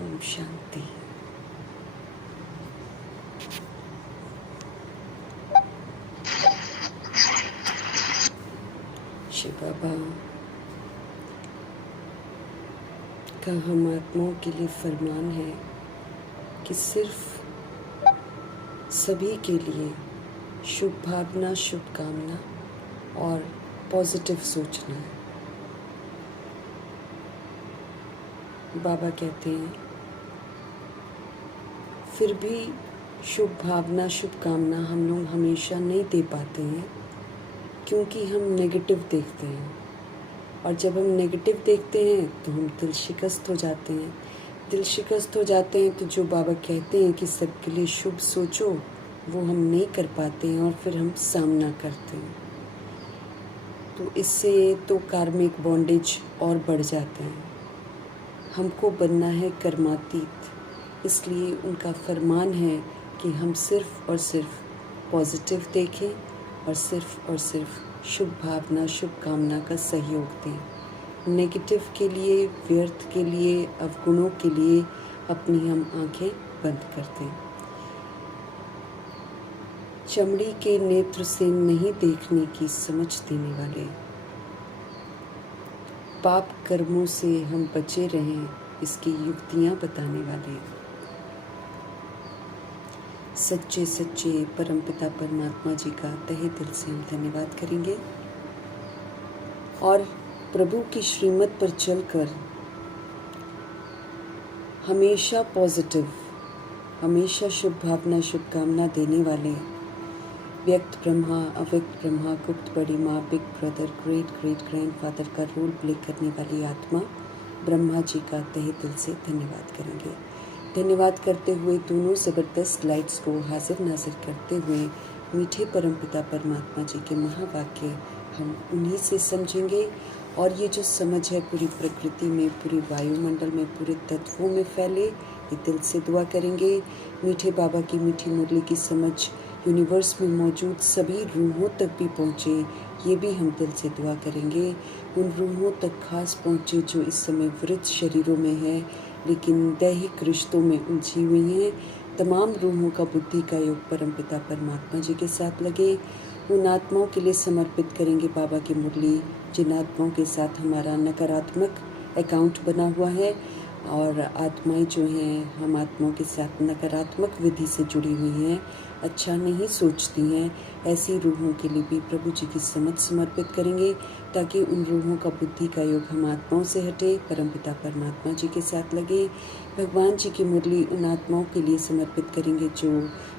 ओम शांति। शिव बाबा का हम आत्माओं के लिए फरमान है कि सिर्फ सभी के लिए शुभ भावना, शुभकामना और पॉजिटिव सोचना है। बाबा कहते हैं फिर भी शुभ भावना, शुभकामना हम लोग हमेशा नहीं दे पाते हैं क्योंकि हम नेगेटिव देखते हैं, और जब हम नेगेटिव देखते हैं तो हम दिल शिकस्त हो जाते हैं। दिल शिकस्त हो जाते हैं तो जो बाबा कहते हैं कि सबके लिए शुभ सोचो, वो हम नहीं कर पाते हैं और फिर हम सामना करते हैं। तो इससे तो कार्मिक बॉन्डेज और बढ़ जाते हैं। हमको बनना है कर्मातीत, इसलिए उनका फरमान है कि हम सिर्फ और सिर्फ पॉजिटिव देखें और सिर्फ शुभ भावना, शुभकामना का सहयोग दें। नेगेटिव के लिए, व्यर्थ के लिए, अवगुणों के लिए अपनी हम आंखें बंद कर दें। चमड़ी के नेत्र से नहीं देखने की समझ देने वाले, पाप कर्मों से हम बचे रहें इसकी युक्तियां बताने वाले, सच्चे सच्चे परमपिता परमात्मा जी का तहे दिल से हम धन्यवाद करेंगे और प्रभु की श्रीमत पर चलकर हमेशा पॉजिटिव, हमेशा शुभ भावना, शुभकामना देने वाले व्यक्त ब्रह्मा, अव्यक्त ब्रह्मा, गुप्त बड़ी माँ, big brother, great great grandfather का रोल प्ले करने वाली आत्मा ब्रह्मा जी का तहे दिल से धन्यवाद करेंगे। धन्यवाद करते हुए दोनों ज़बरदस्त लाइट्स को हाजिर नाजिर करते हुए मीठे परमपिता परमात्मा जी के महावाक्य हम उन्हीं से समझेंगे, और ये जो समझ है पूरी प्रकृति में, पूरी वायुमंडल में, पूरे तत्वों में फैले, ये दिल से दुआ करेंगे। मीठे बाबा की मीठी मुरली की समझ यूनिवर्स में मौजूद सभी रूहों तक भी पहुँचे, ये भी हम दिल से दुआ करेंगे। उन रूहों तक खास पहुँचे जो इस समय वृद्ध शरीरों में है लेकिन दैहिक रिश्तों में उलझी हुई हैं। तमाम रूहों का बुद्धि का योग परमपिता परमात्मा जी के साथ लगे। उन आत्माओं के लिए समर्पित करेंगे बाबा की मुरली जिन आत्माओं के साथ हमारा नकारात्मक अकाउंट बना हुआ है, और आत्माएं जो हैं हम आत्माओं के साथ नकारात्मक विधि से जुड़ी हुई हैं, अच्छा नहीं सोचती हैं, ऐसी रूहों के लिए भी प्रभु जी की समझ समर्पित करेंगे ताकि उन रूहों का बुद्धि का योग हम आत्माओं से हटे, परमपिता परमात्मा जी के साथ लगे। भगवान जी की मुरली उन आत्माओं के लिए समर्पित करेंगे जो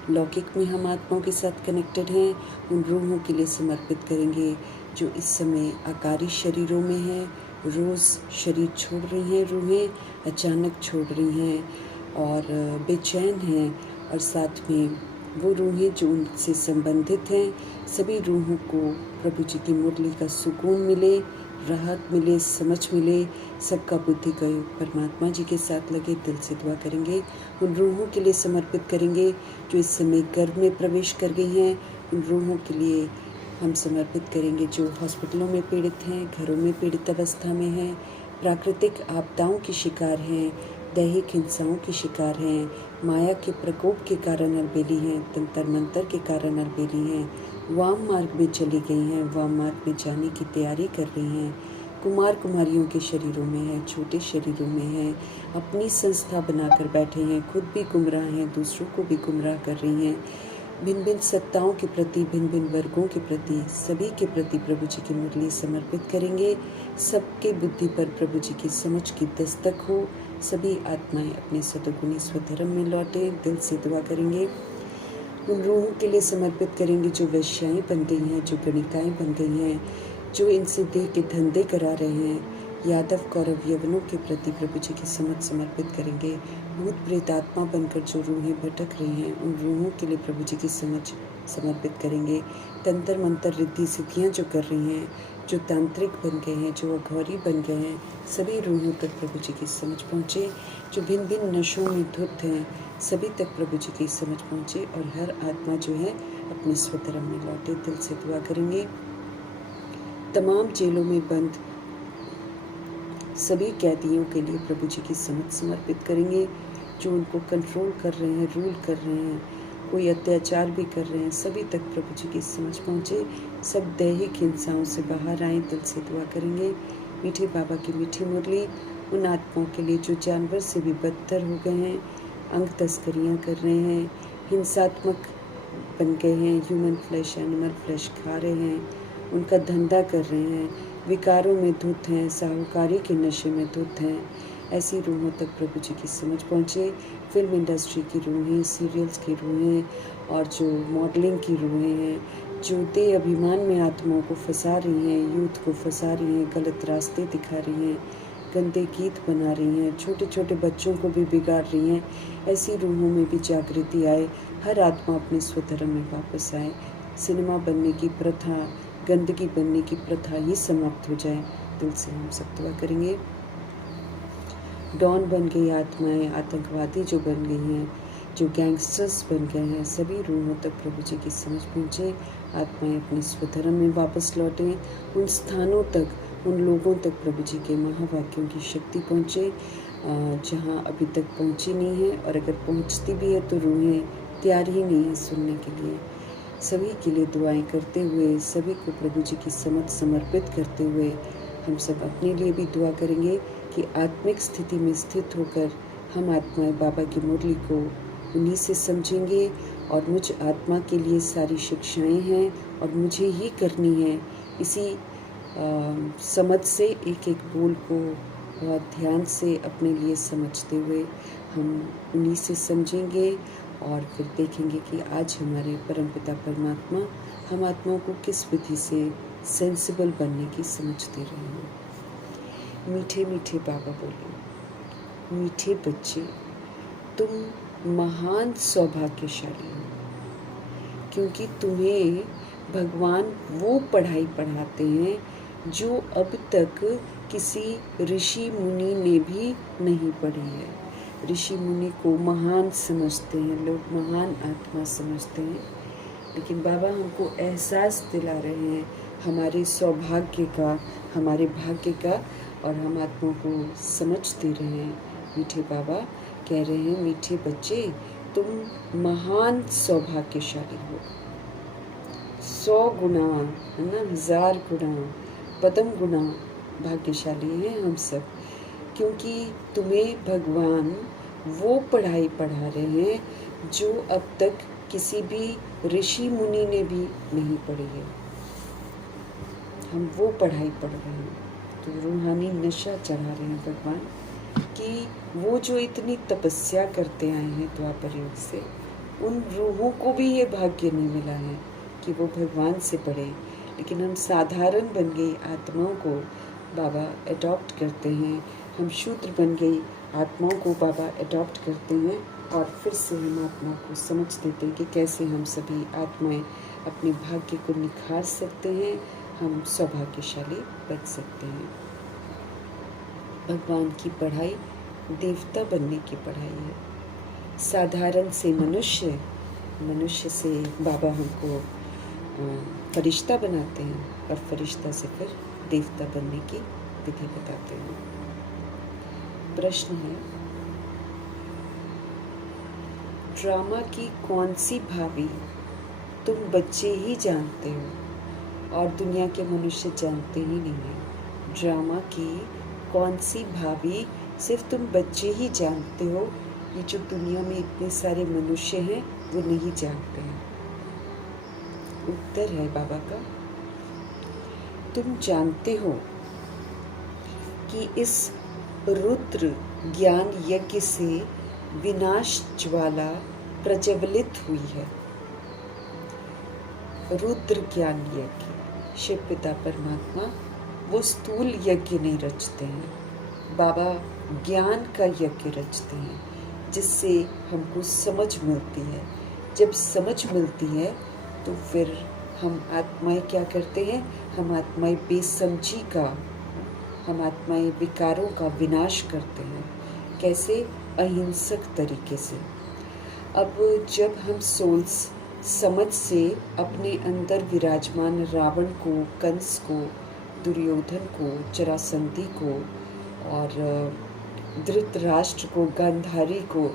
लौकिक में हम आत्माओं के साथ कनेक्टेड हैं। उन रूहों के लिए समर्पित करेंगे जो इस समय आकारी शरीरों में हैं, रोज़ शरीर छोड़ रही हैं, रूहें अचानक छोड़ रही हैं और बेचैन हैं, और साथ में वो रूहें जो उनसे संबंधित हैं, सभी रूहों को प्रभु जी की मुरली का सुकून मिले, राहत मिले, समझ मिले, सबका बुद्धि का योग परमात्मा जी के साथ लगे। दिल से दुआ करेंगे। उन रूहों के लिए समर्पित करेंगे जो इस समय गर्भ में प्रवेश कर गई हैं। उन रूहों के लिए हम समर्पित करेंगे जो हॉस्पिटलों में पीड़ित हैं, घरों में पीड़ित अवस्था में हैं, प्राकृतिक आपदाओं की शिकार हैं, दैहिक हिंसाओं की शिकार हैं, माया के प्रकोप के कारण अलबेली हैं, तंत्र मंत्र के कारण अलबेली हैं, वाम मार्ग में चली गई हैं, वाम मार्ग में जाने की तैयारी कर रही हैं, कुमार कुमारियों के शरीरों में हैं, छोटे शरीरों में हैं, अपनी संस्था बनाकर बैठे हैं, खुद भी गुमराह हैं, दूसरों को भी गुमराह कर रही हैं। भिन्न भिन्न सत्ताओं के प्रति, भिन्न भिन्न वर्गों के प्रति, सभी के प्रति प्रभु जी की मुरली समर्पित करेंगे। सबके बुद्धि पर प्रभु जी की समझ की दस्तक हो, सभी आत्माएं अपने सतोगुणी स्वधर्म में लौटे। दिल से दुआ करेंगे। उन रूहों के लिए समर्पित करेंगे जो वैश्याएं बन गई हैं, जो गणिकाएं बन गई हैं, जो इनसे देह के धंधे करा रहे हैं। यादव कौरव यवनों के प्रति प्रभु जी की समझ समर्पित करेंगे। भूत प्रेत आत्मा बनकर जो रूहें भटक रही हैं, उन रूहों के लिए प्रभु जी की समझ समर्पित करेंगे। तंत्र मंत्र रिद्धि सिद्धियाँ जो कर रही हैं, जो तांत्रिक बन गए हैं, जो अघौरी बन गए हैं, सभी रूहों तक प्रभु जी की समझ पहुँचे। जो भिन्न भिन्न नशों में धुत हैं, सभी तक प्रभु जी की समझ पहुँचे और हर आत्मा जो है अपने स्वधर्म में लौटे। दिल से दुआ करेंगे। तमाम जेलों में बंद सभी कैदियों के लिए प्रभु जी की समझ समर्पित करेंगे, जो उनको कंट्रोल कर रहे हैं, रूल कर रहे हैं, कोई अत्याचार भी कर रहे हैं, सभी तक प्रभु जी की समझ पहुँचे। सब दैहिक हिंसाओं से बाहर आएँ, दिल से दुआ करेंगे। मीठे बाबा की मीठी मुरली उन आत्माओं के लिए जो जानवर से भी बदतर हो गए हैं, अंग तस्करियाँ कर रहे हैं, हिंसात्मक बन गए हैं, ह्यूमन फ्लैश एनिमल फ्लैश खा रहे हैं, उनका धंधा कर रहे हैं, विकारों में धुत हैं, साहूकारी के नशे में धुत हैं, ऐसी रूहों तक प्रभु जी की समझ पहुँचे। फिल्म इंडस्ट्री की रूहें, सीरियल्स की रूहें और जो मॉडलिंग की रूहें हैं, जो देह अभिमान में आत्माओं को फंसा रही हैं, यूथ को फंसा रही हैं, गलत रास्ते दिखा रही हैं, गंदे गीत बना रही हैं, छोटे छोटे बच्चों को भी बिगाड़ रही हैं, ऐसी रूहों में भी जागृति आए, हर आत्मा अपने स्वधर्म में वापस आए, सिनेमा बनने की प्रथा, गंदगी बनने की प्रथा ही समाप्त हो जाए। दिल से हम सब दुआ करेंगे। डॉन बन गई आत्माएं, आतंकवादी जो बन गई हैं, जो गैंगस्टर्स बन गए हैं, सभी रूहों तक प्रभु जी की समझ पहुँचे, आत्माएं अपने स्वधर्म में वापस लौटें, उन स्थानों तक, उन लोगों तक प्रभु जी के महावाक्यों की शक्ति पहुँचे जहाँ अभी तक पहुँची नहीं है, और अगर पहुँचती भी है तो रूहें तैयार ही नहीं है सुनने के लिए। सभी के लिए दुआएं करते हुए, सभी को प्रभु जी की समझ समर्पित करते हुए हम सब अपने लिए भी दुआ करेंगे कि आत्मिक स्थिति में स्थित होकर हम आत्माएं बाबा की मुरली को उन्हीं से समझेंगे, और मुझ आत्मा के लिए सारी शिक्षाएं हैं और मुझे ही करनी है। इसी समझ से एक एक बोल को बहुत ध्यान से अपने लिए समझते हुए हम उन्हीं से समझेंगे, और फिर देखेंगे कि आज हमारे परमपिता परमात्मा हम आत्माओं को किस विधि से सेंसिबल बनने की समझ दे रहे हैं। मीठे मीठे बाबा बोले, मीठे बच्चे, तुम महान सौभाग्यशाली हो, क्योंकि तुम्हें भगवान वो पढ़ाई पढ़ाते हैं जो अब तक किसी ऋषि मुनि ने भी नहीं पढ़ी है। ऋषि मुनि को महान समझते हैं लोग, महान आत्मा समझते हैं, लेकिन बाबा हमको एहसास दिला रहे हैं हमारे सौभाग्य का, हमारे भाग्य का, और हम आत्माओं को समझ दे रहे हैं। मीठे बाबा कह रहे हैं, मीठे बच्चे, तुम महान सौभाग्यशाली हो, 100 गुना, है ना, 1000 गुना, पदम गुना भाग्यशाली हैं हम सब, क्योंकि तुम्हें भगवान वो पढ़ाई पढ़ा रहे हैं जो अब तक किसी भी ऋषि मुनि ने भी नहीं पढ़ी है। हम वो पढ़ाई पढ़ रहे हैं, तो रूहानी नशा चढ़ा रहे हैं भगवान कि वो जो इतनी तपस्या करते आए हैं द्वापर युग से, उन रूहों को भी ये भाग्य नहीं मिला है कि वो भगवान से पढ़े, लेकिन हम साधारण बन गई आत्माओं को बाबा अडॉप्ट करते हैं, हम शूद्र बन गई आत्माओं को बाबा अडॉप्ट करते हैं, और फिर से हम आत्माओं को समझ देते हैं कि कैसे हम सभी आत्माएं अपने भाग्य को निखार सकते हैं, हम सौभाग्यशाली बन सकते हैं। भगवान की पढ़ाई देवता बनने की पढ़ाई है। साधारण से मनुष्य, मनुष्य से बाबा हमको फरिश्ता बनाते हैं, और फरिश्ता से फिर देवता बनने की विधि बताते हैं। प्रश्न है, ड्रामा की कौन सी भाभी तुम बच्चे ही जानते हो और दुनिया के मनुष्य जानते ही नहीं हैं? ड्रामा की कौन सी भाभी सिर्फ तुम बच्चे ही जानते हो, ये जो दुनिया में इतने सारे मनुष्य हैं वो नहीं जानते हैं? उत्तर है बाबा का, तुम जानते हो कि इस रुद्र ज्ञान यज्ञ से विनाश ज्वाला प्रज्वलित हुई है। रुद्र ज्ञान यज्ञ, शिव पिता परमात्मा वो स्थूल यज्ञ नहीं रचते हैं, बाबा ज्ञान का यज्ञ रचते हैं, जिससे हमको समझ मिलती है। जब समझ मिलती है तो फिर हम आत्माएं क्या करते हैं? हम आत्माएं बेसमझी का, हम आत्माएं विकारों का विनाश करते हैं। कैसे? अहिंसक तरीके से। अब जब हम सोल्स समझ से अपने अंदर विराजमान रावण को, कंस को, दुर्योधन को, जरासंधी को, और धृतराष्ट्र को, गांधारी को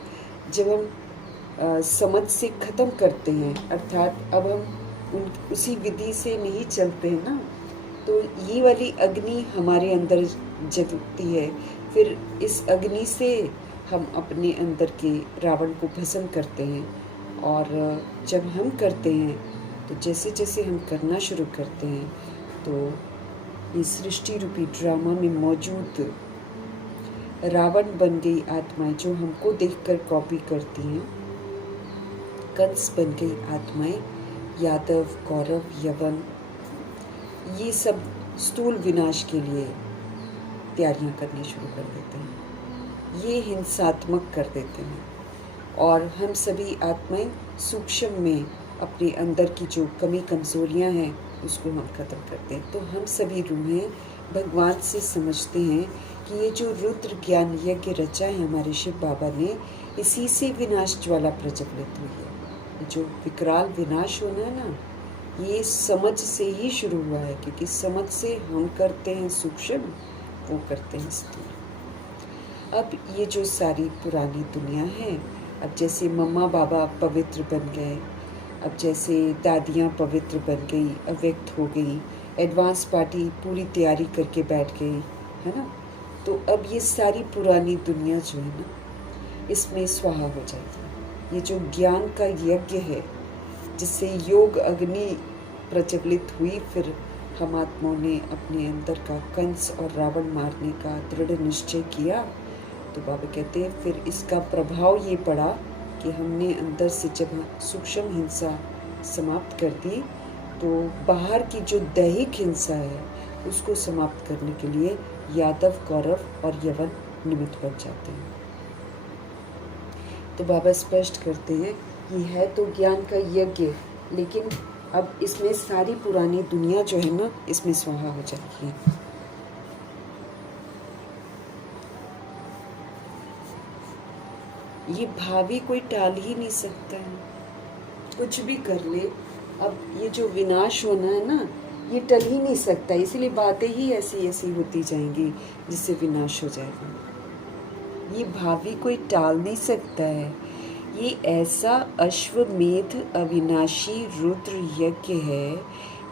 जब हम समझ से ख़त्म करते हैं, अर्थात अब हम उसी विधि से नहीं चलते हैं ना, तो ये वाली अग्नि हमारे अंदर जगती है। फिर इस अग्नि से हम अपने अंदर के रावण को भस्म करते हैं। और जब हम करते हैं तो जैसे जैसे हम करना शुरू करते हैं तो ये सृष्टि रूपी ड्रामा में मौजूद रावण बन गई आत्माएं जो हमको देखकर कॉपी करती हैं, कंस बन गई आत्माएं, यादव, कौरव, यवन, ये सब स्थूल विनाश के लिए तैयारियां करनी शुरू कर देते हैं। ये हिंसात्मक कर देते हैं और हम सभी आत्माएं सूक्ष्म में अपने अंदर की जो कमी कमज़ोरियां हैं उसको हम ख़त्म करते हैं। तो हम सभी रूहें भगवान से समझते हैं कि ये जो रुद्र ज्ञान यज्ञ रचा है हमारे शिव बाबा ने, इसी से विनाश ज्वाला प्रज्वलित हुई है। जो विकराल विनाश होना है ना, ये समझ से ही शुरू हुआ है, क्योंकि समझ से हम करते हैं सूक्ष्म, वो करते हैं स्थूल। अब ये जो सारी पुरानी दुनिया है, अब जैसे मम्मा बाबा पवित्र बन गए, अब जैसे दादियाँ पवित्र बन गई, अव्यक्त हो गई, एडवांस पार्टी पूरी तैयारी करके बैठ गई, है ना, तो अब ये सारी पुरानी दुनिया जो है ना, इसमें स्वाहा हो जाएगी। ये जो ज्ञान का यज्ञ है जिससे योग अग्नि प्रज्वलित हुई, फिर हम आत्माओं ने अपने अंदर का कंस और रावण मारने का दृढ़ निश्चय किया। तो बाबा कहते हैं फिर इसका प्रभाव ये पड़ा कि हमने अंदर से जब सूक्ष्म हिंसा समाप्त कर दी, तो बाहर की जो दैहिक हिंसा है उसको समाप्त करने के लिए यादव, कौरव और यवन निमित्त बन जाते हैं। तो बाबा स्पष्ट करते हैं ये है तो ज्ञान का यज्ञ, लेकिन अब इसमें सारी पुरानी दुनिया जो है ना, इसमें स्वाहा हो जाती है। ये भावी कोई टाल ही नहीं सकता है, कुछ भी कर ले। अब ये जो विनाश होना है ना, ये टल ही नहीं सकता, इसलिए बातें ही ऐसी ऐसी होती जाएंगी जिससे विनाश हो जाएगा। ये भावी कोई टाल नहीं सकता है। ये ऐसा अश्वमेध अविनाशी रुद्र यज्ञ है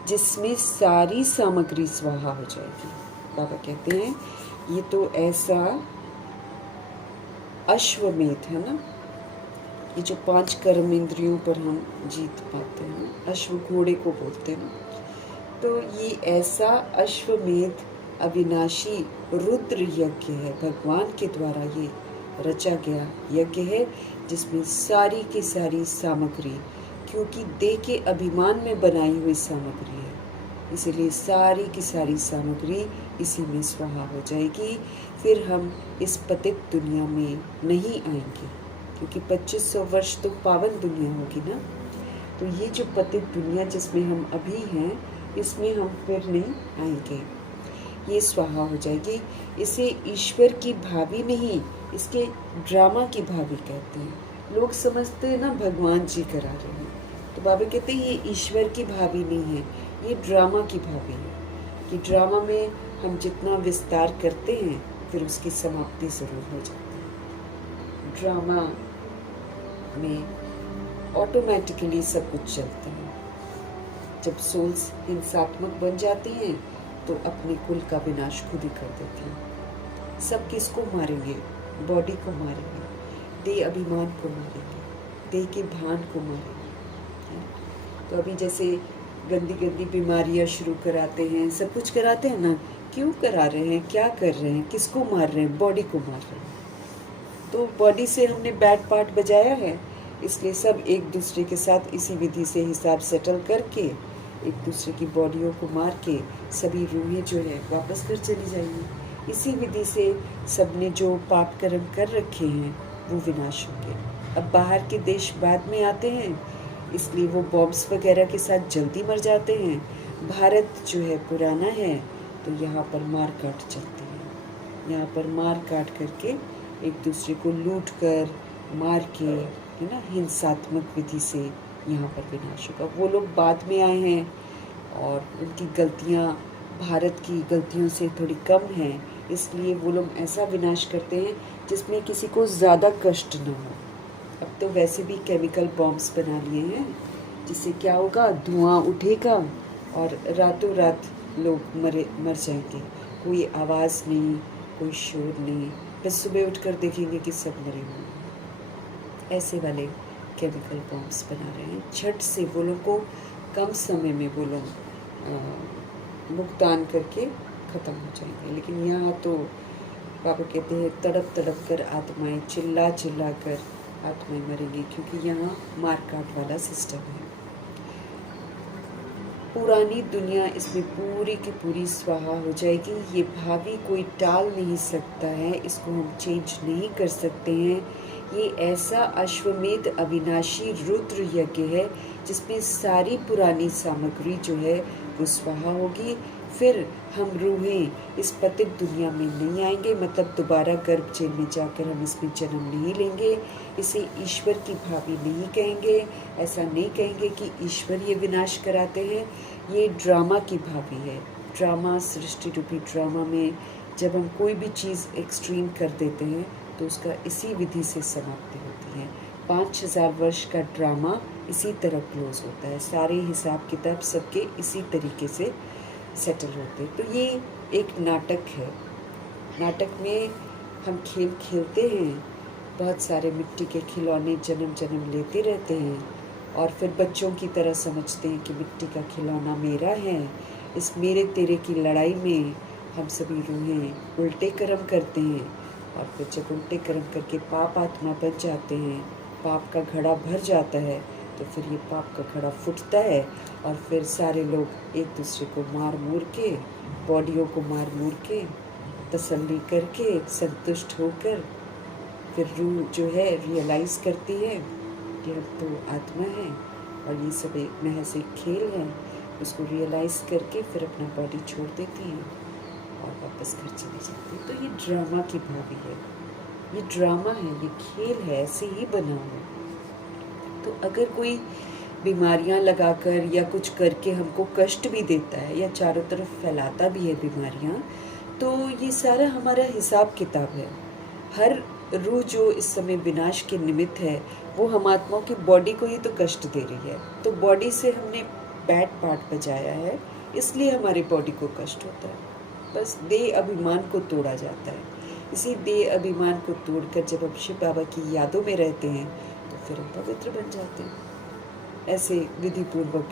जिसमें सारी सामग्री स्वाहा हो जाएगी। बाबा कहते हैं ये तो ऐसा अश्वमेध है ना, ये जो 5 कर्म इंद्रियों पर हम जीत पाते हैं, अश्व घोड़े को बोलते हैं, तो ये ऐसा अश्वमेध अविनाशी रुद्र यज्ञ है, भगवान के द्वारा ये रचा गया यज्ञ है जिसमें सारी की सारी सामग्री, क्योंकि देह के अभिमान में बनाई हुई सामग्री है, इसीलिए सारी की सारी सामग्री इसी में स्वाहा हो जाएगी। फिर हम इस पतित दुनिया में नहीं आएंगे, क्योंकि 2500 वर्ष तो पावन दुनिया होगी ना। तो ये जो पतित दुनिया जिसमें हम अभी हैं, इसमें हम फिर नहीं आएंगे, ये स्वाहा हो जाएगी। इसे ईश्वर की भावी नहीं, इसके ड्रामा की भावी कहते हैं। लोग समझते हैं ना भगवान जी करा रहे हैं, तो बाबा कहते हैं ये ईश्वर की भावी नहीं है, ये ड्रामा की भावी है। कि ड्रामा में हम जितना विस्तार करते हैं फिर उसकी समाप्ति जरूर हो जाती है। ड्रामा में ऑटोमेटिकली सब कुछ चलता है। जब सोल्स हिंसात्मक बन जाती हैं तो अपने कुल का विनाश खुद ही कर देती हैं। सब किसको मारेंगे? बॉडी को मारेंगे, देह अभिमान को मारेंगे, देह के भान को मारेंगे। तो अभी जैसे गंदी गंदी बीमारियां शुरू कराते हैं, सब कुछ कराते हैं ना, क्यों करा रहे हैं, क्या कर रहे हैं, किसको मार रहे हैं? बॉडी को मार रहे हैं। तो बॉडी से हमने बैड पार्ट बजाया है, इसलिए सब एक दूसरे के साथ इसी विधि से हिसाब सेटल करके एक दूसरे की बॉडियों को मार के सभी रूहें जो है वापस घर चली जाएंगी। इसी विधि से सबने जो पाप कर्म कर रखे हैं वो विनाश होंगे। अब बाहर के देश बाद में आते हैं, इसलिए वो बॉम्ब्स वगैरह के साथ जल्दी मर जाते हैं। भारत जो है पुराना है, तो यहाँ पर मार काट चलती है। यहाँ पर मार काट करके एक दूसरे को लूट कर मार के, है ना, हिंसात्मक विधि से यहाँ पर विनाश होगा। वो लोग बाद में आए हैं और उनकी गलतियाँ भारत की गलतियों से थोड़ी कम हैं, इसलिए वो लोग ऐसा विनाश करते हैं जिसमें किसी को ज़्यादा कष्ट न हो। अब तो वैसे भी केमिकल बॉम्ब्स बना लिए हैं, जिससे क्या होगा, धुआं उठेगा और रातों रात लोग मर जाएंगे। कोई आवाज़ नहीं, कोई शोर नहीं, बस सुबह उठकर देखेंगे कि सब मरे हुए। ऐसे वाले केमिकल बॉम्ब्स बना रहे हैं। झट से वो लोग को कम समय में वो लोग भुगतान करके ख़त्म हो जाएंगे। लेकिन यहाँ तो बाबा कहते हैं तड़प तड़प कर आत्माएं, चिल्ला चिल्ला कर आत्माएं मरेंगी, क्योंकि यहाँ मारकाट वाला सिस्टम है। पुरानी दुनिया इसमें पूरी की पूरी स्वाहा हो जाएगी। ये भावी कोई टाल नहीं सकता है, इसको हम चेंज नहीं कर सकते हैं। ये ऐसा अश्वमेध अविनाशी रुद्र यज्ञ है जिसमें सारी पुरानी सामग्री जो है वो स्वाहा होगी। फिर हम रूहें इस पतित दुनिया में नहीं आएंगे, मतलब दोबारा गर्भ जेल में जाकर हम इसमें जन्म नहीं लेंगे। इसे ईश्वर की भावी नहीं कहेंगे। ऐसा नहीं कहेंगे कि ईश्वर ये विनाश कराते हैं। ये ड्रामा की भावी है। ड्रामा, सृष्टि रूपी ड्रामा में जब हम कोई भी चीज़ एक्सट्रीम कर देते हैं तो उसका इसी विधि से समाप्ति होती है। 5000 वर्ष का ड्रामा इसी तरह क्लोज होता है। सारे हिसाब किताब सबके इसी तरीके से सेटल होते हैं। तो ये एक नाटक है। नाटक में हम खेल खेलते हैं, बहुत सारे मिट्टी के खिलौने जन्म जन्म लेते रहते हैं और फिर बच्चों की तरह समझते हैं कि मिट्टी का खिलौना मेरा है। इस मेरे तेरे की लड़ाई में हम सभी रूहें उल्टे कर्म करते हैं और फिर जब उल्टे कर्म करके पाप आत्मा बन जाते हैं, पाप का घड़ा भर जाता है, तो फिर ये पाप का घड़ा फूटता है और फिर सारे लोग एक दूसरे को मार मूर के, बॉडियों को मार मूर के, तसल्ली करके, संतुष्ट होकर फिर रूह जो है रियलाइज़ करती है कि हम तो आत्मा है और ये सब एक महज एक खेल है। उसको रियलाइज़ करके फिर अपना बॉडी छोड़ देती है और वापस घर चली जाती है। तो ये ड्रामा की भावी है, ये ड्रामा है, ये खेल है, ऐसे ही बना हुआ। तो अगर कोई बीमारियां लगाकर या कुछ करके हमको कष्ट भी देता है या चारों तरफ फैलाता भी है बीमारियां, तो ये सारा हमारा हिसाब किताब है। हर रूह जो इस समय विनाश के निमित्त है वो हम आत्माओं की बॉडी को ही तो कष्ट दे रही है। तो बॉडी से हमने बैड पार्ट बजाया है, इसलिए हमारे बॉडी को कष्ट होता है। बस देह अभिमान को तोड़ा जाता है। इसी देह अभिमान को तोड़कर जब हम शिव बाबा की यादों में रहते हैं तो फिर हम पवित्र बन जाते हैं। ऐसे विधि पूर्वक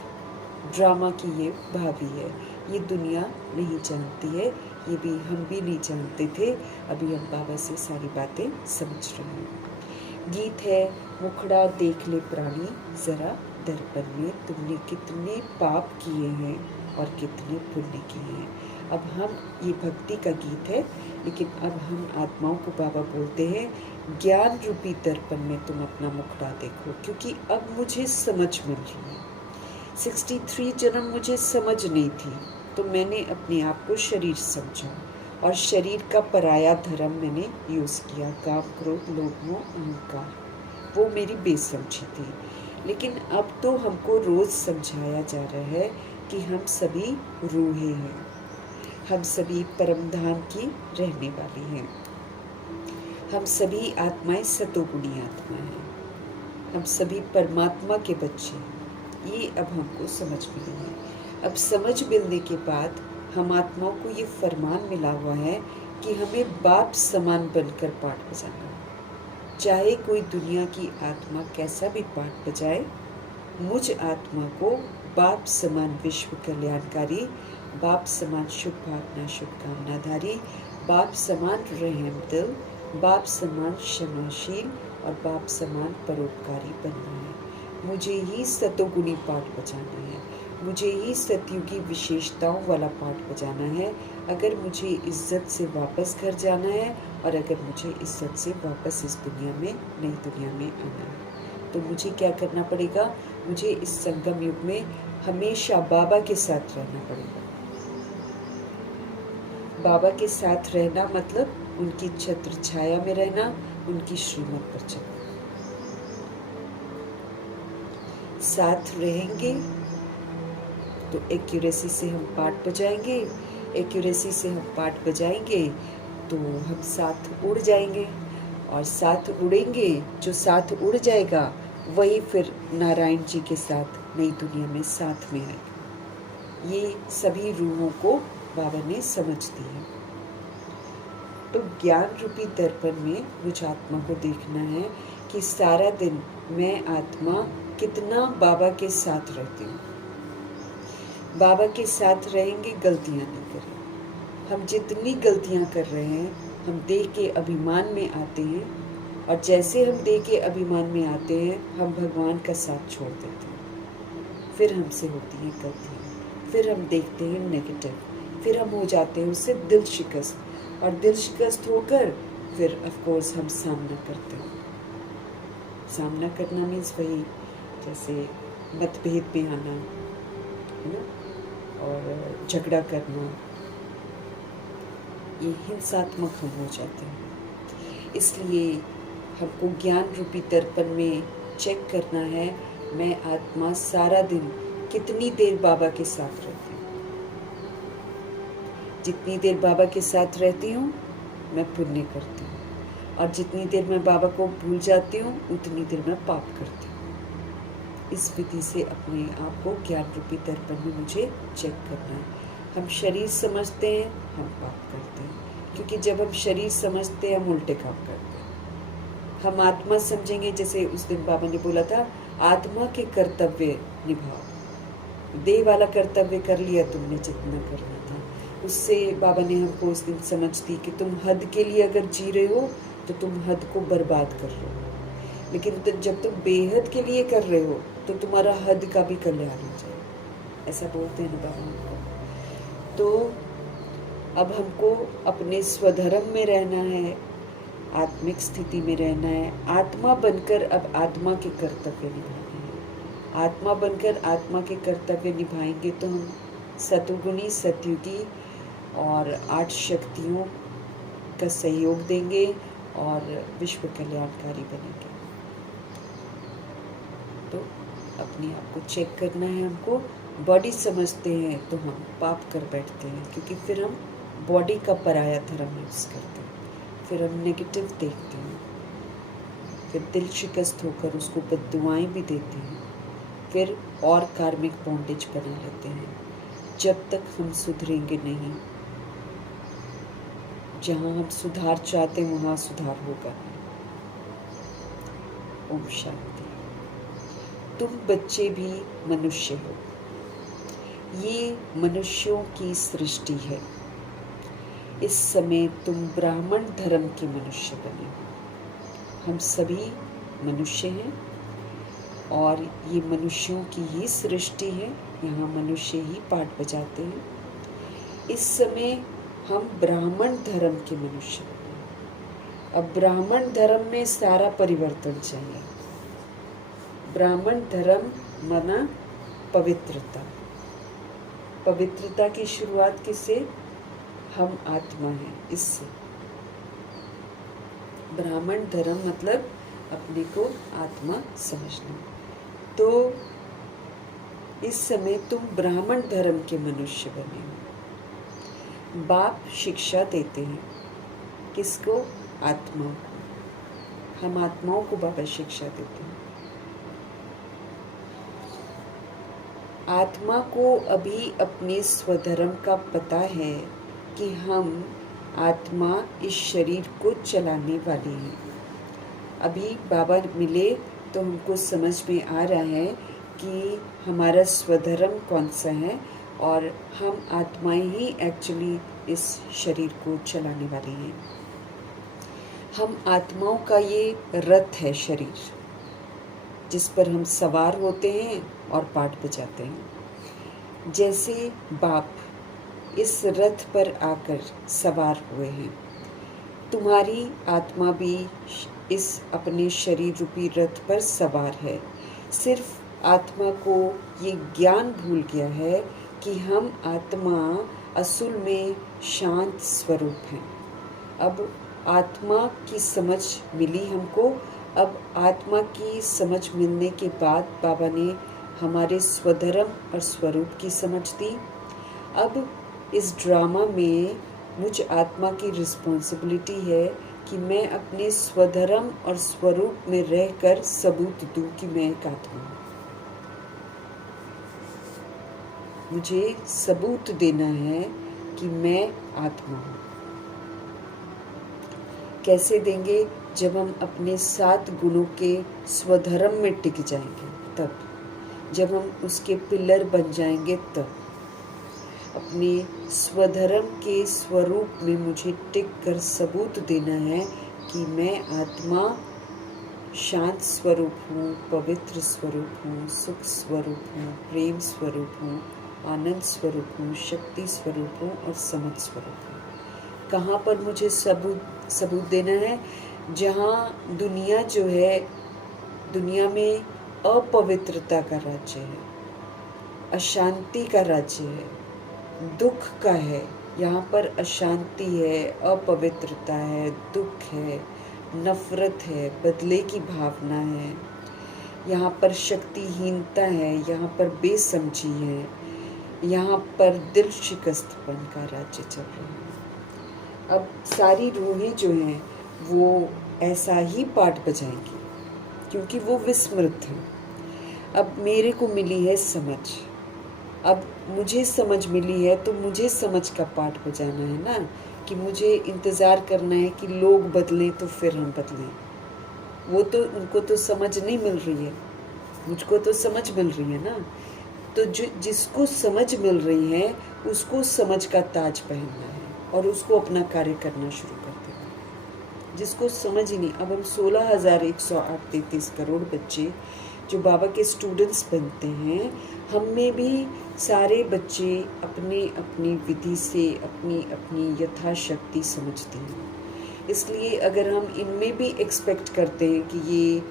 ड्रामा की ये भावी है। ये दुनिया नहीं जानती है, ये भी हम भी नहीं जानते थे। अभी हम बाबा से सारी बातें समझ रहे हैं। गीत है, मुखड़ा देख ले प्राणी जरा दर्पण में, तुमने कितने पाप किए हैं और कितने पुण्य किए हैं। अब हम, ये भक्ति का गीत है, लेकिन अब हम आत्माओं को बाबा बोलते हैं ज्ञान रूपी दर्पण में तुम अपना मुखड़ा देखो, क्योंकि अब मुझे समझ मिल रही है। 63 जन्म मुझे समझ नहीं थी, तो मैंने अपने आप को शरीर समझा और शरीर का पराया धर्म मैंने यूज़ किया। काम, क्रोध, लोभ, मोह, अहंकार, वो मेरी बेसमझी थी। लेकिन अब तो हमको रोज़ समझाया जा रहा है कि हम सभी रूहें हैं, हम सभी परमधाम की रहने वाली हैं, हम सभी आत्माएं सतोगुणी आत्मा हैं, हम सभी परमात्मा के बच्चे हैं। ये अब हमको समझ मिली है। अब समझ मिलने के बाद हम आत्माओं को ये फरमान मिला हुआ है कि हमें बाप समान बनकर पाठ बजाना है। चाहे कोई दुनिया की आत्मा कैसा भी पाठ बजाए, मुझ आत्मा को बाप समान विश्व कल्याणकारी, बाप समान शुभ भावना शुभकामनाधारी, बाप समान रहम दिल, बाप समान क्षमाशील और बाप समान परोपकारी बनना है। मुझे ही सतोगुणी पाठ बजाना है, मुझे ही सतयुगी विशेषताओं वाला पाठ बजाना है। अगर मुझे इज्जत से वापस घर जाना है और अगर मुझे इज्जत से वापस इस दुनिया में, नई दुनिया में आना है, तो मुझे क्या करना पड़ेगा? मुझे इस संगम युग में हमेशा बाबा के साथ रहना पड़ेगा। बाबा के साथ रहना मतलब उनकी छत्र छाया में रहना, उनकी श्रीमत पर चलना। साथ रहेंगे तो एक्यूरेसी से हम पाठ बजाएंगे, एक्यूरेसी से हम पाठ बजाएंगे तो हम साथ उड़ जाएंगे, और साथ उड़ेंगे, जो साथ उड़ जाएगा वही फिर नारायण जी के साथ नई दुनिया में साथ में आएगा। ये सभी रूहों को बाबा ने समझ दी है। तो ज्ञान रूपी दर्पण में मुझ आत्मा को देखना है कि सारा दिन मैं आत्मा कितना बाबा के साथ रहती हूँ। बाबा के साथ रहेंगे, गलतियाँ नहीं करेंगे। हम जितनी गलतियाँ कर रहे हैं, हम देह के अभिमान में आते हैं, और जैसे हम देह के अभिमान में आते हैं, हम भगवान का साथ छोड़ देते हैं। फिर हमसे होती हैं गलतियाँ, फिर हम देखते हैं नेगेटिव, फिर हम हो जाते हैं उससे दिल शिकस्त, और दिल शिकस्त होकर फिर ऑफ कोर्स हम सामना करते हैं। सामना करना मीन्स वही जैसे मतभेद में आना, है ना, और झगड़ा करना, ये हिंसात्मक हम हो जाते हैं। इसलिए हमको ज्ञान रूपी दर्पण में चेक करना है, मैं आत्मा सारा दिन कितनी देर बाबा के साथ रहती हूँ। जितनी देर बाबा के साथ रहती हूँ मैं पुण्य करती हूँ, और जितनी देर मैं बाबा को भूल जाती हूँ उतनी देर मैं पाप करती हूँ। इस विधि से अपने आप को ज्ञान रूपी दर्पण में मुझे चेक करना है। हम शरीर समझते हैं, हम पाप करते हैं, क्योंकि जब हम शरीर समझते हैं हम उल्टे काम करते हैं। हम आत्मा समझेंगे, जैसे उस दिन बाबा ने बोला था, आत्मा के कर्तव्य निभाओ। देह वाला कर्तव्य कर लिया तुमने जितना करना था। उससे बाबा ने हमको उस दिन समझ दी कि तुम हद के लिए अगर जी रहे हो तो तुम हद को बर्बाद कर रहे हो, लेकिन जब तुम बेहद के लिए कर रहे हो तो तुम्हारा हद का भी कल्याण हो जाए। ऐसा बोलते हैं ना बाबा हमको। तो अब हमको अपने स्वधर्म में रहना है, आत्मिक स्थिति में रहना है। आत्मा बनकर अब आत्मा के कर्तव्य निभाने हैं। आत्मा बनकर आत्मा के कर्तव्य निभाएंगे तो हम सतुगुणी, सतयुगी और 8 शक्तियों का सहयोग देंगे और विश्व कल्याणकारी बनेंगे। तो अपने आप को चेक करना है हमको। बॉडी समझते हैं तो हम पाप कर बैठते हैं, क्योंकि फिर हम बॉडी का पराया धर्म यूज़ करते हैं, फिर हम नेगेटिव देखते हैं, फिर दिल शिकस्त होकर उसको बद्दुआएं भी देते हैं, फिर और कार्मिक बॉन्डेज बना लेते हैं। जब तक हम सुधरेंगे नहीं, जहाँ हम सुधार चाहते हैं वहाँ सुधार होगा। ओम शांति। तुम बच्चे भी मनुष्य हो। ये मनुष्यों की सृष्टि है। इस समय तुम ब्राह्मण धर्म के मनुष्य बने हो। हम सभी मनुष्य हैं और ये मनुष्यों की ही सृष्टि है। यहाँ मनुष्य ही पाठ बजाते हैं। इस समय हम ब्राह्मण धर्म के मनुष्य बने। अब ब्राह्मण धर्म में सारा परिवर्तन चाहिए। ब्राह्मण धर्म माना पवित्रता। पवित्रता की शुरुआत किससे? हम आत्मा हैं, इससे। ब्राह्मण धर्म मतलब अपने को आत्मा समझना। तो इस समय तुम ब्राह्मण धर्म के मनुष्य बने हो। बाप शिक्षा देते हैं किसको? आत्माओं को। हम आत्माओं को बाबा शिक्षा देते हैं। आत्मा को अभी अपने स्वधर्म का पता है कि हम आत्मा इस शरीर को चलाने वाली है। अभी बाबा मिले तो हमको समझ में आ रहा है कि हमारा स्वधर्म कौन सा है, और हम आत्माएं ही एक्चुअली इस शरीर को चलाने वाली हैं। हम आत्माओं का ये रथ है शरीर, जिस पर हम सवार होते हैं और पाठ बजाते हैं। जैसे बाप इस रथ पर आकर सवार हुए हैं, तुम्हारी आत्मा भी इस अपने शरीर रूपी रथ पर सवार है। सिर्फ आत्मा को ये ज्ञान भूल गया है कि हम आत्मा असल में शांत स्वरूप हैं। अब आत्मा की समझ मिली हमको। अब आत्मा की समझ मिलने के बाद बाबा ने हमारे स्वधर्म और स्वरूप की समझ दी। अब इस ड्रामा में मुझ आत्मा की रिस्पॉन्सिबिलिटी है कि मैं अपने स्वधर्म और स्वरूप में रहकर सबूत दूं कि मैं एक आत्मा हूँ। मुझे सबूत देना है कि मैं आत्मा हूँ। कैसे देंगे? जब हम अपने 7 गुणों के स्वधर्म में टिक जाएंगे तब, जब हम उसके पिलर बन जाएंगे तब। अपने स्वधर्म के स्वरूप में मुझे टिक कर सबूत देना है कि मैं आत्मा शांत स्वरूप हूँ, पवित्र स्वरूप हूँ, सुख स्वरूप हूँ, प्रेम स्वरूप हूँ, आनंद स्वरूप हूँ, शक्ति स्वरूप हूँ और समझ स्वरूप हूँ। कहाँ पर मुझे सबूत देना है? जहाँ दुनिया जो है, दुनिया में अपवित्रता का राज्य है, अशांति का राज्य है, दुख का है। यहाँ पर अशांति है, अपवित्रता है, दुख है, नफरत है, बदले की भावना है। यहाँ पर शक्तिहीनता है, यहाँ पर बेसमझी है, यहाँ पर दिल शिकस्तपन का राज्य चल रहा है। अब सारी रूहें जो हैं वो ऐसा ही पाठ बजाएंगी क्योंकि वो विस्मृत हैं। अब मेरे को मिली है समझ, अब मुझे समझ मिली है तो मुझे समझ का पाठ बजाना है ना, कि मुझे इंतज़ार करना है कि लोग बदलें तो फिर हम बदलें। वो तो उनको तो समझ नहीं मिल रही है, मुझको तो समझ मिल रही है ना। तो जिसको समझ मिल रही है उसको समझ का ताज पहनना है और उसको अपना कार्य करना शुरू कर देना। जिसको समझ ही नहीं, अब हम 16,133 करोड़ बच्चे जो बाबा के स्टूडेंट्स बनते हैं, हम में भी सारे बच्चे अपने अपनी विधि से अपनी अपनी यथाशक्ति समझते हैं। इसलिए अगर हम इनमें भी एक्सपेक्ट करते हैं कि ये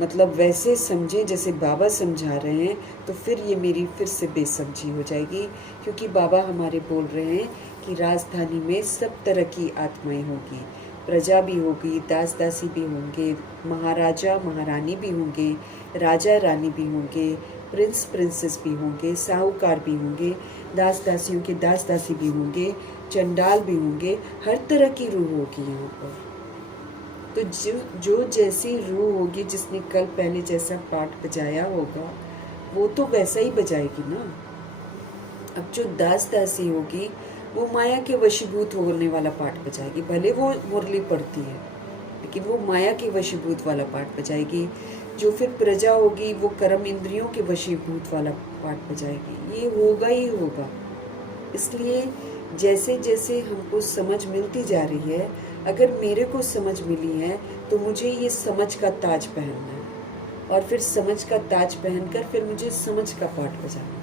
मतलब वैसे समझें जैसे बाबा समझा रहे हैं, तो फिर ये मेरी फिर से बेसमझी हो जाएगी। क्योंकि बाबा हमारे बोल रहे हैं कि राजधानी में सब तरह की आत्माएं होगी, प्रजा भी होगी, दास दासी भी होंगे, महाराजा महारानी भी होंगे, राजा रानी भी होंगे, प्रिंस प्रिंसेस भी होंगे, साहूकार भी होंगे, दास दासियों के दास दासी भी होंगे, चंडाल भी होंगे, हर तरह की रूह होगी यहाँ पर। तो जो जैसी रूह होगी, जिसने कल पहले जैसा पाठ बजाया होगा वो तो वैसा ही बजाएगी ना। अब जो दास दासी होगी वो माया के वशीभूत होने वाला पाठ बजाएगी, भले वो मुरली पढ़ती है लेकिन वो माया के वशीभूत वाला पाठ बजाएगी। जो फिर प्रजा होगी वो कर्म इंद्रियों के वशीभूत वाला पाठ बजाएगी। ये होगा ही होगा। इसलिए जैसे जैसे हमको समझ मिलती जा रही है, अगर मेरे को समझ मिली है तो मुझे ये समझ का ताज पहनना है और फिर समझ का ताज पहनकर फिर मुझे समझ का पाठ बजाना है,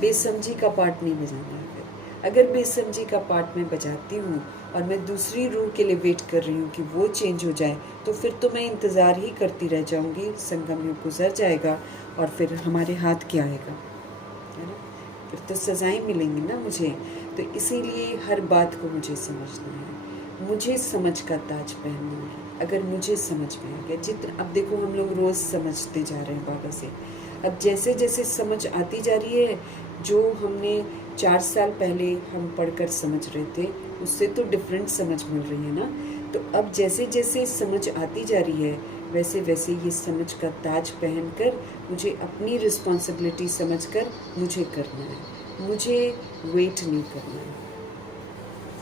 बेसमझी का पाठ नहीं बजाना है। फिर अगर बेसमझी का पाठ मैं बजाती हूँ और मैं दूसरी रूह के लिए वेट कर रही हूँ कि वो चेंज हो जाए, तो फिर तो मैं इंतज़ार ही करती रह जाऊँगी। संगम युग गुजर जाएगा और फिर हमारे हाथ क्या आएगा, है ना? फिर तो सजाएं मिलेंगी ना मुझे। तो इसीलिए हर बात को मुझे समझना है, मुझे समझ का ताज पहनना है। अगर मुझे समझ में आ गया, जितना अब देखो हम लोग रोज़ समझते जा रहे हैं बाबा से। अब जैसे जैसे समझ आती जा रही है, जो हमने 4 साल पहले हम पढ़कर समझ रहे थे उससे तो डिफरेंट समझ मिल रही है ना। तो अब जैसे जैसे समझ आती जा रही है वैसे वैसे ये समझ का ताज पहनकर मुझे अपनी रिस्पॉन्सिबिलिटी समझकर मुझे करना है, मुझे वेट नहीं करना है।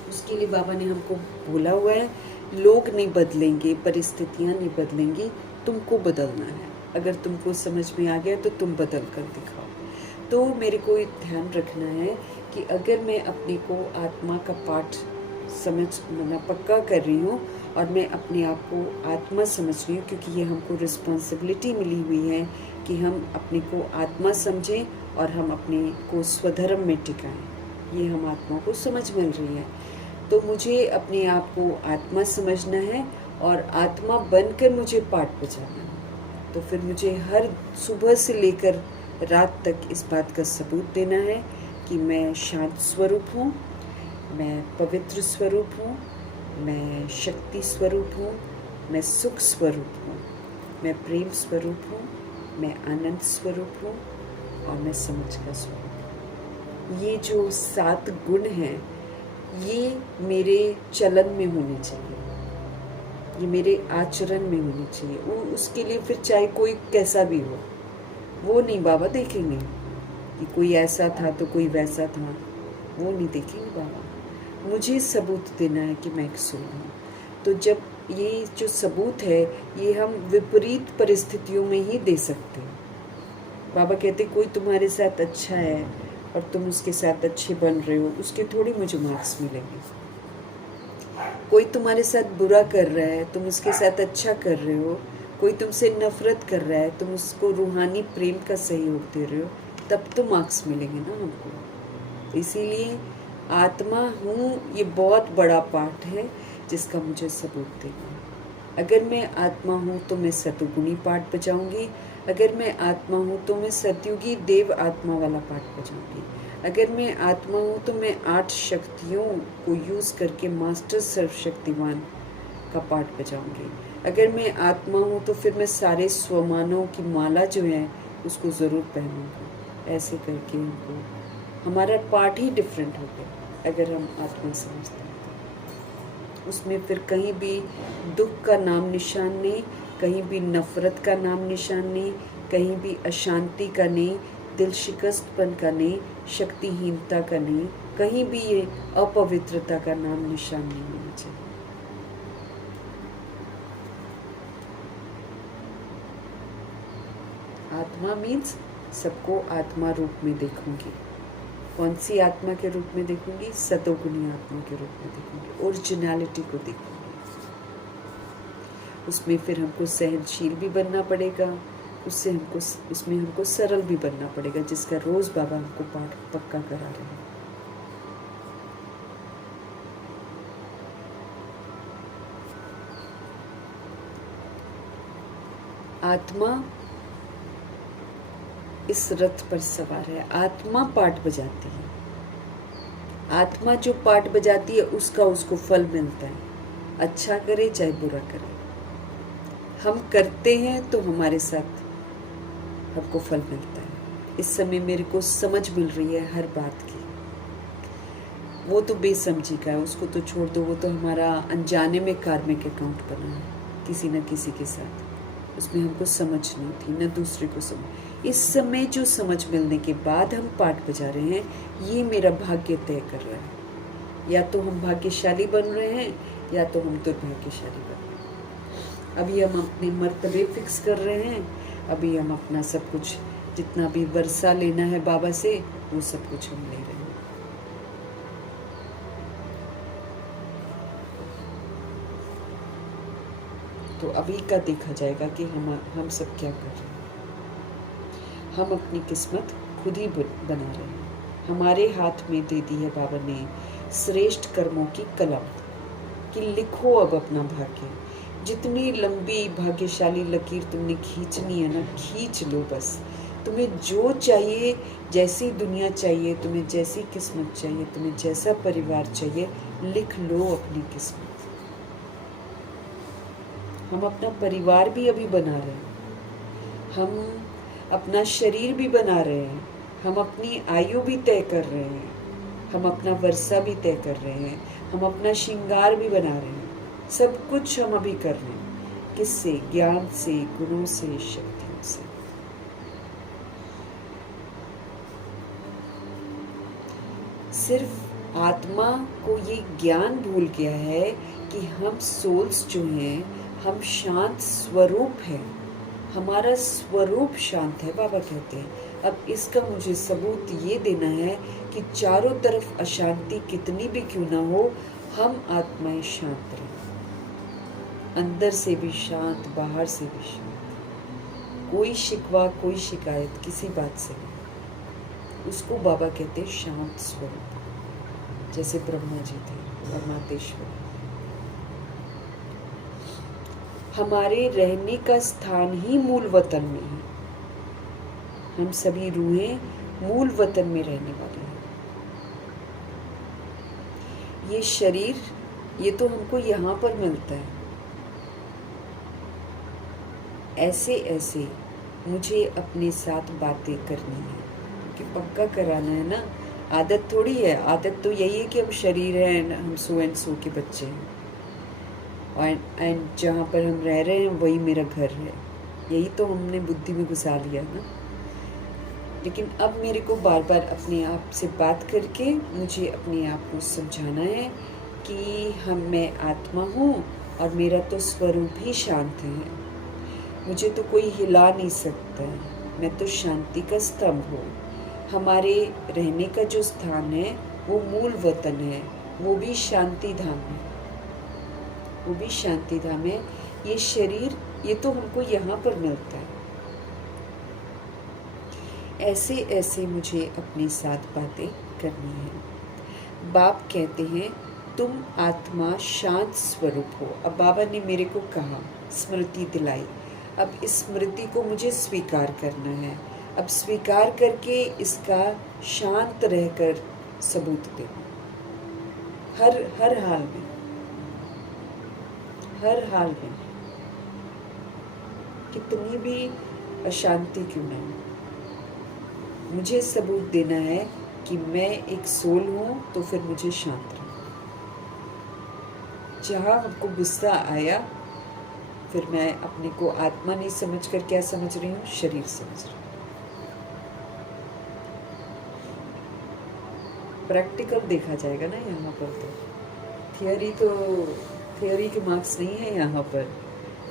उसके लिए बाबा ने हमको बोला हुआ है, लोग नहीं बदलेंगे, परिस्थितियाँ नहीं बदलेंगी, तुमको बदलना है। अगर तुमको समझ में आ गया तो तुम बदल कर दिखाओ। तो मेरे को ध्यान रखना है कि अगर मैं अपने को आत्मा का पाठ समझना पक्का कर रही हूँ और मैं अपने आप को आत्मा समझ रही हूँ, क्योंकि ये हमको रिस्पॉन्सिबिलिटी मिली हुई है कि हम अपने को आत्मा समझें और हम अपने को स्वधर्म में टिकाएं। ये हम आत्मा को समझ मिल रही है। तो मुझे अपने आप को आत्मा समझना है और आत्मा बनकर मुझे पाठ बजाना है। तो फिर मुझे हर सुबह से लेकर रात तक इस बात का सबूत देना है कि मैं शांत स्वरूप हूँ, मैं पवित्र स्वरूप हूँ, मैं शक्ति स्वरूप हूँ, मैं सुख स्वरूप हूँ, मैं प्रेम स्वरूप हूँ, मैं आनंद स्वरूप हूँ और मैं समझ का स्वरूप हूँ। ये जो 7 गुण हैं ये मेरे चलन में होनी चाहिए, ये मेरे आचरण में होनी चाहिए। वो उसके लिए फिर चाहे कोई कैसा भी हो, वो नहीं बाबा देखेंगे कि कोई ऐसा था तो कोई वैसा था, वो नहीं देखेंगे बाबा। मुझे सबूत देना है कि मैं एक सोल हूँ। तो जब ये जो सबूत है ये हम विपरीत परिस्थितियों में ही दे सकते हैं। बाबा कहते कोई तुम्हारे साथ अच्छा है और तुम उसके साथ अच्छे बन रहे हो, उसके थोड़ी मुझे मार्क्स मिलेंगे। कोई तुम्हारे साथ बुरा कर रहा है, तुम उसके साथ अच्छा कर रहे हो। कोई तुमसे नफरत कर रहा है, तुम उसको रूहानी प्रेम का सहयोग दे रहे हो, तब तो मार्क्स मिलेंगे ना हमको। इसीलिए आत्मा हूँ ये बहुत बड़ा पाठ है जिसका मुझे सबूत देना है। अगर मैं आत्मा हूँ तो मैं सतुगुणी पाठ बजाऊंगी, अगर मैं आत्मा हूँ तो मैं सतयुगी देव आत्मा वाला पाठ बजाऊंगी, अगर मैं आत्मा हूँ तो मैं 8 शक्तियों को यूज़ करके मास्टर सर्वशक्तिमान का पाठ बजाऊंगी, अगर मैं आत्मा हूँ तो फिर मैं सारे स्वमानों की माला जो है उसको ज़रूर पहनूंगी। ऐसे करके उनको हमारा पाठ ही डिफरेंट हो गया अगर हम आत्मा समझते हैं। उसमें फिर कहीं भी दुख का नाम निशान नहीं, कहीं भी नफ़रत का नाम निशान नहीं, कहीं भी अशांति का नहीं, दिल शिकस्तपन का नहीं, शक्तिहीनता का नहीं, कहीं भी ये अपवित्रता का नाम निशान नहीं होना चाहिए। आत्मा मीन्स सबको आत्मा रूप में देखूंगी। कौन सी आत्मा के रूप में देखूंगी? सतोगुणी आत्मा के रूप में देखूंगी, ओरिजिनलिटी को देखूंगी। उसमें फिर हमको सहनशील भी बनना पड़ेगा, उसमें हमको सरल भी बनना पड़ेगा, जिसका रोज बाबा हमको पाठ पक्का करा रहे हैं। आत्मा इस रथ पर सवार है, आत्मा पाठ बजाती है। आत्मा जो पाठ बजाती है उसका उसको फल मिलता है, अच्छा करे चाहे बुरा करे। हम करते हैं तो हमारे साथ हमको फल मिलता है। इस समय मेरे को समझ मिल रही है हर बात की। वो तो बेसमझी का है, उसको तो छोड़ दो, वो तो हमारा अनजाने में कार्मिक अकाउंट बना है किसी न किसी के साथ। उसमें हमको समझ नहीं थी, न दूसरे को समझ। इस समय जो समझ मिलने के बाद हम पाठ बजा रहे हैं, ये मेरा भाग्य तय कर रहा है। या तो हम भाग्यशाली बन रहे हैं या तो हम दुर्भाग्यशाली बन रहे हैं। अभी हम अपने मर्तबे फिक्स कर रहे हैं, अभी हम अपना सब कुछ जितना भी वर्षा लेना है बाबा से वो सब कुछ हम ले रहे हैं। तो अभी का देखा जाएगा कि हम सब क्या कर रहे हैं। हम अपनी किस्मत खुद ही बना रहे हैं। हमारे हाथ में दे दी है बाबा ने श्रेष्ठ कर्मों की कलम कि लिखो अब अपना भाग्य। जितनी लंबी भाग्यशाली लकीर तुमने खींचनी है ना, खींच लो बस। तुम्हें जो चाहिए, जैसी दुनिया चाहिए, तुम्हें जैसी किस्मत चाहिए, तुम्हें जैसा परिवार चाहिए, लिख लो अपनी किस्मत। हम अपना परिवार भी अभी बना रहे हैं, हम अपना शरीर भी बना रहे हैं, हम अपनी आयु भी तय कर रहे हैं, हम अपना वर्षा भी तय कर रहे हैं, हम अपना श्रृंगार भी बना रहे हैं। सब कुछ हम अभी कर रहे हैं। किससे? ज्ञान से, गुणों से, शक्तियों से। सिर्फ आत्मा को ये ज्ञान भूल गया है कि हम सोल्स जो हैं, हम शांत स्वरूप हैं। हमारा स्वरूप शांत है, बाबा कहते हैं। अब इसका मुझे सबूत ये देना है कि चारों तरफ अशांति कितनी भी क्यों ना हो, हम आत्माएं शांत रहें, अंदर से भी शांत, बाहर से भी शांत। कोई शिकवा, कोई शिकायत किसी बात से नहीं। उसको बाबा कहते हैं शांत स्वरूप, जैसे ब्रह्मा जी थे, परमात्मेश्वर। हमारे रहने का स्थान ही मूल वतन में है। हम सभी रूहें मूल वतन में रहने वाले हैं। ये शरीर, ये तो हमको यहाँ पर मिलता है। ऐसे मुझे अपने साथ बातें करनी है, कि पक्का कराना है ना। आदत थोड़ी है, आदत तो यही है कि हम शरीर है, हम सो एंड सो के बच्चे हैं, और एंड जहाँ पर हम रह रहे हैं वही मेरा घर है, यही तो हमने बुद्धि में घुसा लिया ना। लेकिन अब मेरे को बार बार अपने आप से बात करके मुझे अपने आप को समझाना है कि मैं आत्मा हूँ और मेरा तो स्वरूप ही शांत है, मुझे तो कोई हिला नहीं सकता है, मैं तो शांति का स्तंभ हूँ। हमारे रहने का जो स्थान है वो मूल वतन है, वो भी शांति धाम है, वो भी शांति धाम है। ये शरीर ये तो हमको यहाँ पर मिलता है। ऐसे ऐसे मुझे अपने साथ बातें करनी है। बाप कहते हैं तुम आत्मा शांत स्वरूप हो। अब बाबा ने मेरे को कहा, स्मृति दिलाई, अब इस स्मृति को मुझे स्वीकार करना है। अब स्वीकार करके इसका शांत रहकर सबूत देना, हर हाल में, हर हाल में, कितनी भी अशांति क्यों ना हो, मुझे सबूत देना है कि मैं एक सोल हूँ, तो फिर मुझे शांत रहना। जहाँ हमको गुस्सा आया, फिर मैं अपने को आत्मा नहीं समझ कर क्या समझ रही हूँ, शरीर समझ रही हूँ। प्रैक्टिकल देखा जाएगा ना यहाँ पर, तो थियोरी के मार्क्स नहीं है यहाँ पर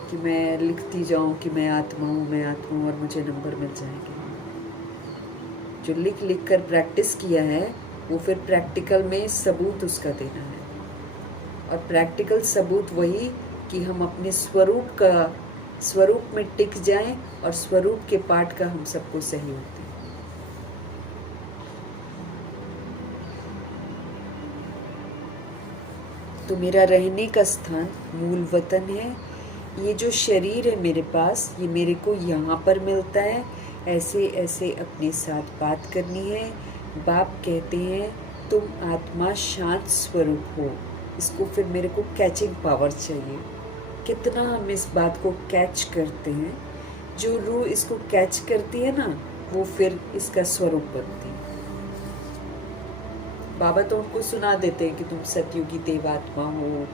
कि मैं लिखती जाऊँ कि मैं आत्मा हूँ और मुझे नंबर मिल जाएंगे। जो लिख लिख कर प्रैक्टिस किया है वो फिर प्रैक्टिकल में सबूत उसका देना है, और प्रैक्टिकल सबूत वही कि हम अपने स्वरूप में टिक जाएं और स्वरूप के पाठ का हम सबको सहयोग दें। तो मेरा रहने का स्थान मूल वतन है। ये जो शरीर है मेरे पास, ये मेरे को यहाँ पर मिलता है। ऐसे ऐसे अपने साथ बात करनी है। बाप कहते हैं तुम आत्मा शांत स्वरूप हो। इसको फिर मेरे को कैचिंग पावर चाहिए। कितना हम इस बात को कैच करते हैं, जो रूह इसको कैच करती है ना, वो फिर इसका स्वरूप बनती है। बाबा तो उनको सुना देते हैं कि तुम सतयुगी देवात्मा हो,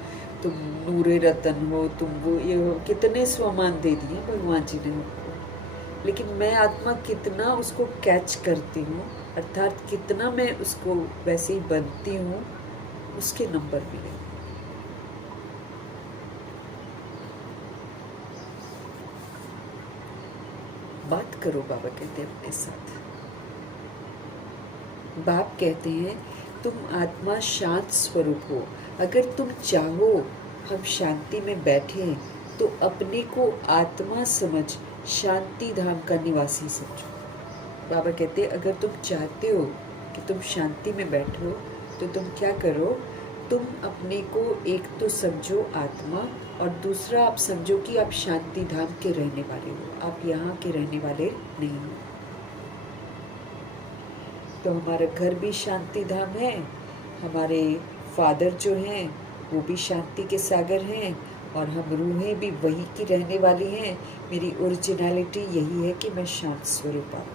तुम नूरे रतन हो, तुम वो ये हो, कितने स्वमान दे दिए भगवान जी ने हमको। लेकिन मैं आत्मा कितना उसको कैच करती हूँ, अर्थात कितना मैं उसको वैसे ही बनती हूँ, उसके नंबर मिले। बात करो, बाबा कहते हैं अपने साथ। बाप कहते हैं तुम आत्मा शांत स्वरूप हो। अगर तुम चाहो हम शांति में बैठे, तो अपने को आत्मा समझ शांति धाम का निवासी समझो। बाबा कहते हैं अगर तुम चाहते हो कि तुम शांति में बैठो, तो तुम क्या करो, तुम अपने को एक तो समझो आत्मा, और दूसरा आप समझो कि आप शांति धाम के रहने वाले हो, आप यहाँ के रहने वाले नहीं हो। तो हमारा घर भी शांति धाम है, हमारे फादर जो हैं वो भी शांति के सागर हैं, और हम रूहें भी वही की रहने वाली हैं। मेरी ओरिजिनलिटी यही है कि मैं शांत स्वरूप हूँ।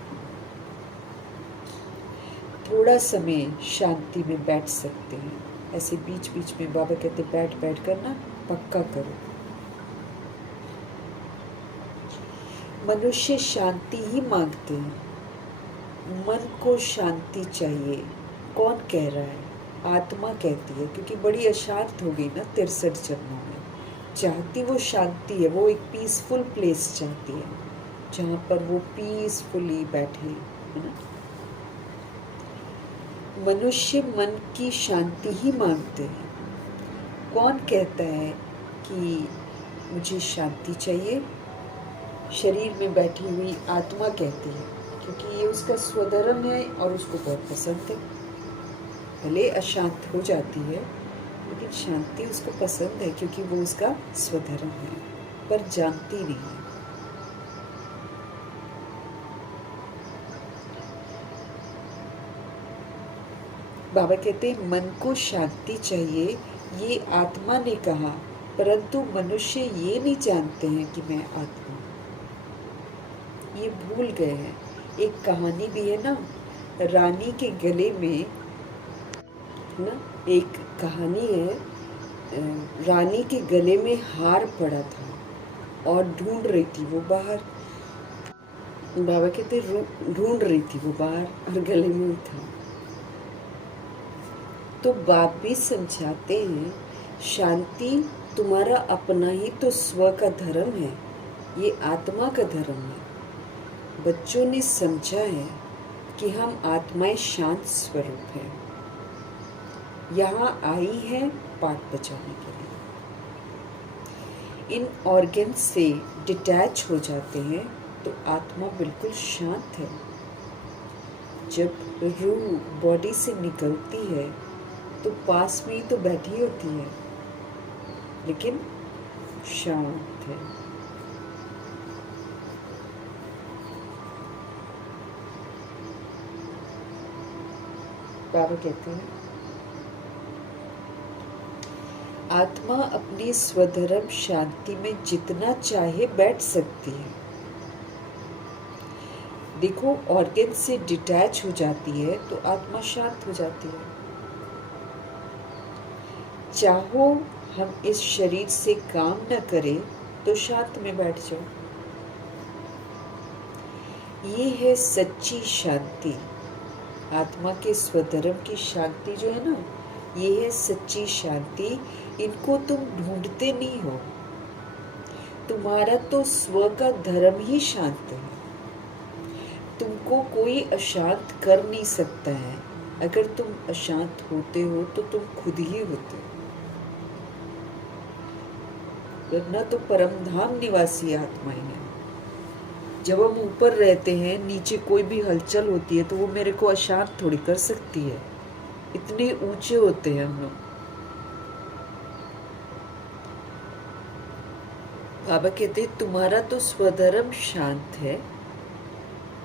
थोड़ा समय शांति में बैठ सकते हैं, ऐसे बीच बीच में बाबा कहते बैठ कर ना पक्का करो। मनुष्य शांति ही मांगते हैं, मन को शांति चाहिए। कौन कह रहा है? आत्मा कहती है, क्योंकि बड़ी अशांत हो गई ना 63 जन्मों में। चाहती वो शांति है, वो एक पीसफुल प्लेस चाहती है जहाँ पर वो पीसफुली बैठे, है ना। मनुष्य मन की शांति ही मांगते हैं। कौन कहता है कि मुझे शांति चाहिए? शरीर में बैठी हुई आत्मा कहती है, क्योंकि ये उसका स्वधर्म है और उसको बहुत पसंद है। भले अशांत हो जाती है, लेकिन शांति उसको पसंद है, क्योंकि वो उसका स्वधर्म है, पर जानती नहीं है। बाबा कहते हैं मन को शांति चाहिए, ये आत्मा ने कहा, परंतु मनुष्य ये नहीं जानते हैं कि मैं आत्मा हूँ। ये भूल गए हैं। एक कहानी भी है ना, रानी के गले में ना एक कहानी है, रानी के गले में हार पड़ा था और ढूंढ रही थी वो बाहर। बाबा कहते ढूंढ रही थी वो बाहर और गले में ही था। तो बाप भी समझाते हैं, शांति तुम्हारा अपना ही तो स्व का धर्म है, ये आत्मा का धर्म है। बच्चों ने समझा है कि हम आत्माएं शांत स्वरूप हैं, यहाँ आई है पाठ बजाने के लिए। इन ऑर्गन से डिटैच हो जाते हैं तो आत्मा बिल्कुल शांत है। जब रूह बॉडी से निकलती है तो पास में ही तो बैठी होती है, लेकिन शांत है। बाबा कहते हैं, आत्मा अपनी स्वधर्म शांति में जितना चाहे बैठ सकती है। देखो, ऑर्गन से डिटैच हो जाती है तो आत्मा शांत हो जाती है। चाहो हम इस शरीर से काम न करें तो शांत में बैठ जाओ। ये है सच्ची शांति। आत्मा के स्वधर्म की शांति जो है ना, ये है सच्ची शांति। इनको तुम ढूंढते नहीं हो, तुम्हारा तो स्व का धर्म ही शांत है। तुमको कोई अशांत कर नहीं सकता है। अगर तुम अशांत होते हो तो तुम खुद ही होते हो, वरना तो परमधाम निवासी आत्माएं हैं। जब हम ऊपर रहते हैं, नीचे कोई भी हलचल होती है तो वो मेरे को अशांत थोड़ी कर सकती है। इतने ऊंचे होते हैं हम लोग। बाबा कहते हैं, तुम्हारा तो स्वधर्म शांत है,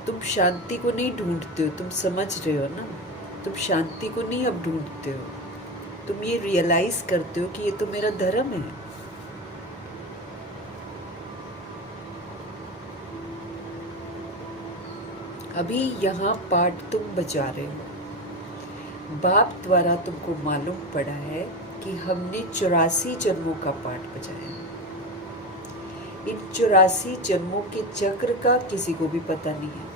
तुम शांति को नहीं ढूंढते हो। तुम समझ रहे हो ना, तुम शांति को नहीं अब ढूंढते हो, तुम ये रियलाइज करते हो कि ये तो मेरा धर्म है। अभी यहाँ पाठ तुम बजा रहे हो, बाप द्वारा तुमको मालूम पड़ा है कि हमने 84 जन्मों का पाठ बजाया। इन 84 जन्मों के चक्र का किसी को भी पता नहीं है।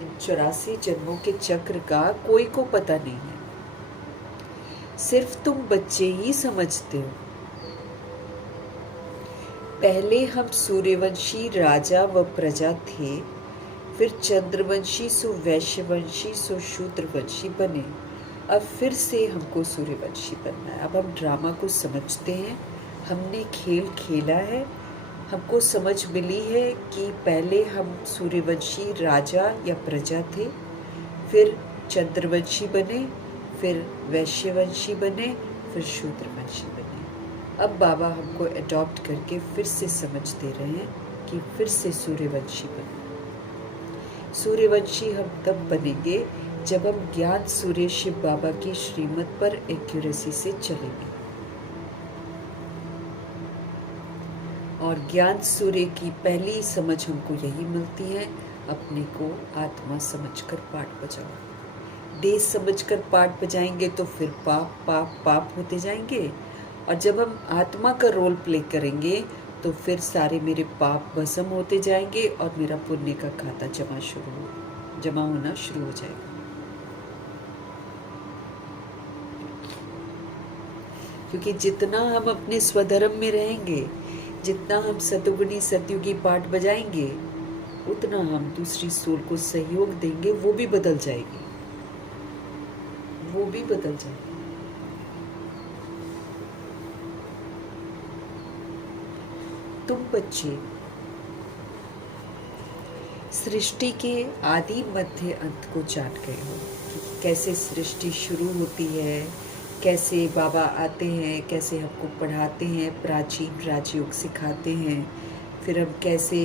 इन 84 जन्मों के चक्र का कोई को पता नहीं है, सिर्फ तुम बच्चे ही समझते हो। पहले हम सूर्यवंशी राजा व प्रजा थे, फिर चंद्रवंशी सो वैश्यवंशी सो शूद्रवंशी बने। अब फिर से हमको सूर्यवंशी बनना है। अब हम ड्रामा को समझते हैं, हमने खेल खेला है, हमको समझ मिली है कि पहले हम सूर्यवंशी राजा या प्रजा थे, फिर चंद्रवंशी बने, फिर वैश्यवंशी बने, फिर शूद्रवंशी बने। अब बाबा हमको अडॉप्ट करके फिर से समझ दे रहे हैं कि फिर से सूर्यवंशी बने। सूर्यवंशी हम तब बनेंगे जब हम ज्ञान सूर्य शिव बाबा की श्रीमत पर एक्यूरेसी से चलेंगे। और ज्ञान सूर्य की पहली समझ हमको यही मिलती है, अपने को आत्मा समझकर पाठ बजाओ। देह समझकर पाठ बजाएंगे तो फिर पाप पाप पाप होते जाएंगे, और जब हम आत्मा का रोल प्ले करेंगे तो फिर सारे मेरे पाप भस्म होते जाएंगे और मेरा पुण्य का खाता जमा होना शुरू हो जाएगा। क्योंकि जितना हम अपने स्वधर्म में रहेंगे, जितना हम सतुगुणी सतयुगी पाठ बजाएंगे, उतना हम दूसरी सोल को सहयोग देंगे, वो भी बदल जाएगी, वो भी बदल जाएगी। तुम बच्चे सृष्टि के आदि मध्य अंत को जान गए हो कि कैसे सृष्टि शुरू होती है, कैसे बाबा आते हैं, कैसे हमको पढ़ाते हैं, प्राचीन राजयोग सिखाते हैं, फिर हम कैसे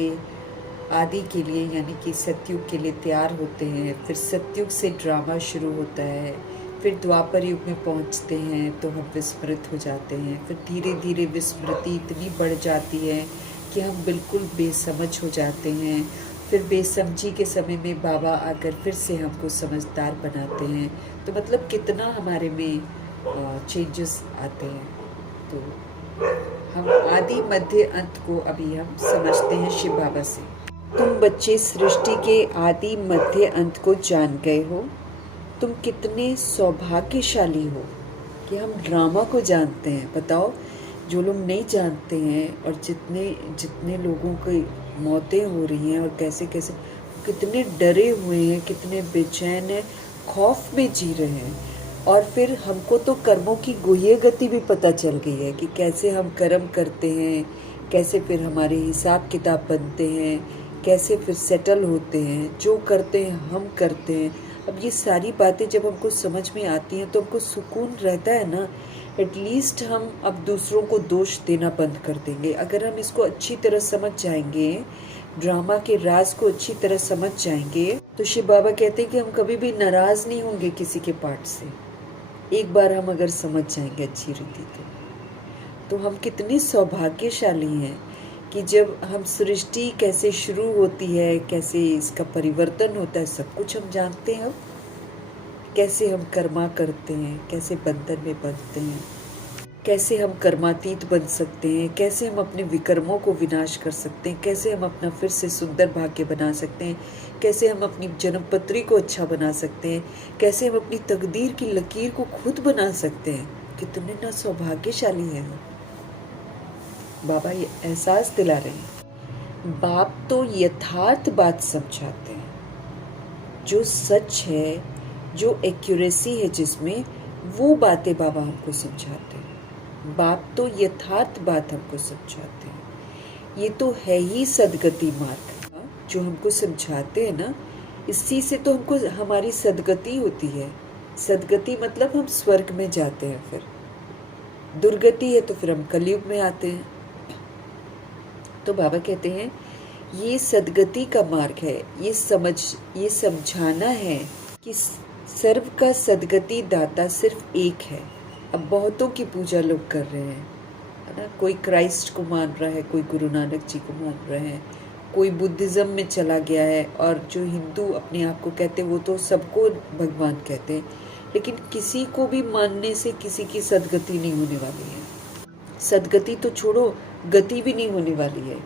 आदि के लिए यानी कि सतयुग के लिए तैयार होते हैं, फिर सतयुग से ड्रामा शुरू होता है, फिर द्वापर युग में पहुंचते हैं तो हम विस्मृत हो जाते हैं, फिर धीरे धीरे विस्मृति इतनी बढ़ जाती है कि हम बिल्कुल बेसमझ हो जाते हैं, फिर बेसमझी के समय में बाबा आकर फिर से हमको समझदार बनाते हैं। तो मतलब कितना हमारे में चेंजेस आते हैं। तो हम आदि मध्य अंत को अभी हम समझते हैं शिव बाबा से। तुम बच्चे सृष्टि के आदि मध्य अंत को जान गए हो। तुम कितने सौभाग्यशाली हो कि हम ड्रामा को जानते हैं। बताओ, जो लोग नहीं जानते हैं और जितने जितने लोगों की मौतें हो रही हैं और कैसे कैसे कितने डरे हुए हैं, कितने बेचैन हैं, खौफ में जी रहे हैं। और फिर हमको तो कर्मों की गुह्य गति भी पता चल गई है कि कैसे हम कर्म करते हैं, कैसे फिर हमारे हिसाब किताब बनते हैं, कैसे फिर सेटल होते हैं, जो करते हैं हम करते हैं। अब ये सारी बातें जब हमको समझ में आती हैं तो हमको सुकून रहता है ना। एटलीस्ट हम अब दूसरों को दोष देना बंद कर देंगे। अगर हम इसको अच्छी तरह समझ जाएंगे, ड्रामा के राज को अच्छी तरह समझ जाएंगे, तो शिव बाबा कहते हैं कि हम कभी भी नाराज नहीं होंगे किसी के पार्ट से। एक बार हम अगर समझ जाएंगे अच्छी रीति तो हम कितने सौभाग्यशाली हैं कि जब हम सृष्टि कैसे शुरू होती है, कैसे इसका परिवर्तन होता है, सब कुछ हम जानते हैं। कैसे हम कर्मा करते हैं, कैसे बंधन में बंधते हैं, कैसे हम कर्मातीत बन सकते हैं, कैसे हम अपने विकर्मों को विनाश कर सकते हैं, कैसे हम अपना फिर से सुंदर भाग्य बना सकते हैं, कैसे हम अपनी जन्मपत्री को अच्छा बना सकते हैं, कैसे हम अपनी तकदीर की लकीर को खुद बना सकते हैं। कितने ना सौभाग्यशाली हैं हम। बाबा ये एहसास दिला रहे हैं। बाप तो यथार्थ बात समझाते हैं, जो सच है, जो एक्यूरेसी है जिसमें, वो बातें बाबा हमको समझाते हैं। बाप तो यथार्थ बात हमको समझाते हैं। ये तो है ही सदगति मार्ग जो हमको समझाते हैं ना। इसी से तो हमको हमारी सदगति होती है। सदगति मतलब हम स्वर्ग में जाते हैं। फिर दुर्गति है तो फिर हम कलयुग में आते हैं। तो बाबा कहते हैं ये सदगति का मार्ग है। ये समझाना है कि सर्व का सदगति दाता सिर्फ एक है। अब बहुतों की पूजा लोग कर रहे हैं, है ना। कोई क्राइस्ट को मान रहा है, कोई गुरु नानक जी को मान रहे हैं, कोई बुद्धिज्म में चला गया है, और जो हिंदू अपने आप को कहते हैं वो तो सबको भगवान कहते हैं। लेकिन किसी को भी मानने से किसी की सदगति नहीं होने वाली है। सदगति तो छोड़ो, गति भी नहीं होने वाली है।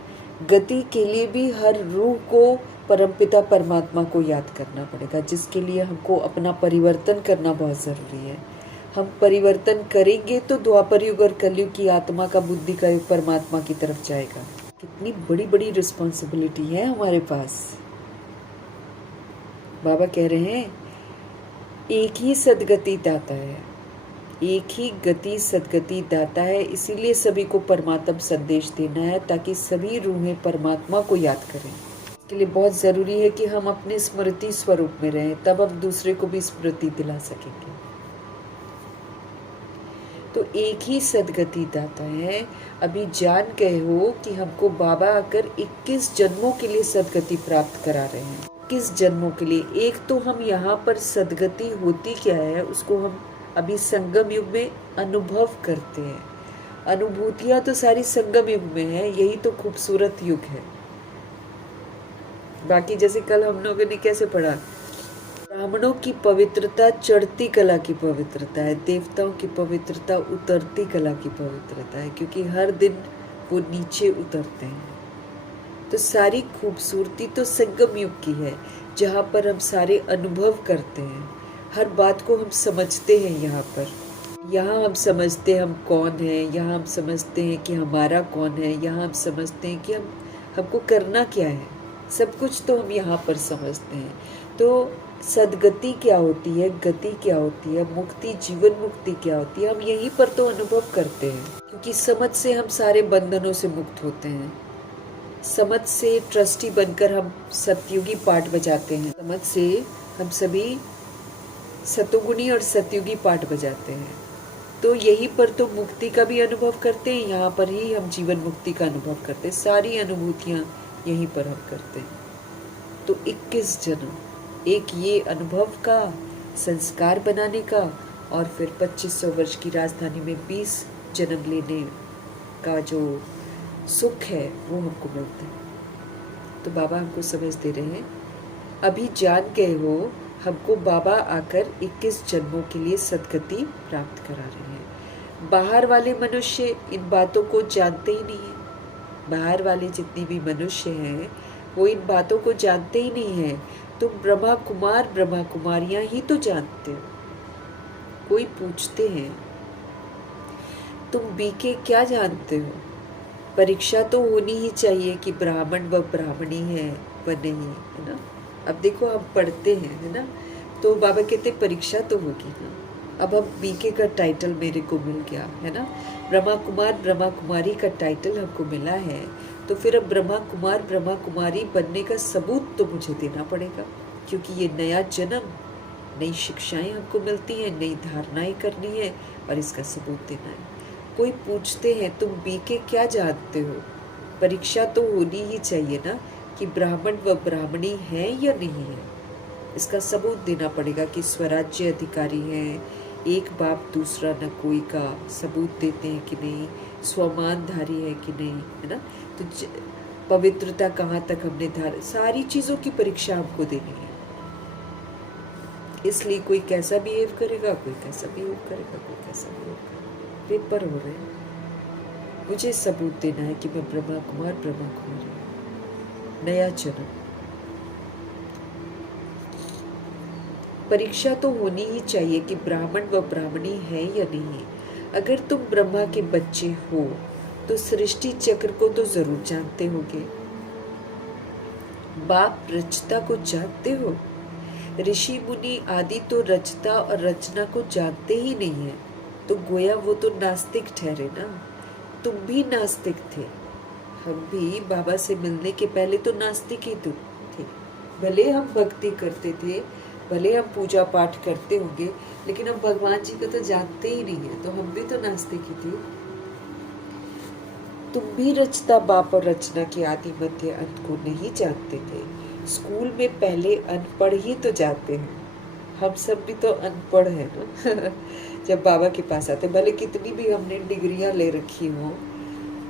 गति के लिए भी हर रूह को परमपिता परमात्मा को याद करना पड़ेगा, जिसके लिए हमको अपना परिवर्तन करना बहुत ज़रूरी है। हम परिवर्तन करेंगे तो द्वापर युग और कलयुग की आत्मा का, बुद्धि का युग परमात्मा की तरफ जाएगा। कितनी बड़ी बड़ी रिस्पॉन्सिबिलिटी है हमारे पास। बाबा कह रहे हैं एक ही सदगति दाता है, एक ही गति सदगति दाता है। इसीलिए सभी को परमात्म संदेश देना है, ताकि सभी रूहें परमात्मा को याद करें। इसके लिए बहुत ज़रूरी है कि हम अपने स्मृति स्वरूप में रहें, तब हम दूसरे को भी स्मृति दिला सकेंगे। तो एक ही सदगति दाता है। अभी जान गए हो कि हमको बाबा आकर 21 जन्मों के लिए सदगति प्राप्त करा रहे हैं। 21 जन्मों के लिए। एक तो हम यहाँ पर सदगति होती क्या है उसको हम अभी संगम युग में अनुभव करते हैं। अनुभूतियां तो सारी संगम युग में है। यही तो खूबसूरत युग है। बाकी जैसे कल हम लोगों ने कैसे पढ़ा, ब्राह्मणों की पवित्रता चढ़ती कला की पवित्रता है, देवताओं की पवित्रता उतरती कला की पवित्रता है, क्योंकि हर दिन वो नीचे उतरते हैं। तो सारी खूबसूरती तो संगम युग की है, जहाँ पर हम सारे अनुभव करते हैं। हर बात को हम समझते हैं। यहाँ हम समझते हैं हम कौन हैं, यहाँ हम समझते हैं कि हमारा कौन है, यहाँ हम समझते हैं कि हमको करना क्या है। सब कुछ तो हम यहाँ पर समझते हैं। तो सदगति क्या होती है, गति क्या होती है, मुक्ति, जीवन मुक्ति क्या होती है, हम यहीं पर तो अनुभव करते हैं। क्योंकि समझ से हम सारे बंधनों से मुक्त होते हैं। समझ से ट्रस्टी बनकर हम सतयुगी पाठ बजाते हैं। समझ से हम सभी सतोगुणी और सतयुगी पाठ बजाते हैं। तो यहीं पर तो मुक्ति का भी अनुभव करते हैं। यहाँ पर ही हम जीवन मुक्ति का अनुभव करते हैं। सारी अनुभूतियाँ यहीं पर हम करते हैं। तो 21 जन्म, एक ये अनुभव का, संस्कार बनाने का, और फिर 2500 वर्ष की राजधानी में 20 जन्म लेने का जो सुख है वो हमको मिलता है। तो बाबा हमको समझ दे रहे हैं, अभी जान गए हो, हमको बाबा आकर 21 जन्मों के लिए सदगति प्राप्त करा रहे हैं। बाहर वाले मनुष्य इन बातों को जानते ही नहीं है। बाहर वाले जितने भी मनुष्य हैं वो इन बातों को जानते ही नहीं है। तुम ब्रह्मा कुमार ब्रह्मा कुमारियां ही तो जानते हो। कोई पूछते हैं तुम बीके क्या जानते हो? परीक्षा तो होनी ही चाहिए कि ब्राह्मण व ब्राह्मणी है व नहीं, है ना। अब देखो हम पढ़ते हैं, है ना, तो बाबा कहते परीक्षा तो होगी ना। अब हम बीके का टाइटल मेरे को मिल गया, है ना, ब्रह्मा कुमार ब्रह्मा कुमारी का टाइटल हमको मिला है, तो फिर अब ब्रह्मा कुमार ब्रह्मा कुमारी बनने का सबूत तो मुझे देना पड़ेगा, क्योंकि ये नया जन्म, नई शिक्षाएं हमको मिलती हैं, नई धारणाएं करनी है और इसका सबूत देना है। कोई पूछते हैं तुम बीके क्या जानते हो? परीक्षा तो होनी ही चाहिए ना कि ब्राह्मण व ब्राह्मणी है या नहीं है। इसका सबूत देना पड़ेगा कि स्वराज्य अधिकारी हैं, एक बाप दूसरा न कोई का सबूत देते हैं कि नहीं, स्वमानधारी है कि नहीं, है ना। तो पवित्रता कहाँ तक हमने सारी चीज़ों की परीक्षा हमको देनी है। इसलिए कोई कैसा बिहेव करेगा, कोई कैसा बिहेव करेगा, कोई कैसा बिहेव करेगा। पेपर हो रहे हैं, मुझे सबूत देना है कि मैं ब्रह्मा कुमार ब्रह्मा कुमारी हूँ। नया जन्म, परीक्षा तो होनी ही चाहिए कि ब्राह्मण व ब्राह्मणी है या नहीं। अगर तुम ब्रह्मा के बच्चे हो तो सृष्टि चक्र को तो जरूर जानते होगे। बाप रचता को जानते हो। ऋषि मुनि आदि तो रचता और रचना को जानते ही नहीं है, तो गोया वो तो नास्तिक ठहरे ना। तुम भी नास्तिक थे, हम भी बाबा से मिलने के पहले तो नास्तिक ही तो थे। भले हम भक्ति करते थे, भले हम पूजा पाठ करते होंगे, लेकिन हम भगवान जी को तो जानते ही नहीं है, तो हम भी तो नास्तिक ही थे। तुम भी रचता बाप और रचना के आदि मध्य अंत को नहीं जानते थे। स्कूल में पहले अनपढ़ ही तो जाते हैं। हम सब भी तो अनपढ़ है ना। जब बाबा के पास आते, भले कितनी भी हमने डिग्रियां ले रखी हो,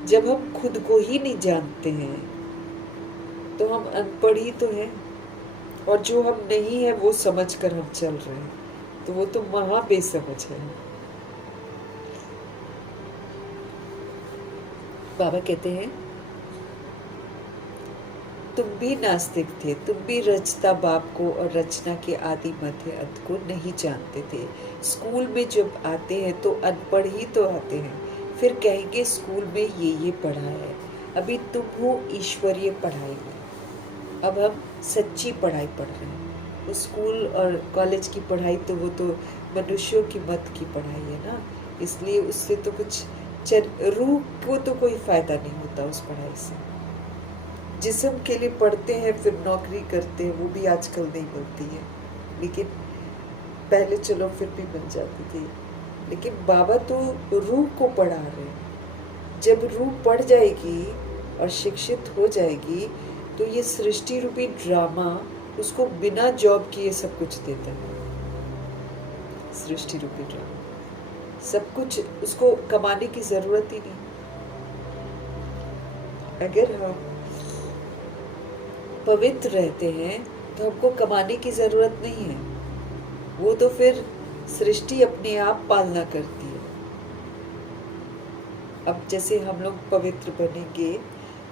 जब हम खुद को ही नहीं जानते हैं तो हम अनपढ़ ही तो हैं। और जो हम नहीं है वो समझ कर हम चल रहे हैं, तो वो तो महा बेसमझ है। बाबा कहते हैं तुम भी नास्तिक थे, तुम भी रचता बाप को और रचना के आदि मध्य अंत को नहीं जानते थे। स्कूल में जब आते हैं तो अनपढ़ ही तो आते हैं, फिर कहेंगे स्कूल में ये पढ़ा है। अभी तुम हो ईश्वरीय पढ़ाई में, अब हम सच्ची पढ़ाई पढ़ रहे हैं। तो स्कूल और कॉलेज की पढ़ाई तो वो तो मनुष्यों की मत की पढ़ाई है ना, इसलिए उससे तो कुछ रूह को तो कोई फायदा नहीं होता उस पढ़ाई से। जिस्म के लिए पढ़ते हैं फिर नौकरी करते हैं, वो भी आजकल नहीं मिलती है, लेकिन पहले चलो फिर भी मिल जाती थी। लेकिन बाबा तो रूह को पढ़ा रहे हैं। जब रूह पढ़ जाएगी और शिक्षित हो जाएगी तो ये सृष्टि रूपी ड्रामा उसको बिना जॉब किए सब कुछ देता है। सृष्टि रूपी ड्रामा सब कुछ, उसको कमाने की जरूरत ही नहीं। अगर हम पवित्र रहते हैं तो हमको कमाने की जरूरत नहीं है, वो तो फिर सृष्टि अपने आप पालना करती है। अब जैसे हम लोग पवित्र बनेंगे,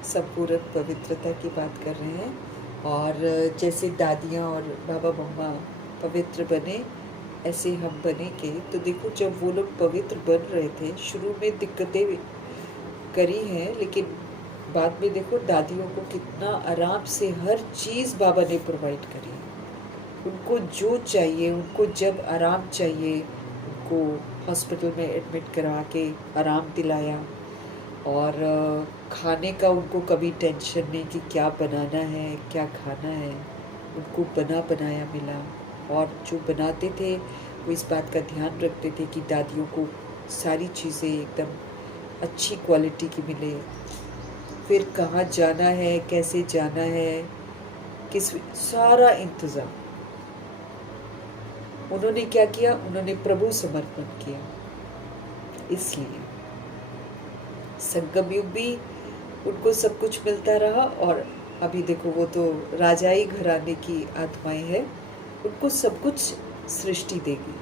संपूर्ण पवित्रता की बात कर रहे हैं, और जैसे दादियाँ और बाबा मम्मा पवित्र बने ऐसे हम बनेंगे। तो देखो जब वो लोग पवित्र बन रहे थे, शुरू में दिक्कतें करी हैं, लेकिन बाद में देखो दादियों को कितना आराम से हर चीज़ बाबा ने प्रोवाइड करी। उनको जो चाहिए, उनको जब आराम चाहिए, उनको हॉस्पिटल में एडमिट करा के आराम दिलाया, और खाने का उनको कभी टेंशन नहीं कि क्या बनाना है क्या खाना है, उनको बना बनाया मिला। और जो बनाते थे वो इस बात का ध्यान रखते थे कि दादियों को सारी चीज़ें एकदम अच्छी क्वालिटी की मिले। फिर कहाँ जाना है, कैसे जाना है, किस, सारा इंतज़ाम उन्होंने क्या किया, उन्होंने प्रभु समर्पण किया। इसलिए संगम युग भी उनको सब कुछ मिलता रहा, और अभी देखो वो तो राजाई घराने की आत्माएं हैं, उनको सब कुछ सृष्टि देगी।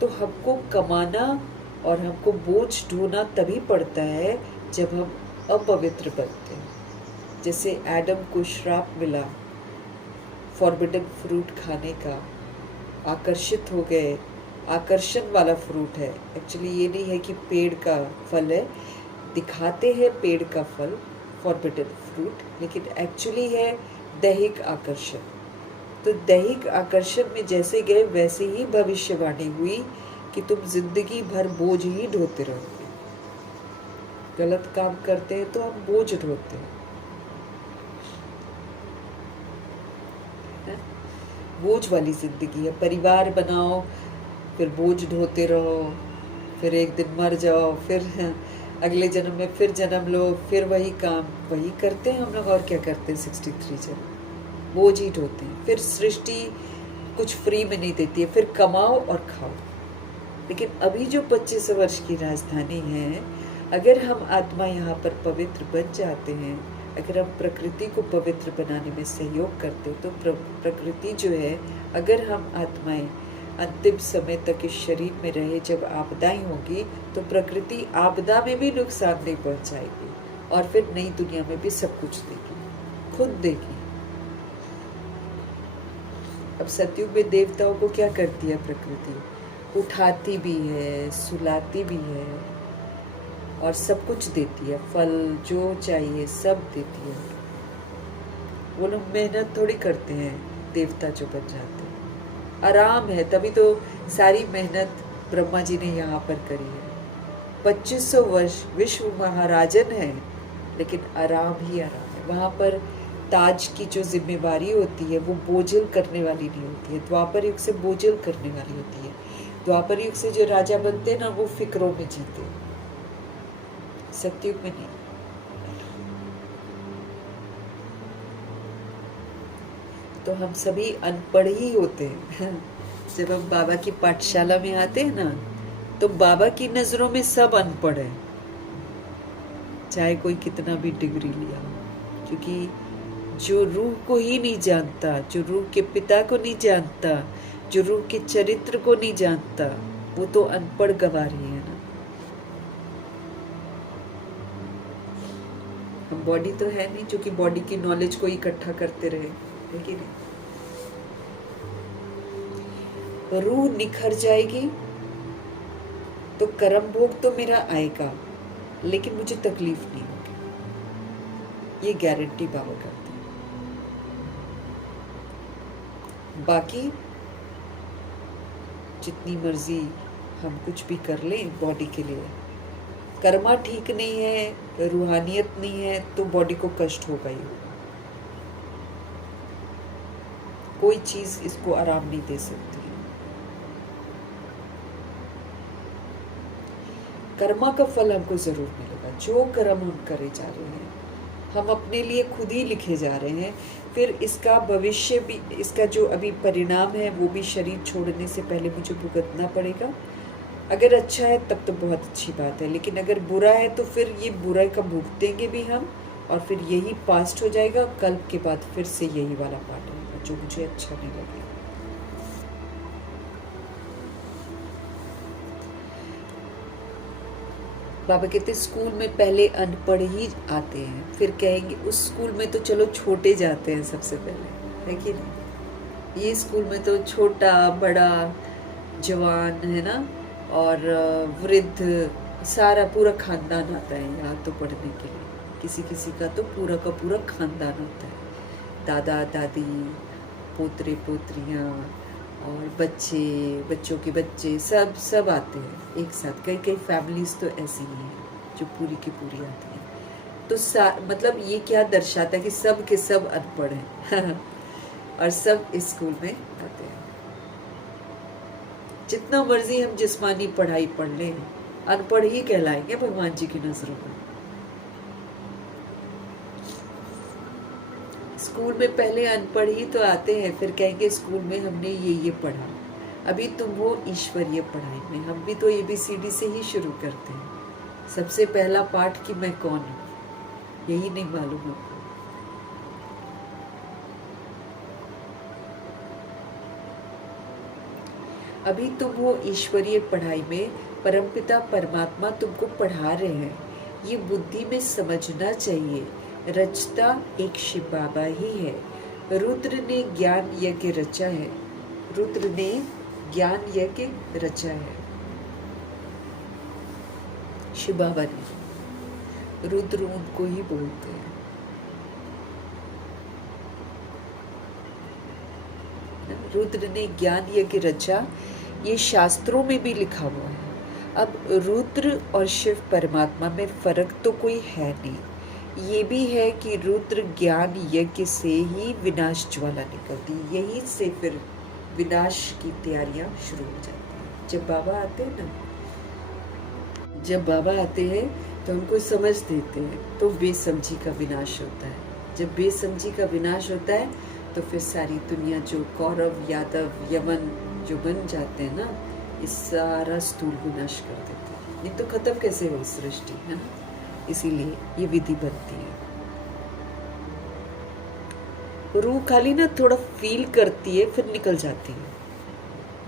तो हमको कमाना और हमको बोझ ढोना तभी पड़ता है जब हम अपवित्र बनते हैं। जैसे एडम को श्राप मिला फॉरबिडन फ्रूट खाने का, आकर्षित हो गए। आकर्षण वाला फ्रूट है, एक्चुअली ये नहीं है कि पेड़ का फल है, दिखाते हैं पेड़ का फल फॉरबिडन फ्रूट, लेकिन एक्चुअली है दैहिक आकर्षण। तो दैहिक आकर्षण में जैसे गए वैसे ही भविष्यवाणी हुई कि तुम जिंदगी भर बोझ ही ढोते रहोगे। गलत काम करते हैं तो हम बोझ ढोते हैं, बोझ वाली जिंदगी है। परिवार बनाओ, फिर बोझ ढोते रहो, फिर एक दिन मर जाओ, फिर अगले जन्म में फिर जन्म लो, फिर वही काम वही करते हैं हम लोग। और क्या करते हैं 63 जन्म, बोझ ही ढोते हैं। फिर सृष्टि कुछ फ्री में नहीं देती है, फिर कमाओ और खाओ। लेकिन अभी जो 25 वर्ष की राजधानी है, अगर हम आत्मा यहाँ पर पवित्र बन जाते हैं, अगर हम प्रकृति को पवित्र बनाने में सहयोग करते तो प्रकृति जो है, अगर हम आत्माएं अंतिम समय तक इस शरीर में रहे, जब आपदाएं होंगी तो प्रकृति आपदा में भी नुकसान नहीं पहुंचाएगी और फिर नई दुनिया में भी सब कुछ देगी, खुद देगी। अब सतयुग में देवताओं को क्या करती है प्रकृति? उठाती भी है, सुलाती भी है और सब कुछ देती है, फल जो चाहिए सब देती है। वो लोग मेहनत थोड़ी करते हैं, देवता जो बन जाते हैं। आराम है, तभी तो सारी मेहनत ब्रह्मा जी ने यहाँ पर करी है। 2500 वर्ष विश्व महाराजन है, लेकिन आराम ही आराम है। वहाँ पर ताज की जो जिम्मेवारी होती है वो बोझिल करने वाली नहीं होती है, द्वापर युग से बोझिल करने वाली होती है। द्वापर युग से जो राजा बनते हैं ना, वो फिक्रों में जीते, सतयुग में नहीं। तो हम सभी अनपढ़ ही होते हैं। जब हम बाबा की पाठशाला में आते हैं ना, तो बाबा की नजरों में सब अनपढ़ है, चाहे कोई कितना भी डिग्री लिया हो। क्योंकि जो रूह को ही नहीं जानता, जो रूह के पिता को नहीं जानता, जो रूह के चरित्र को नहीं जानता, वो तो अनपढ़ गवारी है ना। हम बॉडी तो है नहीं जो कि बॉडी की नॉलेज को इकट्ठा करते रहे, है कि नहीं? रूह निखर जाएगी तो कर्म भोग तो मेरा आएगा, लेकिन मुझे तकलीफ नहीं होगी, ये गारंटी बाबा करते हैं। बाकी जितनी मर्जी हम कुछ भी कर लें बॉडी के लिए, कर्मा ठीक नहीं है, रूहानियत नहीं है, तो बॉडी को कष्ट होगा ही होगा। कोई चीज इसको आराम नहीं दे सकती। कर्मा का फल हमको जरूर मिलेगा। जो कर्म हम करे जा रहे हैं, हम अपने लिए खुद ही लिखे जा रहे हैं। फिर इसका भविष्य भी, इसका जो अभी परिणाम है वो भी शरीर छोड़ने से पहले मुझे भुगतना पड़ेगा। अगर अच्छा है तब तो बहुत अच्छी बात है, लेकिन अगर बुरा है तो फिर ये बुराई का भुगतेंगे भी हम, और फिर यही पास्ट हो जाएगा। कल्प के बाद फिर से यही वाला पार्ट आएगा जो मुझे अच्छा नहीं लगेगा। बाबा कहते स्कूल में पहले अनपढ़ ही आते हैं, फिर कहेंगे उस स्कूल में तो चलो छोटे जाते हैं सबसे पहले, है कि नहीं? ये स्कूल में तो छोटा बड़ा जवान है ना, और वृद्ध सारा पूरा खानदान आता है यहाँ तो पढ़ने के लिए। किसी किसी का तो पूरा का पूरा खानदान होता है, दादा दादी, पोतरे पोतरियाँ और बच्चे, बच्चों के बच्चे, सब आते हैं एक साथ। कई कई फैमिलीज तो ऐसी ही हैं जो पूरी की पूरी आती हैं। तो मतलब ये क्या दर्शाता है कि सब के सब अनपढ़ हैं और सब इस स्कूल में आते हैं। जितना मर्जी हम जिस्मानी पढ़ाई पढ़ लें, अनपढ़ ही कहलाएंगे भगवान जी की नजरों में। स्कूल में पहले अनपढ़ ही तो आते हैं, फिर कहेंगे स्कूल में हमने ये पढ़ा। अभी तुम हो ईश्वरीय पढ़ाई में, हम भी तो ABCD से ही शुरू करते हैं। सबसे पहला पाठ कि मैं कौन हूँ, यही नहीं मालूम आपको। अभी तुम हो ईश्वरीय पढ़ाई में, परमपिता परमात्मा तुमको पढ़ा रहे हैं, ये बुद्धि में समझना चाहिए। रचता एक शिव बाबा ही है। रुद्र ने ज्ञान यज्ञ रचा है, रुद्र ने ज्ञान यज्ञ रचा है। शिव बाबा ने, रुद्र उनको ही बोलते हैं। रुद्र ने ज्ञान यज्ञ रचा, ये शास्त्रों में भी लिखा हुआ है। अब रुद्र और शिव परमात्मा में फर्क तो कोई है नहीं। ये भी है कि रुद्र ज्ञान यज्ञ से ही विनाश ज्वाला निकलती है, यहीं से फिर विनाश की तैयारियां शुरू हो जाती हैं। जब बाबा आते हैं ना, जब बाबा आते हैं तो हमको समझ देते हैं, तो बेसमझी का विनाश होता है। जब बेसमझी का विनाश होता है तो फिर सारी दुनिया, जो कौरव यादव यमन जो बन जाते हैं ना, इस सारा स्थूल विनाश कर देते हैं। नहीं तो खत्म कैसे हो सृष्टि, है ना। इसीलिए ये विधि बनती है। रूह खाली ना थोड़ा फील करती है, फिर निकल जाती है,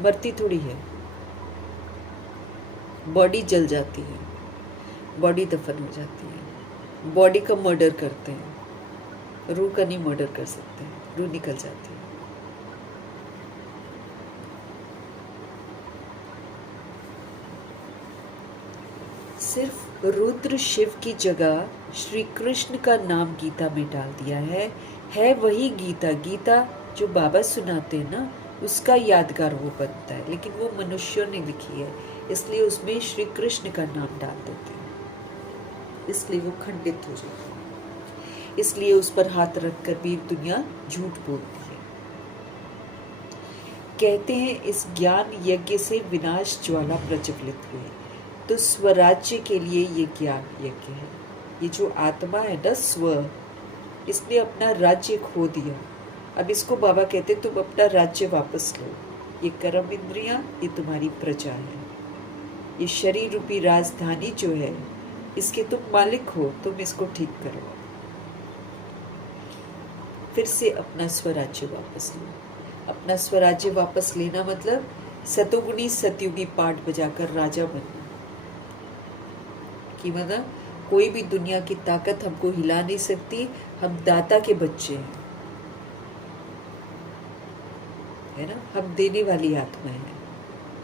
मरती थोड़ी है। बॉडी जल जाती है, बॉडी दफन हो जाती है। बॉडी का मर्डर करते हैं, रूह का नहीं मर्डर कर सकते, रूह निकल जाती है। सिर्फ रुद्र शिव की जगह श्री कृष्ण का नाम गीता में डाल दिया है वही गीता। गीता जो बाबा सुनाते हैं ना, उसका यादगार वो बनता है, लेकिन वो मनुष्यों ने लिखी है, इसलिए उसमें श्री कृष्ण का नाम डाल देते हैं, इसलिए वो खंडित हो जाती है। इसलिए उस पर हाथ रखकर भी दुनिया झूठ बोलती है। कहते हैं इस ज्ञान यज्ञ से विनाश ज्वाला प्रज्वलित हुई, तो स्वराज्य के लिए ये ज्ञान यज्ञ है। ये जो आत्मा है ना, स्व, इसने अपना राज्य खो दिया। अब इसको बाबा कहते तुम अपना राज्य वापस लो। ये कर्म इंद्रियां, ये तुम्हारी प्रजा है। ये शरीर रूपी राजधानी जो है, इसके तुम मालिक हो, तुम इसको ठीक करो। फिर से अपना स्वराज्य वापस लो। अपना स्वराज्य वापस लेना मतलब सतोगुणी सतयुगी पाठ बजाकर राजा बनना। कि मतलब कोई भी दुनिया की ताकत हमको हिला नहीं सकती, हम दाता के बच्चे हैं, है ना। हम देने वाली आत्मा है,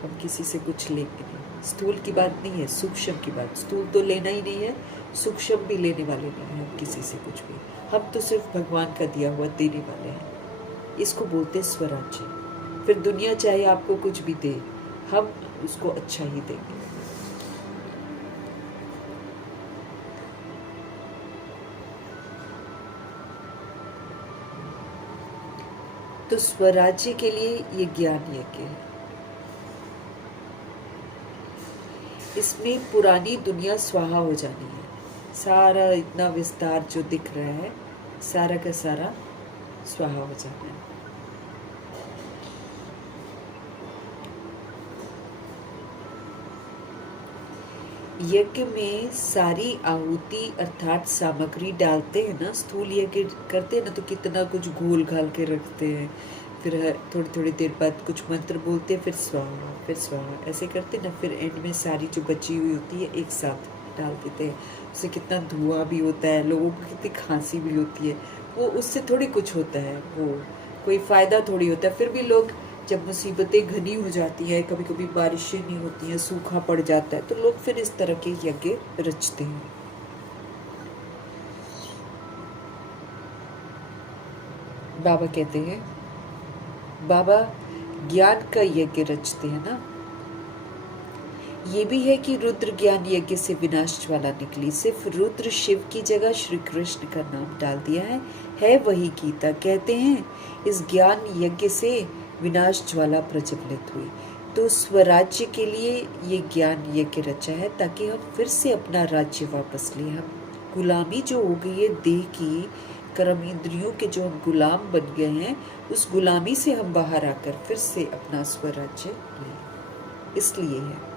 हम किसी से कुछ लेंगे नहीं। स्थूल की बात नहीं है, सूक्ष्म की बात। स्थूल तो लेना ही नहीं है, सूक्ष्म भी लेने वाले नहीं है हम किसी से कुछ भी। हम तो सिर्फ भगवान का दिया हुआ देने वाले हैं। इसको बोलते स्वराज्य। फिर दुनिया चाहे आपको कुछ भी दे, हम उसको अच्छा ही देंगे। तो स्वराज्य के लिए ये ज्ञान यज्ञ है। इसमें पुरानी दुनिया स्वाहा हो जानी है। सारा इतना विस्तार जो दिख रहा है, सारा का सारा स्वाहा हो जाना है। यज्ञ में सारी आहुति अर्थात सामग्री डालते हैं ना, स्थूल यज्ञ करते हैं ना, तो कितना कुछ घोल घाल के रखते हैं। फिर थोड़ी थोड़ी देर बाद कुछ मंत्र बोलते हैं, फिर स्वाहा ऐसे करते ना। फिर एंड में सारी जो बची हुई होती है एक साथ डाल देते हैं। उससे कितना धुआं भी होता है, लोगों को कितनी खांसी भी होती है। वो उससे थोड़ी कुछ होता है, वो कोई फ़ायदा थोड़ी होता है। फिर भी लोग, जब मुसीबतें घनी हो जाती हैं, कभी कभी बारिशें नहीं होती हैं, सूखा पड़ जाता है, तो लोग फिर इस तरह के यज्ञ रचते हैं। बाबा कहते हैं, बाबा ज्ञान का यज्ञ रचते हैं ना। ये भी है कि रुद्र ज्ञान यज्ञ से विनाश ज्वाला निकली। सिर्फ रुद्र शिव की जगह श्री कृष्ण का नाम डाल दिया है वही गीता। कहते हैं इस ज्ञान यज्ञ से विनाश ज्वाला प्रज्वलित हुई, तो स्वराज्य के लिए ये ज्ञान यज्ञ रचा है, ताकि हम फिर से अपना राज्य वापस लें। हम गुलामी जो हो गई है देह की, कर्म इंद्रियों के जो हम गुलाम बन गए हैं, उस गुलामी से हम बाहर आकर फिर से अपना स्वराज्य लें। इसलिए है,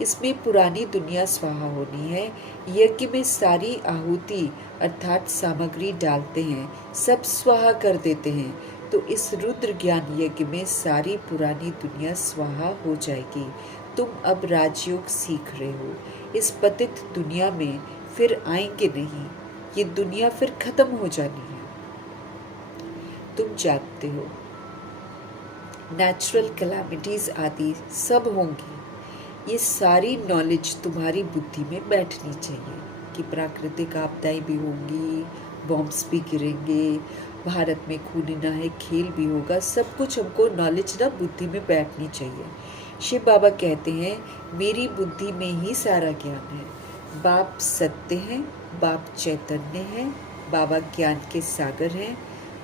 इसमें पुरानी दुनिया स्वाहा होनी है। यज्ञ में सारी आहुति अर्थात सामग्री डालते हैं, सब स्वाहा कर देते हैं। तो इस रुद्र ज्ञान यज्ञ में सारी पुरानी दुनिया स्वाहा हो जाएगी। तुम अब राजयोग सीख रहे हो। इस पतित दुनिया में फिर आएंगे नहीं, ये दुनिया फिर खत्म हो जानी है। तुम जानते हो नेचुरल कैलामिटीज आदि सब होंगी। ये सारी नॉलेज तुम्हारी बुद्धि में बैठनी चाहिए कि प्राकृतिक आपदाएं भी होंगी, बॉम्ब्स भी गिरेंगे, भारत में खूनी नाहक खेल भी होगा। सब कुछ हमको नॉलेज ना बुद्धि में बैठनी चाहिए। शिव बाबा कहते हैं मेरी बुद्धि में ही सारा ज्ञान है। बाप सत्य हैं, बाप चैतन्य हैं, बाबा ज्ञान के सागर हैं।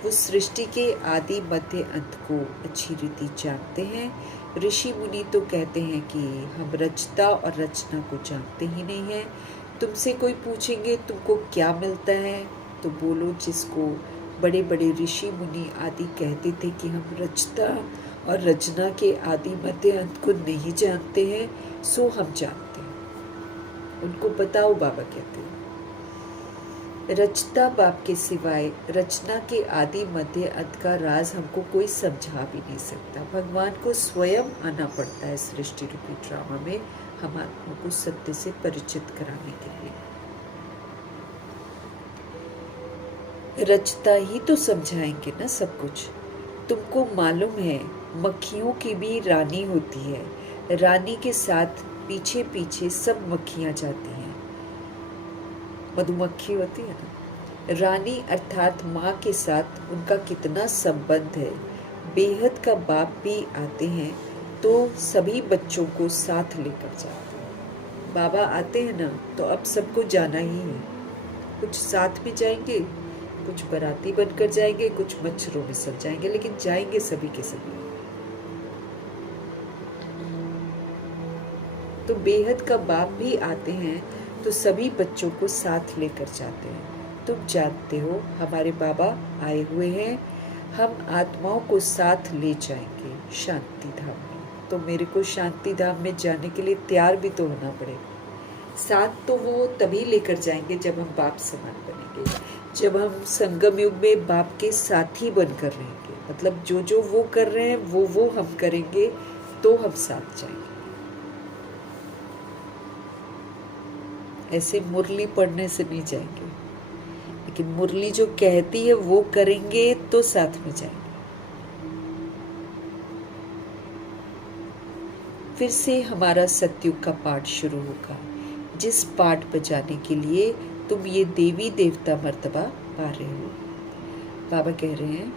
वो सृष्टि के आदि मध्य अंत को अच्छी रीति जानते हैं। ऋषि मुनि तो कहते हैं कि हम रचता और रचना को जानते ही नहीं हैं। तुमसे कोई पूछेंगे तुमको क्या मिलता है, तो बोलो जिसको बड़े बड़े ऋषि मुनि आदि कहते थे कि हम रचता और रचना के आदि मध्य अंत को नहीं जानते हैं, सो हम जानते हैं। उनको बताओ, बाबा कहते हैं रचता बाप के सिवाय रचना के आदि मध्य अंत का राज हमको कोई समझा भी नहीं सकता। भगवान को स्वयं आना पड़ता है सृष्टि रूपी ड्रामा में हम आत्मा को सत्य से परिचित कराने के लिए। रचता ही तो समझाएंगे ना सब कुछ। तुमको मालूम है मक्खियों की भी रानी होती है। रानी के साथ पीछे पीछे सब मक्खियां जाती हैं। मधुमक्खी होती है ना, रानी अर्थात माँ के साथ उनका कितना संबंध है। बेहद का बाप भी आते हैं तो सभी बच्चों को साथ लेकर जाते हैं। बाबा आते हैं ना तो अब सबको जाना ही है। कुछ साथ भी जाएंगे, कुछ बाराती बनकर जाएंगे, कुछ मच्छरों में सब जाएंगे, लेकिन जाएंगे सभी के सभी। तो बेहद का बाप भी आते हैं तो सभी बच्चों को साथ लेकर जाते हैं। तुम जानते हो हमारे बाबा आए हुए हैं, हम आत्माओं को साथ ले जाएंगे शांति धाम में। तो मेरे को शांति धाम में जाने के लिए तैयार भी तो होना पड़ेगा। साथ तो वो तभी लेकर जाएंगे जब हम बाप समान बनेंगे, जब हम संगम युग में बाप के साथी बनकर रहेंगे। मतलब जो जो वो कर रहे हैं वो हम करेंगे तो हम साथ जाएंगे। ऐसे मुरली पढ़ने से नहीं जाएंगे, लेकिन मुरली जो कहती है वो करेंगे तो साथ में जाएंगे। फिर से हमारा सतयुग का पाठ शुरू होगा, जिस पाठ बजाने के लिए तुम ये देवी देवता मर्तबा पा रहे हो। बाबा कह रहे हैं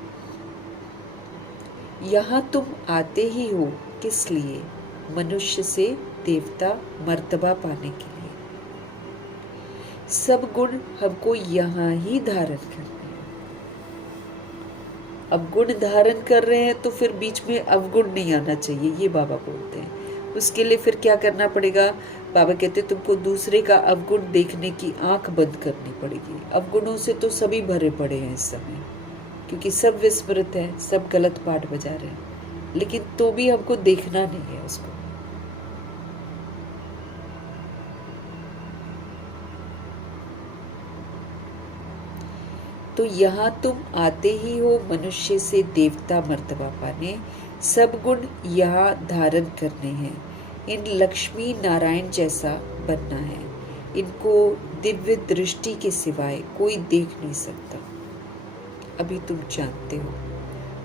यहाँ तुम आते ही हो किस लिए? मनुष्य से देवता मर्तबा पाने के लिए। सब गुण हमको यहाँ ही धारण करने हैं। अब गुण धारण कर रहे हैं तो फिर बीच में अवगुण नहीं आना चाहिए, ये बाबा बोलते हैं। उसके लिए फिर क्या करना पड़ेगा? बाबा कहते हैं तुमको दूसरे का अवगुण देखने की आंख बंद करनी पड़ेगी। अवगुणों से तो सभी भरे पड़े हैं इस समय, क्योंकि सब विस्मृत है, सब गलत पाठ बजा रहे हैं, लेकिन तो भी हमको देखना नहीं है उसको। तो यहाँ तुम आते ही हो मनुष्य से देवता मर्तबा पाने। सब गुण यहाँ धारण करने हैं। इन लक्ष्मी नारायण जैसा बनना है। इनको दिव्य दृष्टि के सिवाय कोई देख नहीं सकता। अभी तुम जानते हो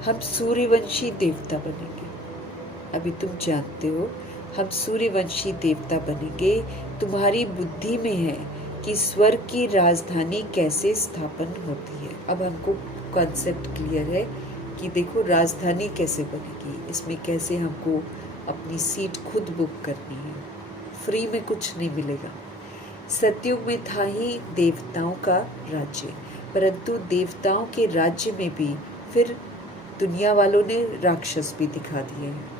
हम सूर्यवंशी देवता बनेंगे। अभी तुम जानते हो हम सूर्यवंशी देवता बनेंगे। तुम्हारी बुद्धि में है कि स्वर्ग की राजधानी कैसे स्थापन होती है। अब हमको कॉन्सेप्ट क्लियर है कि देखो राजधानी कैसे बनेगी, इसमें कैसे हमको अपनी सीट खुद बुक करनी है। फ्री में कुछ नहीं मिलेगा। सतयुग में था ही देवताओं का राज्य, परंतु देवताओं के राज्य में भी फिर दुनिया वालों ने राक्षस भी दिखा दिए हैं।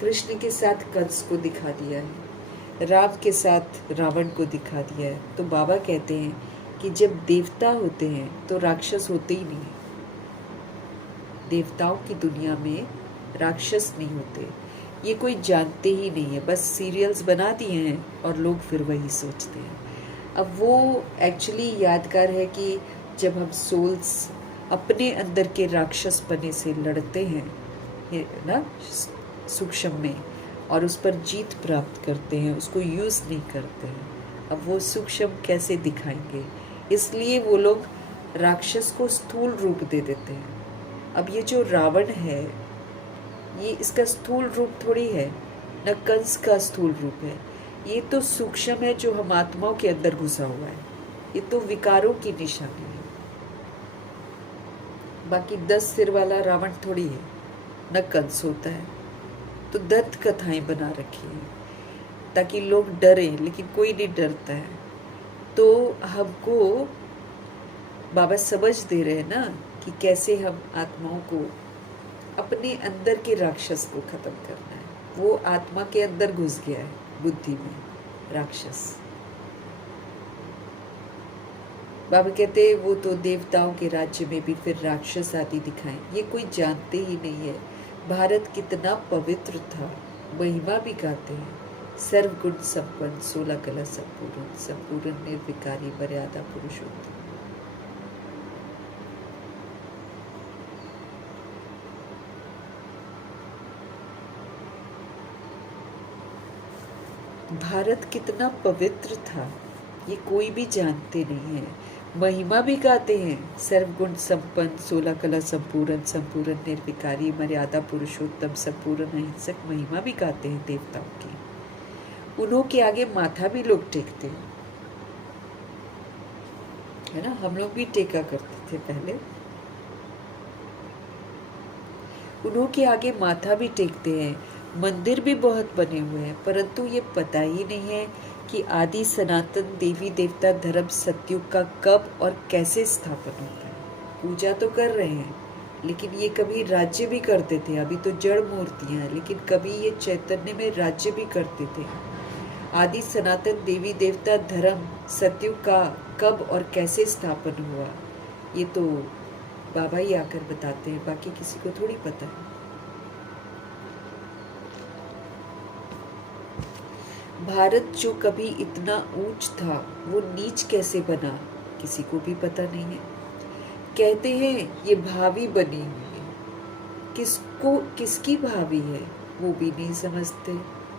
कृष्ण के साथ कंस को दिखा दिया है, राम के साथ रावण को दिखा दिया है। तो बाबा कहते हैं कि जब देवता होते हैं तो राक्षस होते ही नहीं। देवताओं की दुनिया में राक्षस नहीं होते, ये कोई जानते ही नहीं है। बस सीरियल्स बना दिए हैं और लोग फिर वही सोचते हैं। अब वो एक्चुअली यादगार है कि जब हम सोल्स अपने अंदर के राक्षसपने से लड़ते हैं, ये ना, सूक्ष्म में, और उस पर जीत प्राप्त करते हैं, उसको यूज़ नहीं करते हैं। अब वो सूक्ष्म कैसे दिखाएंगे? इसलिए वो लोग राक्षस को स्थूल रूप दे देते हैं। अब ये जो रावण है, ये इसका स्थूल रूप थोड़ी है, न कंस का स्थूल रूप है। ये तो सूक्ष्म है जो हम आत्माओं के अंदर घुसा हुआ है। ये तो विकारों की निशानी है। बाकी 10 सिर वाला रावण थोड़ी है, न कंस होता है। तो दंत कथाएं बना रखी हैं ताकि लोग डरें, लेकिन कोई नहीं डरता है। तो हमको बाबा समझ दे रहे हैं ना कि कैसे हम आत्माओं को, अपने अंदर के राक्षस को खत्म करना है। वो आत्मा के अंदर घुस गया है, बुद्धि में राक्षस। बाबा कहते हैं वो तो देवताओं के राज्य में भी फिर राक्षस आदि दिखाएं, ये कोई जानते ही नहीं है। भारत कितना पवित्र था, महिमा भी गाते हैं। सर्वगुण संपन्न, 16 कला संपूर्ण, संपूर्ण निर्विकारी, मर्यादा पुरुषोत्तम। भारत कितना पवित्र था, ये कोई भी जानते नहीं है। महिमा भी गाते हैं, सर्वगुण संपन्न, 16 कला संपूर्ण, संपूर्ण निर्विकारी, मर्यादा पुरुषोत्तम, संपूर्ण अहिंसक। महिमा भी गाते हैं देवताओं की। उन्हों के आगे माथा भी लोग टेकते हैं, है ना। हम लोग भी टेका करते थे पहले। उन्हों के आगे माथा भी टेकते हैं। मंदिर भी बहुत बने हुए हैं, परंतु ये पता ही नहीं है कि आदि सनातन देवी देवता धर्म सतयुग का कब और कैसे स्थापन होता है। पूजा तो कर रहे हैं, लेकिन ये कभी राज्य भी करते थे। अभी तो जड़ मूर्तियां हैं, लेकिन कभी ये चैतन्य में राज्य भी करते थे। आदि सनातन देवी देवता धर्म सतयुग का कब और कैसे स्थापन हुआ, ये तो बाबा ही आकर बताते हैं, बाकी किसी को थोड़ी पता है। भारत जो कभी इतना ऊंच था, वो नीच कैसे बना, किसी को भी पता नहीं है। कहते हैं ये भावी बनी हुई है, किसको, किसकी भावी है वो भी नहीं समझते।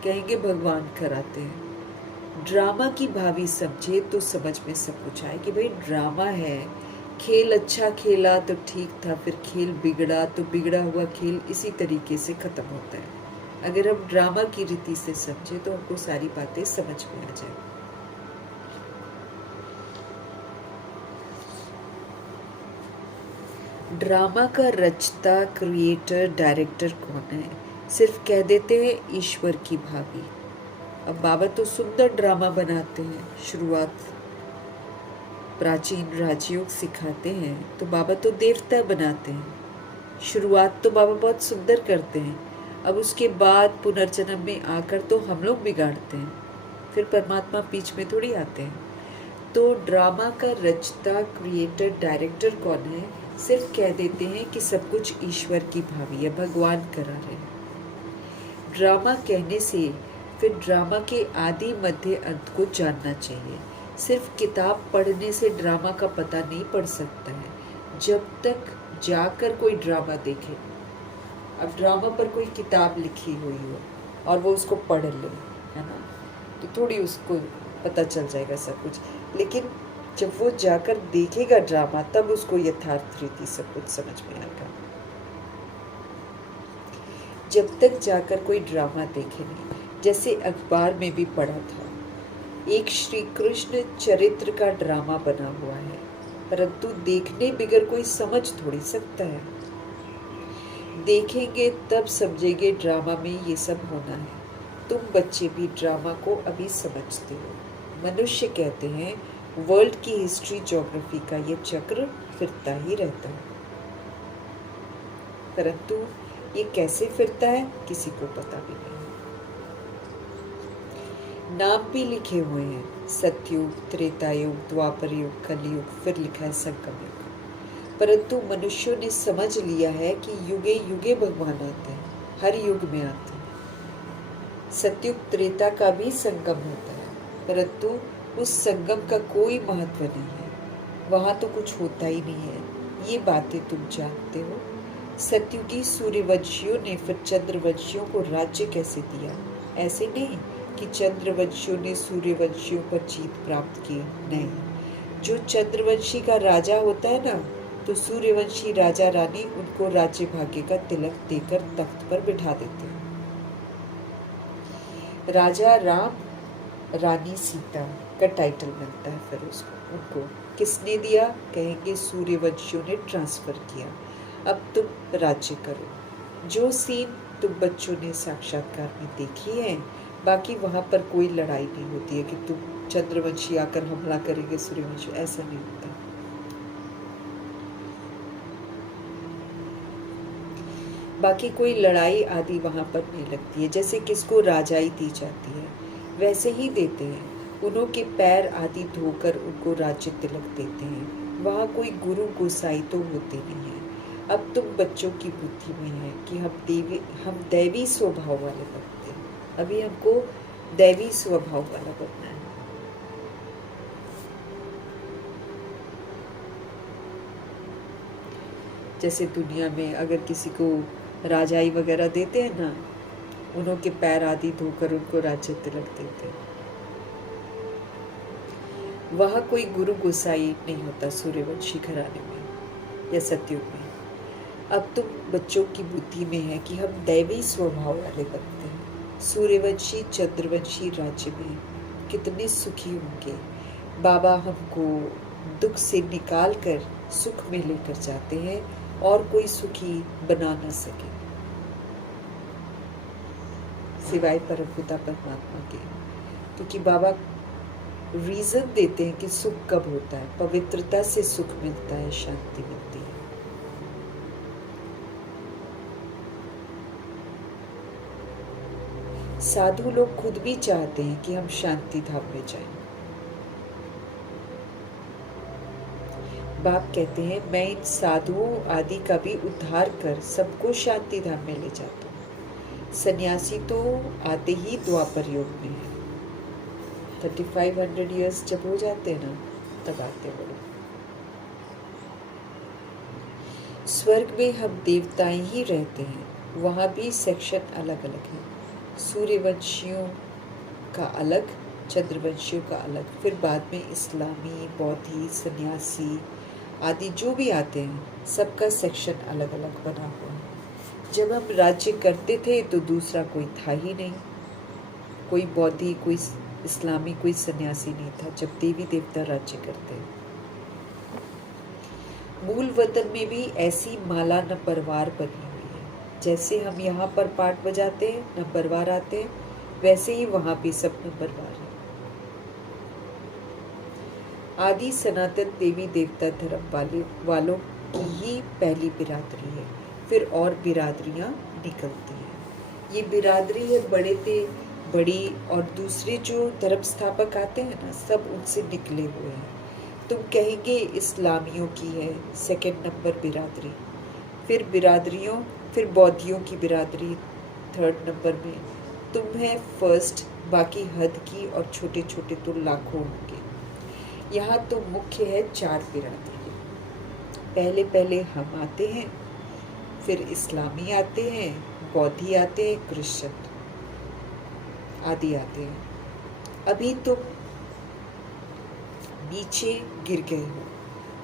कहेंगे भगवान कराते हैं। ड्रामा की भावी समझे तो समझ में सब कुछ आए कि भाई ड्रामा है। खेल अच्छा खेला तो ठीक था, फिर खेल बिगड़ा तो बिगड़ा हुआ खेल इसी तरीके से खत्म होता है। अगर हम ड्रामा की रीति से समझे तो हमको सारी बातें समझ में आ जाए। ड्रामा का रचता, क्रिएटर, डायरेक्टर कौन है? सिर्फ कह देते हैं ईश्वर की भाभी। अब बाबा तो सुंदर ड्रामा बनाते हैं। शुरुआत प्राचीन राजयोग सिखाते हैं, तो बाबा तो देवता बनाते हैं। शुरुआत तो बाबा बहुत सुंदर करते हैं। अब उसके बाद पुनर्जन्म में आकर तो हम लोग बिगाड़ते हैं, फिर परमात्मा बीच में थोड़ी आते हैं। तो ड्रामा का रचता, क्रिएटर, डायरेक्टर कौन है? सिर्फ कह देते हैं कि सब कुछ ईश्वर की भावी है, भगवान करा रहे हैं। ड्रामा कहने से फिर ड्रामा के आदि मध्य अंत को जानना चाहिए। सिर्फ किताब पढ़ने से ड्रामा का पता नहीं पड़ सकता है, जब तक जाकर कोई ड्रामा देखे। अब ड्रामा पर कोई किताब लिखी हुई हो और वो उसको पढ़ ले, है ना, तो थोड़ी उसको पता चल जाएगा सब कुछ। लेकिन जब वो जाकर देखेगा ड्रामा, तब उसको यथार्थ रीति सब कुछ समझ में आएगा। जब तक जाकर कोई ड्रामा देखे नहीं। जैसे अखबार में भी पढ़ा था, एक श्री कृष्ण चरित्र का ड्रामा बना हुआ है, परंतु देखने बिगर कोई समझ थोड़ी सकता है। देखेंगे तब समझेंगे ड्रामा में ये सब होना है। तुम बच्चे भी ड्रामा को अभी समझते हो। मनुष्य कहते हैं वर्ल्ड की हिस्ट्री, ज्योग्राफी का ये चक्र फिरता ही रहता है, परंतु ये कैसे फिरता है किसी को पता भी नहीं। नाम भी लिखे हुए हैं, सतयुग, त्रेतायुग, द्वापर युग, कलयुग, फिर लिखा है संगम युग। परंतु मनुष्यों ने समझ लिया है कि युगे युगे भगवान आते हैं, हर युग में आते हैं। सतयुग त्रेता का भी संगम होता है, परंतु उस संगम का कोई महत्व नहीं है। वहाँ तो कुछ होता ही नहीं है, ये बातें तुम जानते हो। सत्युगी सूर्यवंशियों ने फिर चंद्रवंशियों को राज्य कैसे दिया? ऐसे नहीं कि चंद्रवंशियों ने सूर्यवंशियों पर जीत प्राप्त की, नहीं। जो चंद्रवंशी का राजा होता है ना, तो सूर्यवंशी राजा रानी उनको राज्य भाग्य का तिलक देकर तख्त पर बिठा देते हैं। राजा राम रानी सीता का टाइटल मिलता है फिर उसको, उनको किसने दिया? कहेंगे सूर्यवंशियों ने ट्रांसफर किया। अब तुम राज्य करो। जो सीन तुम बच्चों ने साक्षात्कार में देखी है, बाकी वहां पर कोई लड़ाई नहीं होती है कि तुम चंद्रवंशी आकर हमला करेंगे सूर्यवंशी, ऐसा नहीं होता। बाकी कोई लड़ाई आदि वहां पर नहीं लगती है। जैसे किसको राजाई दी जाती है वैसे ही देते हैं। उन्हों के पैर आदि धोकर उनको राज्य तिलक देते हैं। वहाँ कोई गुरु गोसाई तो होते नहीं है। अब तुम बच्चों की बुद्धि में है कि हम दैवी स्वभाव वाले बनते हैं। अभी हमको दैवी स्वभाव वाला बनना है। जैसे दुनिया में अगर किसी को राजाई वगैरह देते हैं ना, उन्हों के पैर आदि धोकर उनको राज्य तिलक देते हैं। वह कोई गुरु गोसाई नहीं होता सूर्यवंशी घराने में या सतयुग में। अब तुम बच्चों की बुद्धि में है कि हम दैवी स्वभाव वाले बनते हैं। सूर्यवंशी चंद्रवंशी राज्य में कितने सुखी होंगे। बाबा हमको दुख से निकाल कर सुख में लेकर जाते हैं और कोई सुखी बना न सके सिवाय परमपिता परमात्मा के। क्योंकि बाबा रीजन देते हैं कि सुख कब होता है। पवित्रता से सुख मिलता है, शांति मिलती है। साधु लोग खुद भी चाहते हैं कि हम शांति धाम में जाएं। बाप कहते हैं मैं इन साधुओं आदि का भी उद्धार कर सबको शांति धाम में ले जाता हूँ। सन्यासी तो आते ही द्वापर योग में है। 3500 ईयर्स जब हो जाते हैं ना, तब आते वो लोग। स्वर्ग में हम देवताएं ही रहते हैं, वहाँ भी सेक्शन अलग अलग है। सूर्यवंशियों का अलग, चंद्रवंशियों का अलग, फिर बाद में इस्लामी, बौद्धि, सन्यासी आदि जो भी आते हैं, सबका सेक्शन अलग अलग बना हुआ है। जब हम राज्य करते थे तो दूसरा कोई था ही नहीं। कोई बौद्धि, कोई इस्लामी, कोई सन्यासी नहीं था जब देवी देवता राज्य करते हैं। मूल वतन में भी ऐसी माला न परवार बनी हुई है। जैसे हम यहाँ पर पाठ बजाते हैं, नंबरवार आते हैं, वैसे ही वहाँ भी सब नंबरवार है। आदि सनातन देवी देवता धर्म वालों की ही पहली बिरादरी है। फिर और बिरादरियाँ निकलती हैं। ये बिरादरी है बड़ी, और दूसरे जो धर्म स्थापक आते हैं ना, सब उनसे निकले हुए हैं। तुम कहेंगे इस्लामियों की है सेकंड नंबर बिरादरी, फिर बौद्धियों की बिरादरी थर्ड नंबर में, तुम है फर्स्ट, बाकी हद की और छोटे छोटे तो लाखों होंगे। यहाँ तो मुख्य है 4 बिरादरी। पहले हम आते हैं, फिर इस्लामी आते हैं, बौद्धि आते हैं, क्रिश्चियन आदि आते हैं। अभी तुम नीचे गिर गए हो।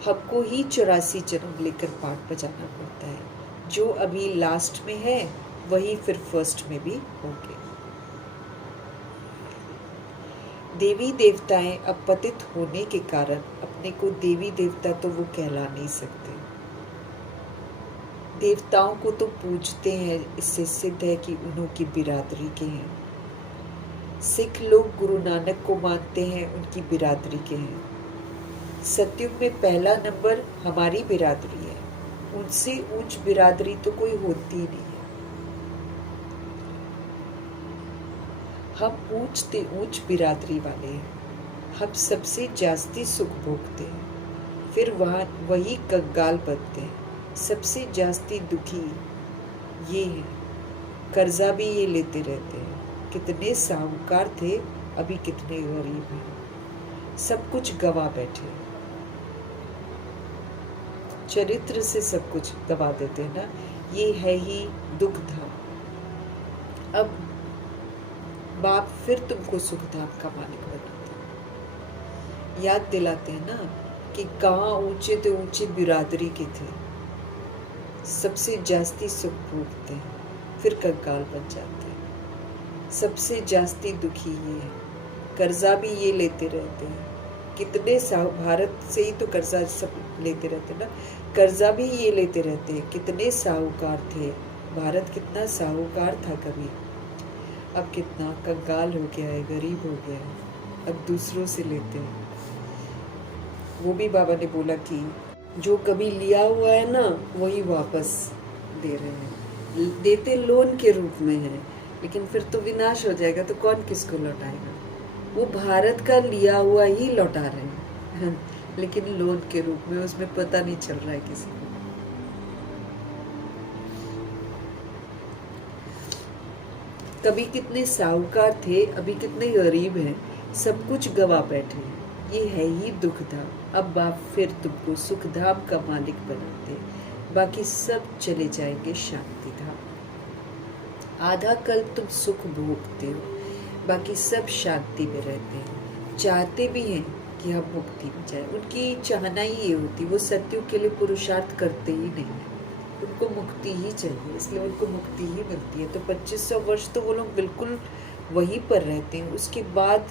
हमको ही 84 जन्म लेकर पाठ बजाना पड़ता है। जो अभी लास्ट में है वही फिर फर्स्ट में भी होंगे। देवी देवताएं अपतित होने के कारण अपने को देवी देवता तो वो कहला नहीं सकते। देवताओं को तो पूजते हैं, इससे सिद्ध है कि उन्हों की बिरादरी के हैं। सिख लोग गुरु नानक को मानते हैं, उनकी बिरादरी के हैं। सतयुग में पहला नंबर हमारी बिरादरी है। उनसे ऊंच बिरादरी तो कोई होती ही नहीं है। हम ऊंच ते ऊंच बिरादरी वाले हैं। हम सबसे जास्ती सुख भोगते हैं, फिर वही कंगाल बनते हैं। सबसे जास्ती दुखी ये है। कर्जा भी ये लेते रहते हैं। कितने साहूकार थे, अभी कितने गरीब हैं। सब कुछ गवा बैठे। चरित्र से सब कुछ दबा देते हैं ना, ये है ही दुख धाम। अब बाप फिर तुमको सुख धाम का मालिक बनाते हैं, याद दिलाते हैं ना कि कहाँ ऊंचे तो ऊंचे बिरादरी के थे, सबसे जास्ती सुख भोगते हैं, फिर कंगाल बन जाते हैं। सबसे जास्ती दुखी ये है, कर्जा भी ये लेते रहते हैं। कितने भारत से ही तो कर्जा सब लेते रहते हैं ना, कर्जा भी ये लेते रहते हैं। कितने साहूकार थे, भारत कितना साहूकार था कभी, अब कितना कंगाल हो गया है, गरीब हो गया है, अब दूसरों से लेते हैं। वो भी बाबा ने बोला कि जो कभी लिया हुआ है ना वही वापस दे रहे हैं, देते लोन के रूप में है, लेकिन फिर तो विनाश हो जाएगा, तो कौन किसको लौटाएगा। वो भारत का लिया हुआ ही लौटा रहे हैं लेकिन लोन के रूप में, उसमें पता नहीं चल रहा है किसी को। कभी कितने साहूकार थे, अभी कितने गरीब हैं, सब कुछ गवा बैठे हैं। ये है ही दुख धाम। अब बाप फिर तुमको सुख धाम का मालिक बनाते, बाकी सब चले जाएंगे शांति धाम। आधा कल तुम सुख भोगते हो, बाकी सब शांति में रहते हैं, चाहते भी हैं कि हम मुक्ति में जाए। उनकी चाहना ही ये होती, वो सत्युग के लिए पुरुषार्थ करते ही नहीं है, उनको मुक्ति ही चाहिए, इसलिए उनको मुक्ति ही मिलती है। तो 2500 वर्ष तो वो लोग बिल्कुल वहीं पर रहते हैं। उसके बाद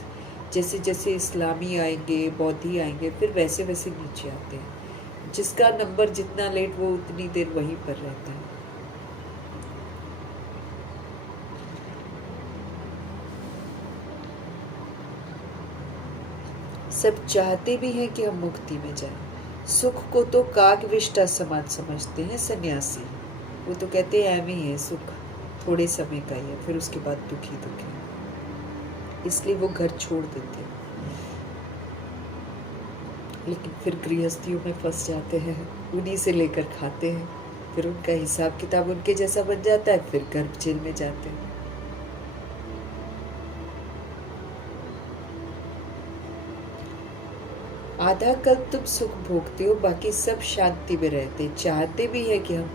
जैसे जैसे इस्लामी आएंगे, बौद्धि आएंगे, फिर वैसे वैसे नीचे आते हैं। जिसका नंबर जितना लेट, वो उतनी देर वहीं पर रहता है। सब चाहते भी हैं कि हम मुक्ति में जाएं। सुख को तो कागविष्टा समान समझते हैं सन्यासी, वो तो कहते हैं ऐਵੇਂ ही है सुख, थोड़े समय का ही है, फिर उसके बाद दुखी दुखी, इसलिए वो घर छोड़ देते हैं। लेकिन फिर गृहस्थियों में फंस जाते हैं, उन्हीं से लेकर खाते हैं, फिर उनका हिसाब किताब उनके जैसा बन जाता है, फिर गर्भ जेल में जाते हैं। आधा कल तुम सुख भोगते हो, बाकी सब शांति में रहते, चाहते भी है कि हम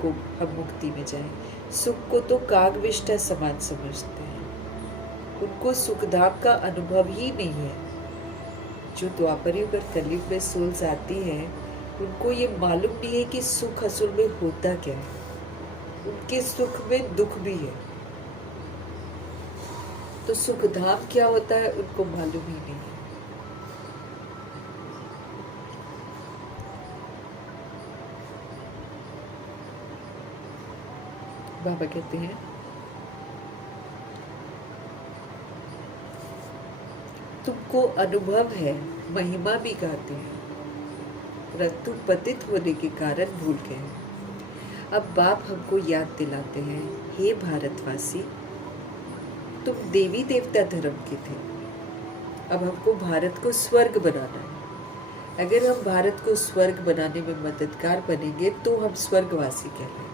मुक्ति में जाएं। सुख को तो कागविष्टा समान समझते हैं, उनको सुखधाम का अनुभव ही नहीं है। जो द्वापर युग और कलयुग में सोल्स आती हैं, उनको ये मालूम नहीं है कि सुख असल में होता क्या है। उनके सुख में दुख भी है, तो सुखधाम क्या होता है उनको मालूम ही नहीं है। बाबा कहते हैं तुमको अनुभव है, महिमा भी गाते हैं, परंतु पतित होने के कारण भूल गए। अब बाप हमको याद दिलाते हैं, हे भारतवासी, तुम देवी देवता धर्म के थे, अब हमको भारत को स्वर्ग बनाना है। अगर हम भारत को स्वर्ग बनाने में मददगार बनेंगे तो हम स्वर्गवासी कहलाएंगे।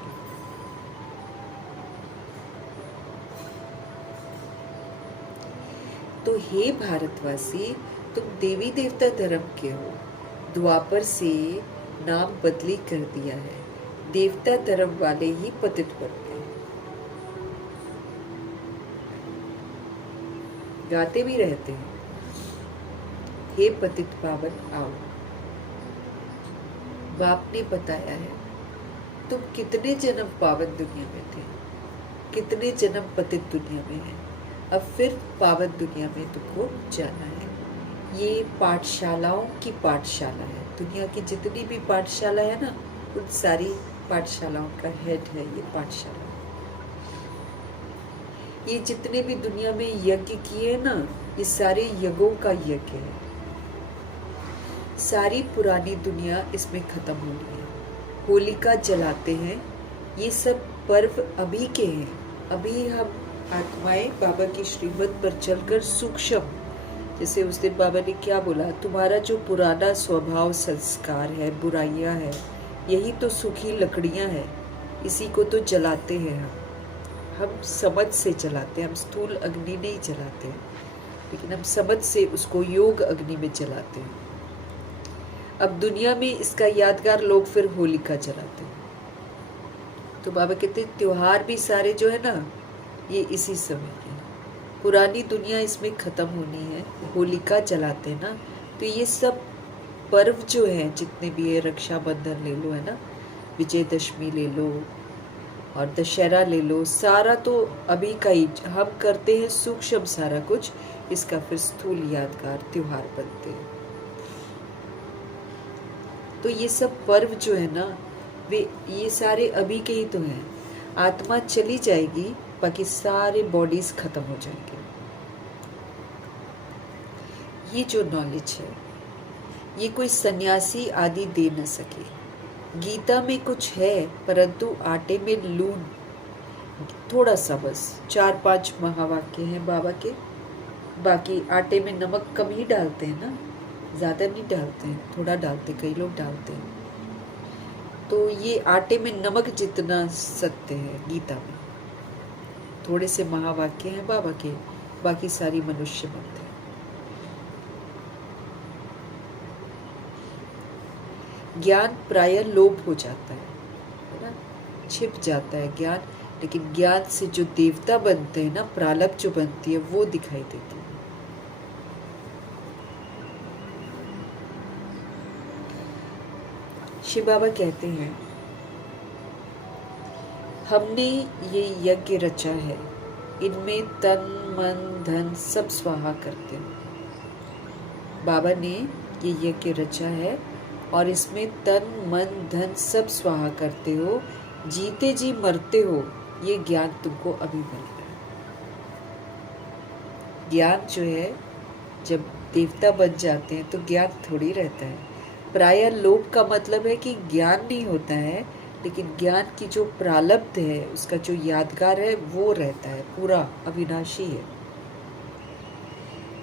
तो हे भारतवासी, तुम देवी देवता धर्म के हो, द्वापर से नाम बदली कर दिया है, देवता धर्म वाले ही पतित बनते हैं। गाते भी रहते हैं, हे पतित पावन आओ। बाप ने बताया है तुम कितने जन्म पावन दुनिया में थे, कितने जन्म पतित दुनिया में है, अब फिर पावन दुनिया में तुमको जाना है। ये पाठशालाओं की पाठशाला है, दुनिया की जितनी भी पाठशाला है ना, उन सारी पाठशालाओं का हेड है ये पाठशाला। ये जितने भी दुनिया में यज्ञ किए ना, ये सारे यज्ञों का यज्ञ है। सारी पुरानी दुनिया इसमें खत्म होनी है। होलिका जलाते हैं, ये सब पर्व अभी के हैं। अभी हम आत्माएं बाबा की श्रीमत पर चलकर सूक्ष्म, जैसे उस दिन बाबा ने क्या बोला, तुम्हारा जो पुराना स्वभाव संस्कार है, बुराइयां है, यही तो सूखी लकड़ियां हैं, इसी को तो जलाते हैं हम समझ से जलाते हैं। हम स्थूल अग्नि नहीं जलाते हैं, लेकिन हम समझ से उसको योग अग्नि में जलाते हैं। अब दुनिया में इसका यादगार लोग फिर होलिका जलाते हैं। तो बाबा कहते हैं त्योहार भी सारे जो है ना ये इसी समय के हैं। पुरानी दुनिया इसमें ख़त्म होनी है, होलिका जलाते हैं ना, तो ये सब पर्व जो है जितने भी है, रक्षाबंधन ले लो, है ना, विजयदशमी ले लो और दशहरा ले लो, सारा तो अभी का ही हम करते हैं सूक्ष्म सारा कुछ, इसका फिर स्थूल यादगार त्योहार बनते हैं। तो ये सब पर्व जो है ना वे ये सारे अभी के ही तो हैं। आत्मा चली जाएगी, बाकी सारे बॉडीज खत्म हो जाएंगे। ये जो नॉलेज है ये कोई सन्यासी आदि दे न सके। गीता में कुछ है परंतु आटे में लून थोड़ा सा, बस 4-5 महावाक्य हैं बाबा के, बाकी आटे में नमक कम ही डालते हैं ना, ज़्यादा नहीं डालते हैं, थोड़ा डालते, कई लोग डालते हैं। तो ये आटे में नमक जितना सत्य है गीता में, थोड़े से महावाक्य हैं बाबा के, बाकी सारी मनुष्य मत है। ज्ञान प्राय लोप हो जाता है ना, छिप जाता है ज्ञान, लेकिन ज्ञान से जो देवता बनते हैं ना, प्रालब्ध जो बनती है वो दिखाई देती है। शिव बाबा कहते हैं हमने ये यज्ञ रचा है, इनमें तन मन धन सब स्वाहा करते हैं। बाबा ने ये यज्ञ रचा है और इसमें तन मन धन सब स्वाहा करते हो, जीते जी मरते हो, ये ज्ञान तुमको अभी मिल रहा है। ज्ञान जो है जब देवता बन जाते हैं तो ज्ञान थोड़ी रहता है। प्राय लोप का मतलब है कि ज्ञान नहीं होता है, लेकिन ज्ञान की जो प्रालब्ध है उसका जो यादगार है वो रहता है, पूरा अविनाशी है।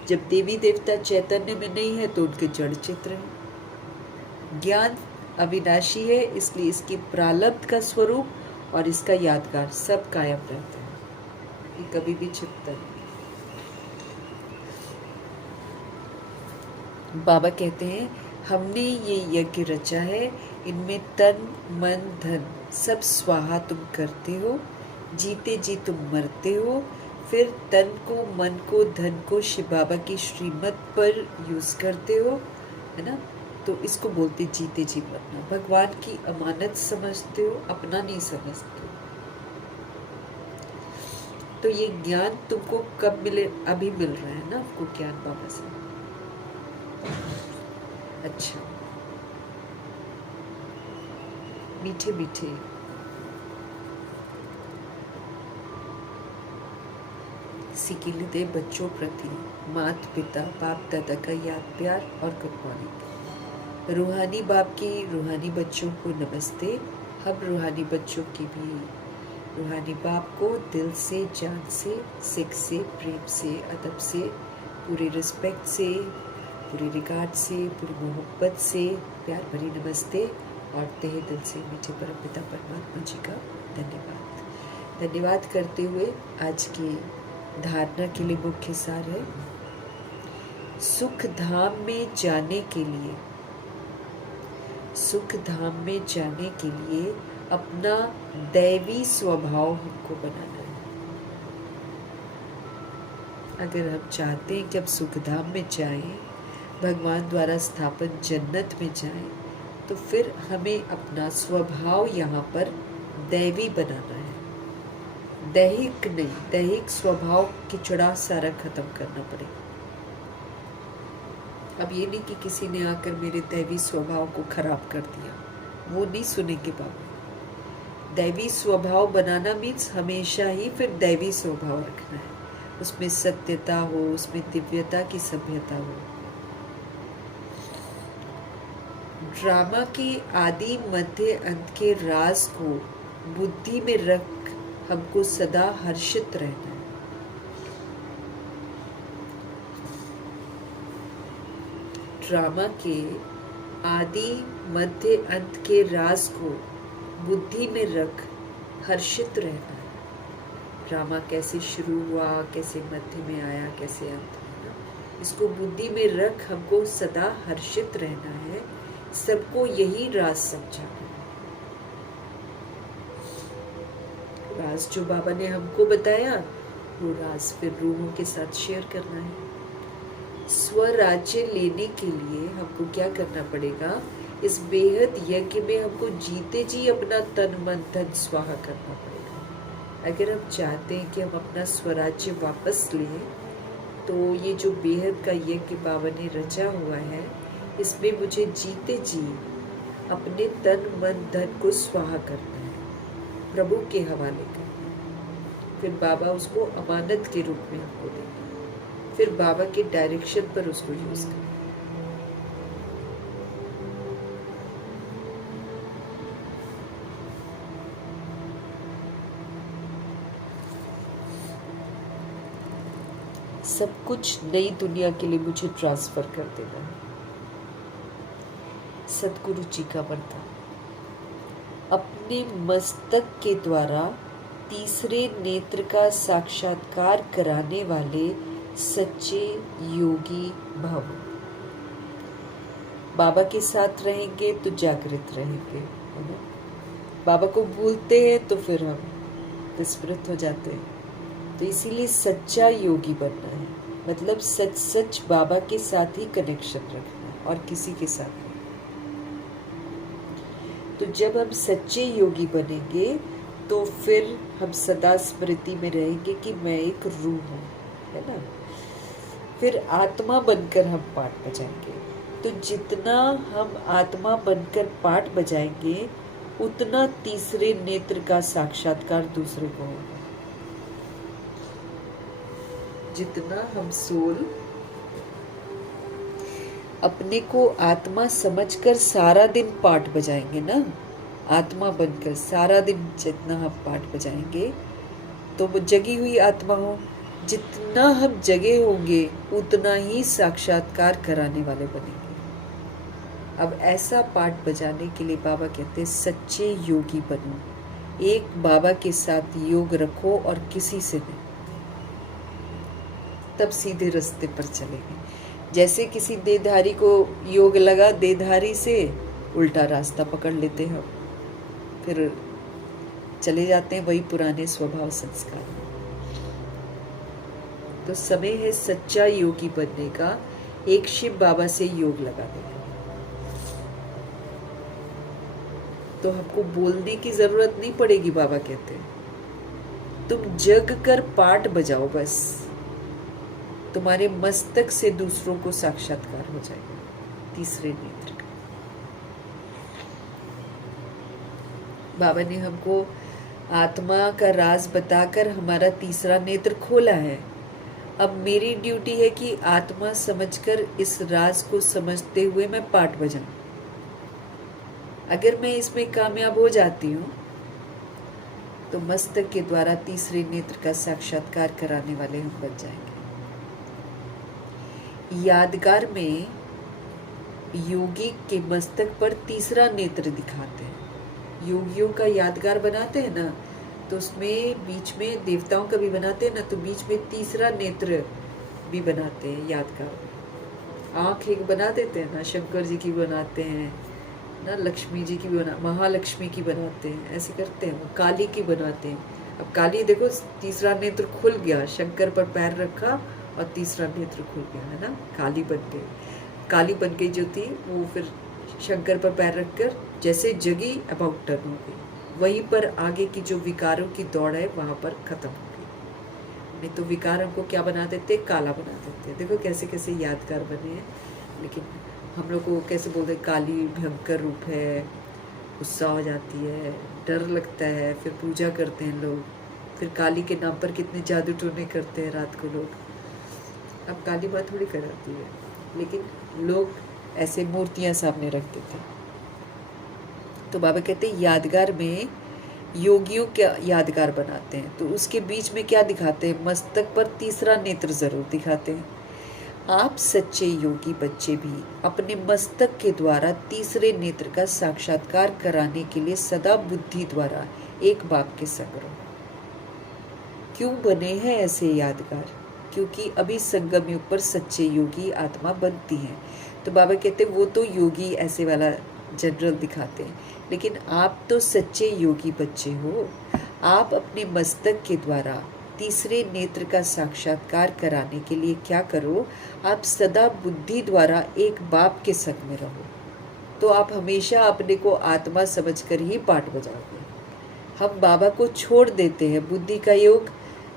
जब देवी देवता चैतन्य में नहीं है तो उनके जड़ चित्र हैं। ज्ञान अविनाशी है, इसलिए इसकी प्रालब्ध का स्वरूप और इसका यादगार सब कायम रहता है, ये कभी भी छिपता नहीं। बाबा कहते हैं हमने ये यज्ञ रचा है, इनमें तन मन धन सब स्वाहा तुम करते हो, जीते जी तुम मरते हो, फिर तन को मन को धन को शिव बाबा की श्रीमत पर यूज करते हो, है ना। तो इसको बोलते जीते जी मरना। भगवान की अमानत समझते हो, अपना नहीं समझते हो। तो ये ज्ञान तुमको कब मिले? अभी मिल रहा है ना आपको ज्ञान बाबा से। अच्छा, मीठे मीठे सिकिलते बच्चों प्रति माता पिता बाप दादा का याद प्यार और गुड मॉर्निंग। रूहानी बाप की रूहानी बच्चों को नमस्ते। हम रूहानी बच्चों की भी रूहानी बाप को दिल से, जान से, सिख से, प्रेम से, अदब से, पूरे रिस्पेक्ट से, पूरे रिगार्ड से, पूरी मोहब्बत से प्यार भरी नमस्ते और तहे दिल से मीठे परमपिता परमात्मा जी का धन्यवाद। धन्यवाद करते हुए आज की धारणा के लिए मुख्य सार है, सुख धाम में जाने के लिए, सुख धाम में जाने के लिए अपना दैवी स्वभाव हमको बनाना है। अगर हम चाहते हैं कि हम सुख धाम में जाएं, भगवान द्वारा स्थापन जन्नत में जाएं, तो फिर हमें अपना स्वभाव यहाँ पर दैवी बनाना है। दैहिक नहीं, दैहिक स्वभाव किचड़ा सारा खत्म करना पड़ेगा। अब ये नहीं कि किसी ने आकर मेरे दैवी स्वभाव को खराब कर दिया, वो नहीं सुनेंगे बाबा। दैवी स्वभाव बनाना मीन्स हमेशा ही फिर दैवी स्वभाव रखना है, उसमें सत्यता हो, उसमें दिव्यता की सभ्यता हो। ड्रामा के आदि मध्य अंत के राज को बुद्धि में रख हमको सदा हर्षित रहना है। ड्रामा के आदि मध्य अंत के राज को बुद्धि में रख हर्षित रहना है। ड्रामा कैसे शुरू हुआ, कैसे मध्य में आया, कैसे अंत में, इसको बुद्धि में रख हमको सदा हर्षित रहना है सबको यही राज समझाना है। राज जो बाबा ने हमको बताया वो राज फिर रूहों के साथ शेयर करना है। स्वराज्य लेने के लिए हमको क्या करना पड़ेगा? इस बेहद यज्ञ में हमको जीते जी अपना तन मन धन स्वाहा करना पड़ेगा। अगर हम चाहते हैं कि हम अपना स्वराज्य वापस लें, तो ये जो बेहद का यज्ञ बाबा ने रचा हुआ है, इसमें मुझे जीते जी अपने तन मन धन को स्वाहा करना है, प्रभु के हवाले करना है। फिर बाबा उसको अमानत के रूप में हमको देंगे, फिर बाबा के डायरेक्शन पर उसको यूज करना। सब कुछ नई दुनिया के लिए मुझे ट्रांसफर कर देना है। सदगुरु जी का वरदान, अपने मस्तक के द्वारा तीसरे नेत्र का साक्षात्कार कराने वाले सच्चे योगी भव। बाबा के साथ रहेंगे तो जागृत रहेंगे, है ना? बाबा को भूलते हैं तो फिर हम विस्मृत हो जाते हैं। तो इसीलिए सच्चा योगी बनना है, मतलब सच सच बाबा के साथ ही कनेक्शन रखना है और किसी के साथ नहीं। तो जब हम सच्चे योगी बनेंगे तो फिर हम सदा स्मृति में रहेंगे कि मैं एक रूह हूँ, है ना? फिर आत्मा बनकर हम पाठ बजाएंगे। तो जितना हम आत्मा बनकर पाठ बजाएंगे उतना तीसरे नेत्र का साक्षात्कार दूसरे को होगा। जितना हम सोल अपने को आत्मा समझकर सारा दिन पाठ बजाएंगे ना, आत्मा बनकर सारा दिन जितना हम पाठ बजाएंगे तो वो जगी हुई आत्मा हो। जितना हम जगे होंगे उतना ही साक्षात्कार कराने वाले बनेंगे। अब ऐसा पाठ बजाने के लिए बाबा कहते हैं सच्चे योगी बनो, एक बाबा के साथ योग रखो और किसी से नहीं, तब सीधे रास्ते पर चलेंगे। जैसे किसी देहधारी को योग लगा, देहधारी से उल्टा रास्ता पकड़ लेते हैं, फिर चले जाते हैं वही पुराने स्वभाव संस्कार में। तो समय है सच्चा योगी बनने का, एक शिव बाबा से योग लगाने का। तो हमको बोलने की जरूरत नहीं पड़ेगी। बाबा कहते हैं तुम जग कर पाठ बजाओ, बस तुम्हारे मस्तक से दूसरों को साक्षात्कार हो जाएगा तीसरे नेत्र का। बाबा ने हमको आत्मा का राज बताकर हमारा तीसरा नेत्र खोला है। अब मेरी ड्यूटी है कि आत्मा समझकर इस राज को समझते हुए मैं पाठ बजाऊं। अगर मैं इसमें कामयाब हो जाती हूँ तो मस्तक के द्वारा तीसरे नेत्र का साक्षात्कार कराने वाले हम बन जाएंगे। यादगार में योगी के मस्तक पर तीसरा नेत्र दिखाते हैं। योगियों का यादगार बनाते हैं ना, तो उसमें बीच में देवताओं का भी बनाते हैं ना, तो बीच में तीसरा नेत्र भी बनाते हैं यादगार। आँख एक बना देते हैं ना, शंकर जी की बनाते हैं ना, लक्ष्मी जी की भी महालक्ष्मी की बनाते हैं, ऐसे करते हैं। वो काली की बनाते हैं। अब काली देखो तीसरा नेत्र खुल गया, शंकर पर पैर रखा और तीसरा नेत्र खुल गया, है ना, काली बन गई। काली बन गई जो थी वो फिर शंकर पर पैर रखकर जैसे जगी अबाउट टर्न हो गई। वहीं पर आगे की जो विकारों की दौड़ है वहां पर खत्म हो गई। नहीं तो विकारों को क्या बना देते, काला बना देते। देखो कैसे कैसे यादगार बने हैं। लेकिन हम लोग को कैसे बोलते, काली भयंकर रूप है, गुस्सा हो जाती है, डर लगता है, फिर पूजा करते हैं लोग। फिर काली के नाम पर कितने जादू टोने करते हैं रात को लोग। अब काली बात थोड़ी कराती है, लेकिन लोग ऐसे मूर्तियां सामने रखते थे। तो बाबा कहते हैं यादगार में योगियों क्या यादगार बनाते हैं, तो उसके बीच में क्या दिखाते हैं, मस्तक पर तीसरा नेत्र जरूर दिखाते हैं। आप सच्चे योगी बच्चे भी अपने मस्तक के द्वारा तीसरे नेत्र का साक्षात्कार कराने के लिए सदा बुद्धि द्वारा एक बाप के संग रहो। क्यों बने हैं ऐसे यादगार? क्योंकि अभी संगम युग पर सच्चे योगी आत्मा बनती हैं। तो बाबा कहते वो तो योगी ऐसे वाला जनरल दिखाते हैं, लेकिन आप तो सच्चे योगी बच्चे हो। आप अपने मस्तक के द्वारा तीसरे नेत्र का साक्षात्कार कराने के लिए क्या करो, आप सदा बुद्धि द्वारा एक बाप के संग में रहो, तो आप हमेशा अपने को आत्मा समझकर ही पाठ बजाओगे। हम बाबा को छोड़ देते हैं, बुद्धि का योग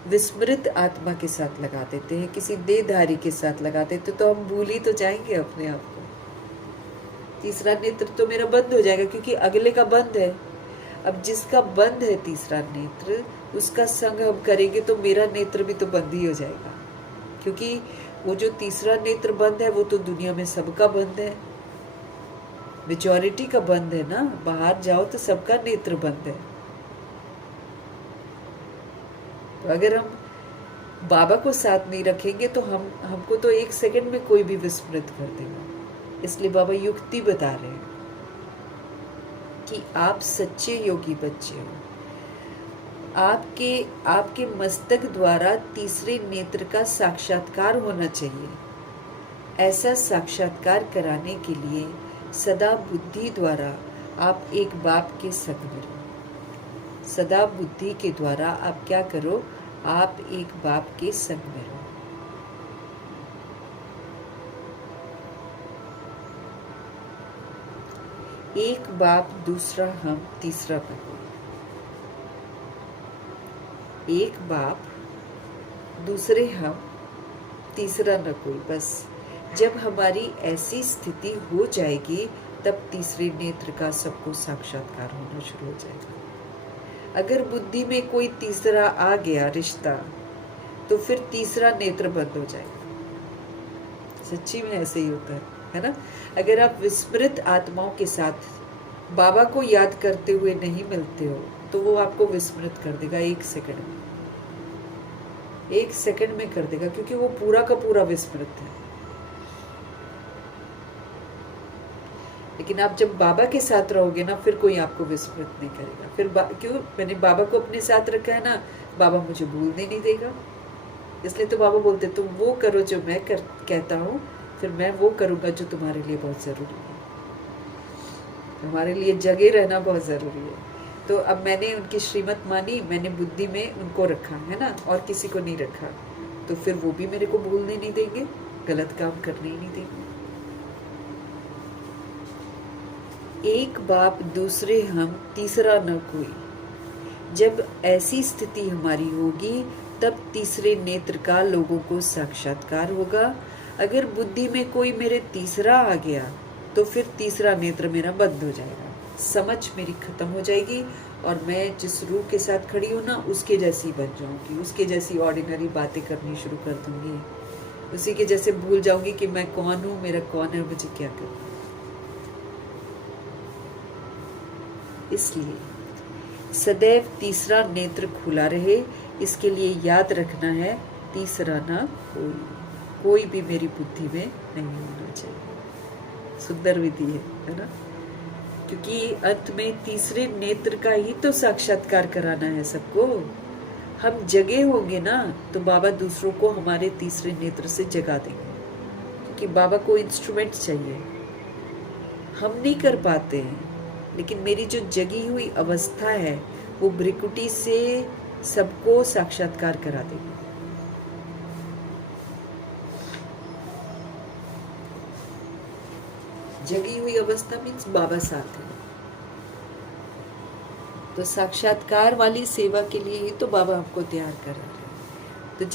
विस्मृत आत्मा के साथ लगा देते हैं, किसी देहधारी के साथ लगा देते, तो हम भूल ही तो जाएंगे अपने आप को। तीसरा नेत्र तो मेरा बंद हो जाएगा, क्योंकि अगले का बंद है। अब जिसका बंद है तीसरा नेत्र, उसका संग हम करेंगे तो मेरा नेत्र भी तो बंद ही हो जाएगा, क्योंकि वो जो तीसरा नेत्र बंद है वो तो दुनिया में सबका बंद है, मेजॉरिटी का बंद है ना। बाहर जाओ तो सबका नेत्र बंद है। तो अगर हम बाबा को साथ नहीं रखेंगे तो हमको तो एक सेकंड में कोई भी विस्मृत कर देगा। इसलिए बाबा युक्ति बता रहे हैं कि आप सच्चे योगी बच्चे हो। आपके मस्तक द्वारा तीसरे नेत्र का साक्षात्कार होना चाहिए। ऐसा साक्षात्कार कराने के लिए सदा बुद्धि द्वारा आप एक बाप के संग में रहो। सदा बुद्धि के द्वारा आप क्या करो, आप एक बाप के संग में रहो। एक बाप, दूसरा हम, तीसरा मैं। एक बाप, दूसरे हम, तीसरा न कोई। बस जब हमारी ऐसी स्थिति हो जाएगी तब तीसरे नेत्र का सबको साक्षात्कार होना शुरू हो जाएगा। अगर बुद्धि में कोई तीसरा आ गया रिश्ता, तो फिर तीसरा नेत्र बंद हो जाएगा। सच्ची में ऐसे ही होता है ना। अगर आप विस्मृत आत्माओं के साथ बाबा को याद करते हुए नहीं मिलते हो, तो वो आपको विस्मृत कर देगा एक सेकंड में। एक सेकंड में कर देगा, क्योंकि वो पूरा का पूरा विस्मृत है। लेकिन आप जब बाबा के साथ रहोगे ना, फिर कोई आपको विस्मृत नहीं करेगा। फिर क्यों, मैंने बाबा को अपने साथ रखा है ना, बाबा मुझे भूलने नहीं देगा। इसलिए तो बाबा बोलते तुम वो करो जो मैं कहता हूँ, फिर मैं वो करूँगा जो तुम्हारे लिए बहुत ज़रूरी है। तुम्हारे लिए जगे रहना बहुत ज़रूरी है। तो अब मैंने उनकी श्रीमत मानी, मैंने बुद्धि में उनको रखा है ना, और किसी को नहीं रखा, तो फिर वो भी मेरे को भूलने नहीं देंगे, गलत काम करने ही नहीं देंगे। एक बाप, दूसरे हम, तीसरा न कोई। जब ऐसी स्थिति हमारी होगी तब तीसरे नेत्र का लोगों को साक्षात्कार होगा। अगर बुद्धि में कोई मेरे तीसरा आ गया तो फिर तीसरा नेत्र मेरा बंद हो जाएगा, समझ मेरी खत्म हो जाएगी, और मैं जिस रूह के साथ खड़ी हूँ ना, उसके जैसी बन जाऊंगी, उसके जैसी ऑर्डिनरी बातें करनी शुरू कर दूंगी, उसी के जैसे भूल जाऊंगी कि मैं कौन हूँ, मेरा कौन है, मुझे क्या करना। इसलिए सदैव तीसरा नेत्र खुला रहे, इसके लिए याद रखना है, तीसरा ना कोई भी मेरी बुद्धि में नहीं होना चाहिए। सुंदर विधि है ना, क्योंकि अंत में तीसरे नेत्र का ही तो साक्षात्कार कराना है सबको। हम जगे होंगे ना, तो बाबा दूसरों को हमारे तीसरे नेत्र से जगा देंगे, क्योंकि बाबा को इंस्ट्रूमेंट चाहिए। हम नहीं कर पाते हैं, लेकिन मेरी जो जगी हुई अवस्था है वो भ्रिकुटी से सबको साक्षात्कार करा देगी। जगी हुई अवस्था मीन्स बाबा साथ है। तो साक्षात्कार वाली सेवा के लिए ही तो बाबा हमको तैयार कर रहे हैं। तो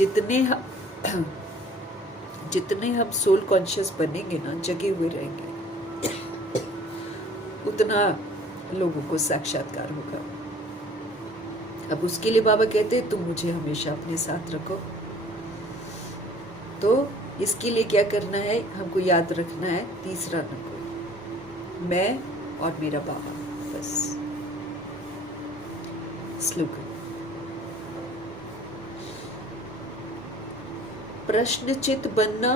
जितने हम सोल कॉन्शियस बनेंगे ना, जगे हुए रहेंगे, उतना लोगों को साक्षात्कार होगा। अब उसके लिए बाबा कहते हैं तुम मुझे हमेशा अपने साथ रखो। तो इसके लिए क्या करना है, हमको याद रखना है, तीसरा न कोई, मैं और मेरा बाबा, बस। श्लोक। प्रश्नचित बनना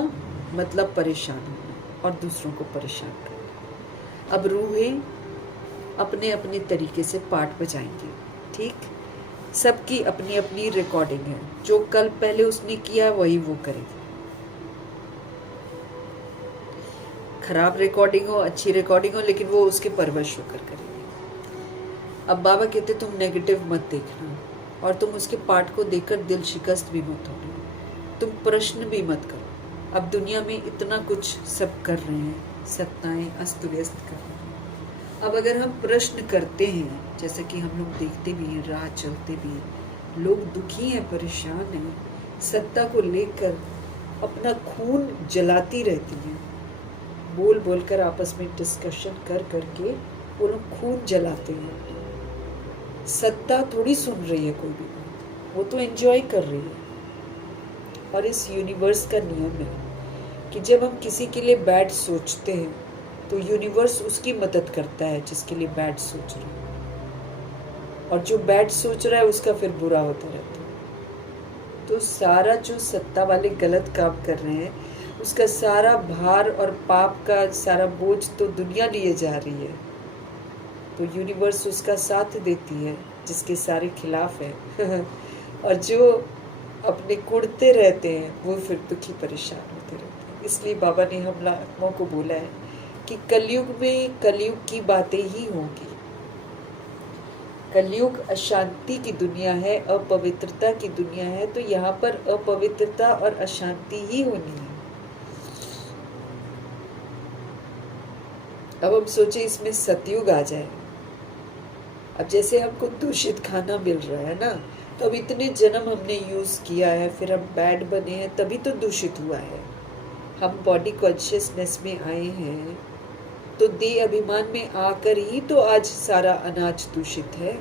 मतलब परेशान होना और दूसरों को परेशान करना। अब रूहें अपने अपने तरीके से पाठ बजाएंगे, ठीक। सबकी अपनी अपनी रिकॉर्डिंग है, जो कल पहले उसने किया वही वो करेगा। खराब रिकॉर्डिंग हो, अच्छी रिकॉर्डिंग हो, लेकिन वो उसके परवश होकर करेंगे। अब बाबा कहते तुम नेगेटिव मत देखना, और तुम उसके पार्ट को देखकर दिल शिकस्त भी मत होना, तुम प्रश्न भी मत करो। अब दुनिया में इतना कुछ सब कर रहे हैं, सत्ताएं अस्त व्यस्त कर रहे हैं। अब अगर हम प्रश्न करते हैं, जैसे कि हम लोग देखते भी हैं, राह चलते भी हैं, लोग दुखी हैं, परेशान हैं, सत्ता को लेकर अपना खून जलाती रहती हैं, बोल बोलकर आपस में डिस्कशन कर करके वो लोग खून जलाते हैं। सत्ता थोड़ी सुन रही है कोई भी, वो तो एंजॉय कर रही है। और इस यूनिवर्स का नियम है कि जब हम किसी के लिए बैड सोचते हैं तो यूनिवर्स उसकी मदद करता है जिसके लिए बैड सोच रहा है, और जो बैड सोच रहा है उसका फिर बुरा होता रहता है। तो सारा जो सत्ता वाले गलत काम कर रहे हैं, उसका सारा भार और पाप का सारा बोझ तो दुनिया लिए जा रही है, तो यूनिवर्स उसका साथ देती है जिसके सारे खिलाफ है और जो अपने कुड़ते रहते हैं वो फिर दुखी परेशान होते रहते हैं। इसलिए बाबा ने हम आत्माओं को बोला है कि कलयुग में कलयुग की बातें ही होंगी। कलयुग अशांति की दुनिया है, अपवित्रता की दुनिया है, तो यहाँ पर अपवित्रता और अशांति ही होनी है। अब हम सोचे इसमें सतयुग आ जाए। अब जैसे हमको दूषित खाना मिल रहा है ना, तो अब इतने जन्म हमने यूज किया है, फिर हम बैड बने हैं, तभी तो दूषित हुआ है। हम बॉडी कॉन्शियसनेस में आए हैं, तो देह अभिमान में आकर ही तो आज सारा अनाज दूषित है।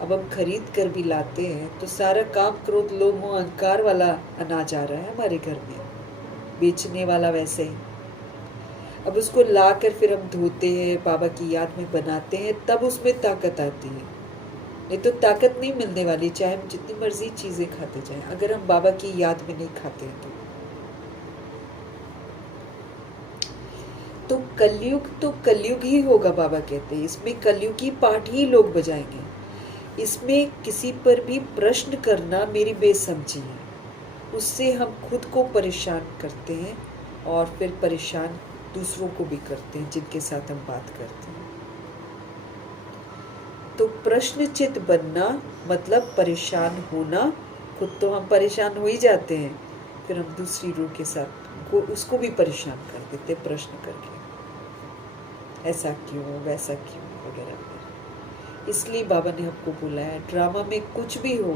अब हम खरीद कर भी लाते हैं तो सारा काम क्रोध लोभ मोह अहंकार वाला अनाज आ रहा है हमारे घर में, बेचने वाला वैसे ही। अब उसको ला कर फिर हम धोते हैं, बाबा की याद में बनाते हैं, तब उसमें ताकत आती है। नहीं तो ताकत नहीं मिलने वाली, चाहे हम जितनी मर्जी चीजें खाते जाएं, अगर हम बाबा की याद में नहीं खाते हैं तो कलयुग ही होगा। बाबा कहते हैं इसमें कलयुग की पाठ ही लोग बजाएंगे। इसमें किसी पर भी प्रश्न करना मेरी बेसमझी है, उससे हम खुद को परेशान करते हैं और फिर परेशान दूसरों को भी करते हैं जिनके साथ हम बात करते हैं। तो प्रश्नचित बनना मतलब परेशान होना। खुद तो हम परेशान हो ही जाते हैं, फिर हम दूसरी रूह के साथ उसको भी परेशान कर देते प्रश्न करके, ऐसा क्यों, वैसा क्यों, वगैरह वगैरह। इसलिए बाबा ने हमको बोला है ड्रामा में कुछ भी हो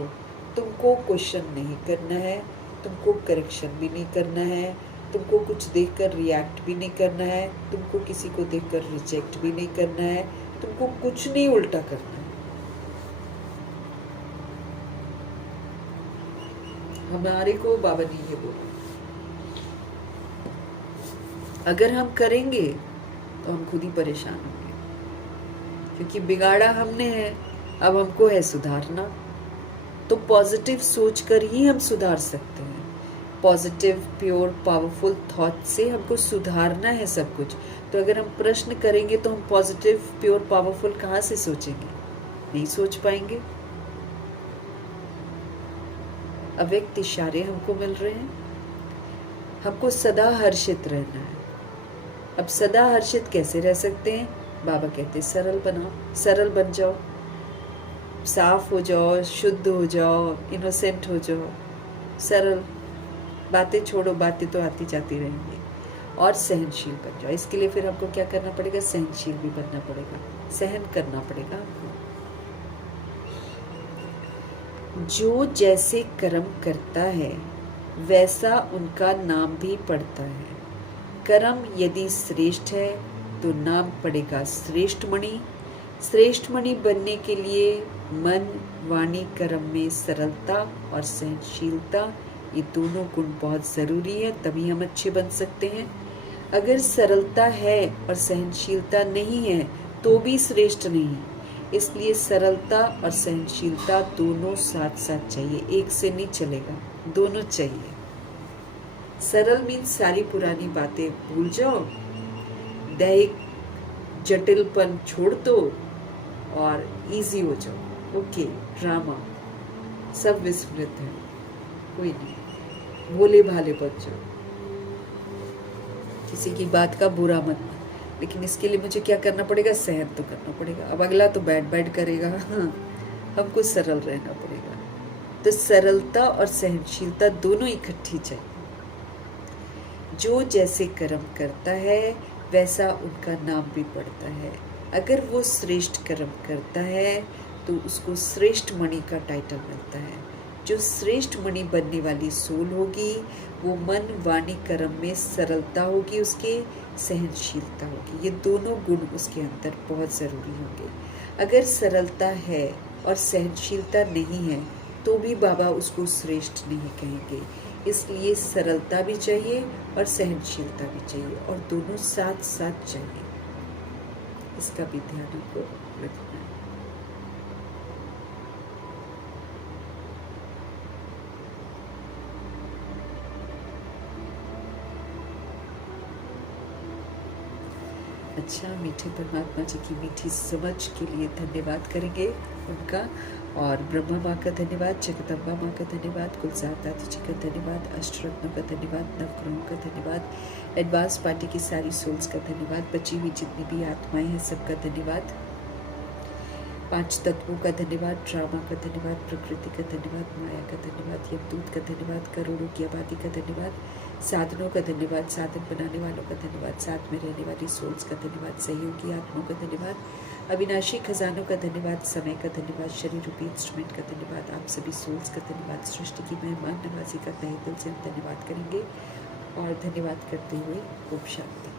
तुमको क्वेश्चन नहीं करना है, तुमको करेक्शन भी नहीं करना है, तुमको कुछ देखकर रिएक्ट भी नहीं करना है, तुमको किसी को देखकर रिजेक्ट भी नहीं करना है, तुमको कुछ नहीं उल्टा करना है। हमारे को बाबा ने ये बोला, अगर हम करेंगे तो हम खुद ही परेशान होंगे, क्योंकि बिगाड़ा हमने है, अब हमको है सुधारना। तो पॉजिटिव सोच कर ही हम सुधार सकते हैं। पॉजिटिव प्योर पावरफुल थॉट से हमको सुधारना है सब कुछ। तो अगर हम प्रश्न करेंगे तो हम पॉजिटिव प्योर पावरफुल कहाँ से सोचेंगे? नहीं सोच पाएंगे। अव्यक्त इशारे हमको मिल रहे हैं, हमको सदा हर्षित रहना है। अब सदा हर्षित कैसे रह सकते हैं? बाबा कहते हैं सरल बनाओ, सरल बन जाओ, साफ हो जाओ, शुद्ध हो जाओ, इनोसेंट हो जाओ, सरल। बातें छोड़ो, बातें तो आती जाती रहेंगी। और सहनशील बन जाओ। इसके लिए फिर हमको क्या करना पड़ेगा? सहनशील भी बनना पड़ेगा, सहन करना पड़ेगा हमको। जो जैसे कर्म करता है वैसा उनका नाम भी पड़ता है। कर्म यदि श्रेष्ठ है तो नाम पड़ेगा श्रेष्ठ मणि। श्रेष्ठ मणि बनने के लिए मन वाणी कर्म में सरलता और सहनशीलता, ये दोनों गुण बहुत ज़रूरी है, तभी हम अच्छे बन सकते हैं। अगर सरलता है और सहनशीलता नहीं है तो भी श्रेष्ठ नहीं है। इसलिए सरलता और सहनशीलता दोनों साथ साथ चाहिए, एक से नहीं चलेगा, दोनों चाहिए। सरल मीन्स सारी पुरानी बातें भूल जाओ, दैहिक जटिलपन छोड़ दो और इजी हो जाओ। ओके, ड्रामा सब विस्मृत है, कोई नहीं, भोले भाले बन जाओ। किसी की बात का बुरा मत, लेकिन इसके लिए मुझे क्या करना पड़ेगा, सहन तो करना पड़ेगा। अब अगला तो बैड करेगा, हमको सरल रहना पड़ेगा। तो सरलता और सहनशीलता दोनों इकट्ठी चाहिए। जो जैसे कर्म करता है वैसा उनका नाम भी पड़ता है। अगर वो श्रेष्ठ कर्म करता है तो उसको श्रेष्ठ मणि का टाइटल मिलता है। जो श्रेष्ठ मणि बनने वाली सोल होगी वो मन वाणी कर्म में सरलता होगी, उसके सहनशीलता होगी। ये दोनों गुण उसके अंदर बहुत ज़रूरी होंगे। अगर सरलता है और सहनशीलता नहीं है तो भी बाबा उसको श्रेष्ठ नहीं कहेंगे। इसलिए सरलता भी चाहिए और सहनशीलता भी चाहिए, और दोनों साथ साथ चाहिए। इसका भी ध्यान आपको रखना है। अच्छा, मीठे परमात्मा जी की मीठी समझ के लिए धन्यवाद करेंगे उनका, और ब्रह्मा माँ का धन्यवाद, जगदम्बा माँ का धन्यवाद, गुलजार दादी जी का धन्यवाद, अष्टरत्नों का धन्यवाद, नवग्रहों का धन्यवाद, एडवांस पार्टी की सारी सोल्स का धन्यवाद, बची हुई जितनी भी आत्माएं हैं सबका धन्यवाद, 5 तत्वों का धन्यवाद, ड्रामा का धन्यवाद, प्रकृति का धन्यवाद, माया का धन्यवाद, यमदूत का धन्यवाद, करोड़ों की आबादी का धन्यवाद, साधनों का धन्यवाद, साधन बनाने वालों का धन्यवाद, साथ में रहने वाली सोल्स का धन्यवाद, सहयोगी आत्माओं का धन्यवाद, अविनाशी खजानों का धन्यवाद, समय का धन्यवाद, शरीर रूपी इंस्ट्रूमेंट का धन्यवाद, आप सभी सोल्स का धन्यवाद, सृष्टि की मेहमान नवाजी का तहे दिल से हम धन्यवाद करेंगे। और धन्यवाद करते हुए ओम शांति।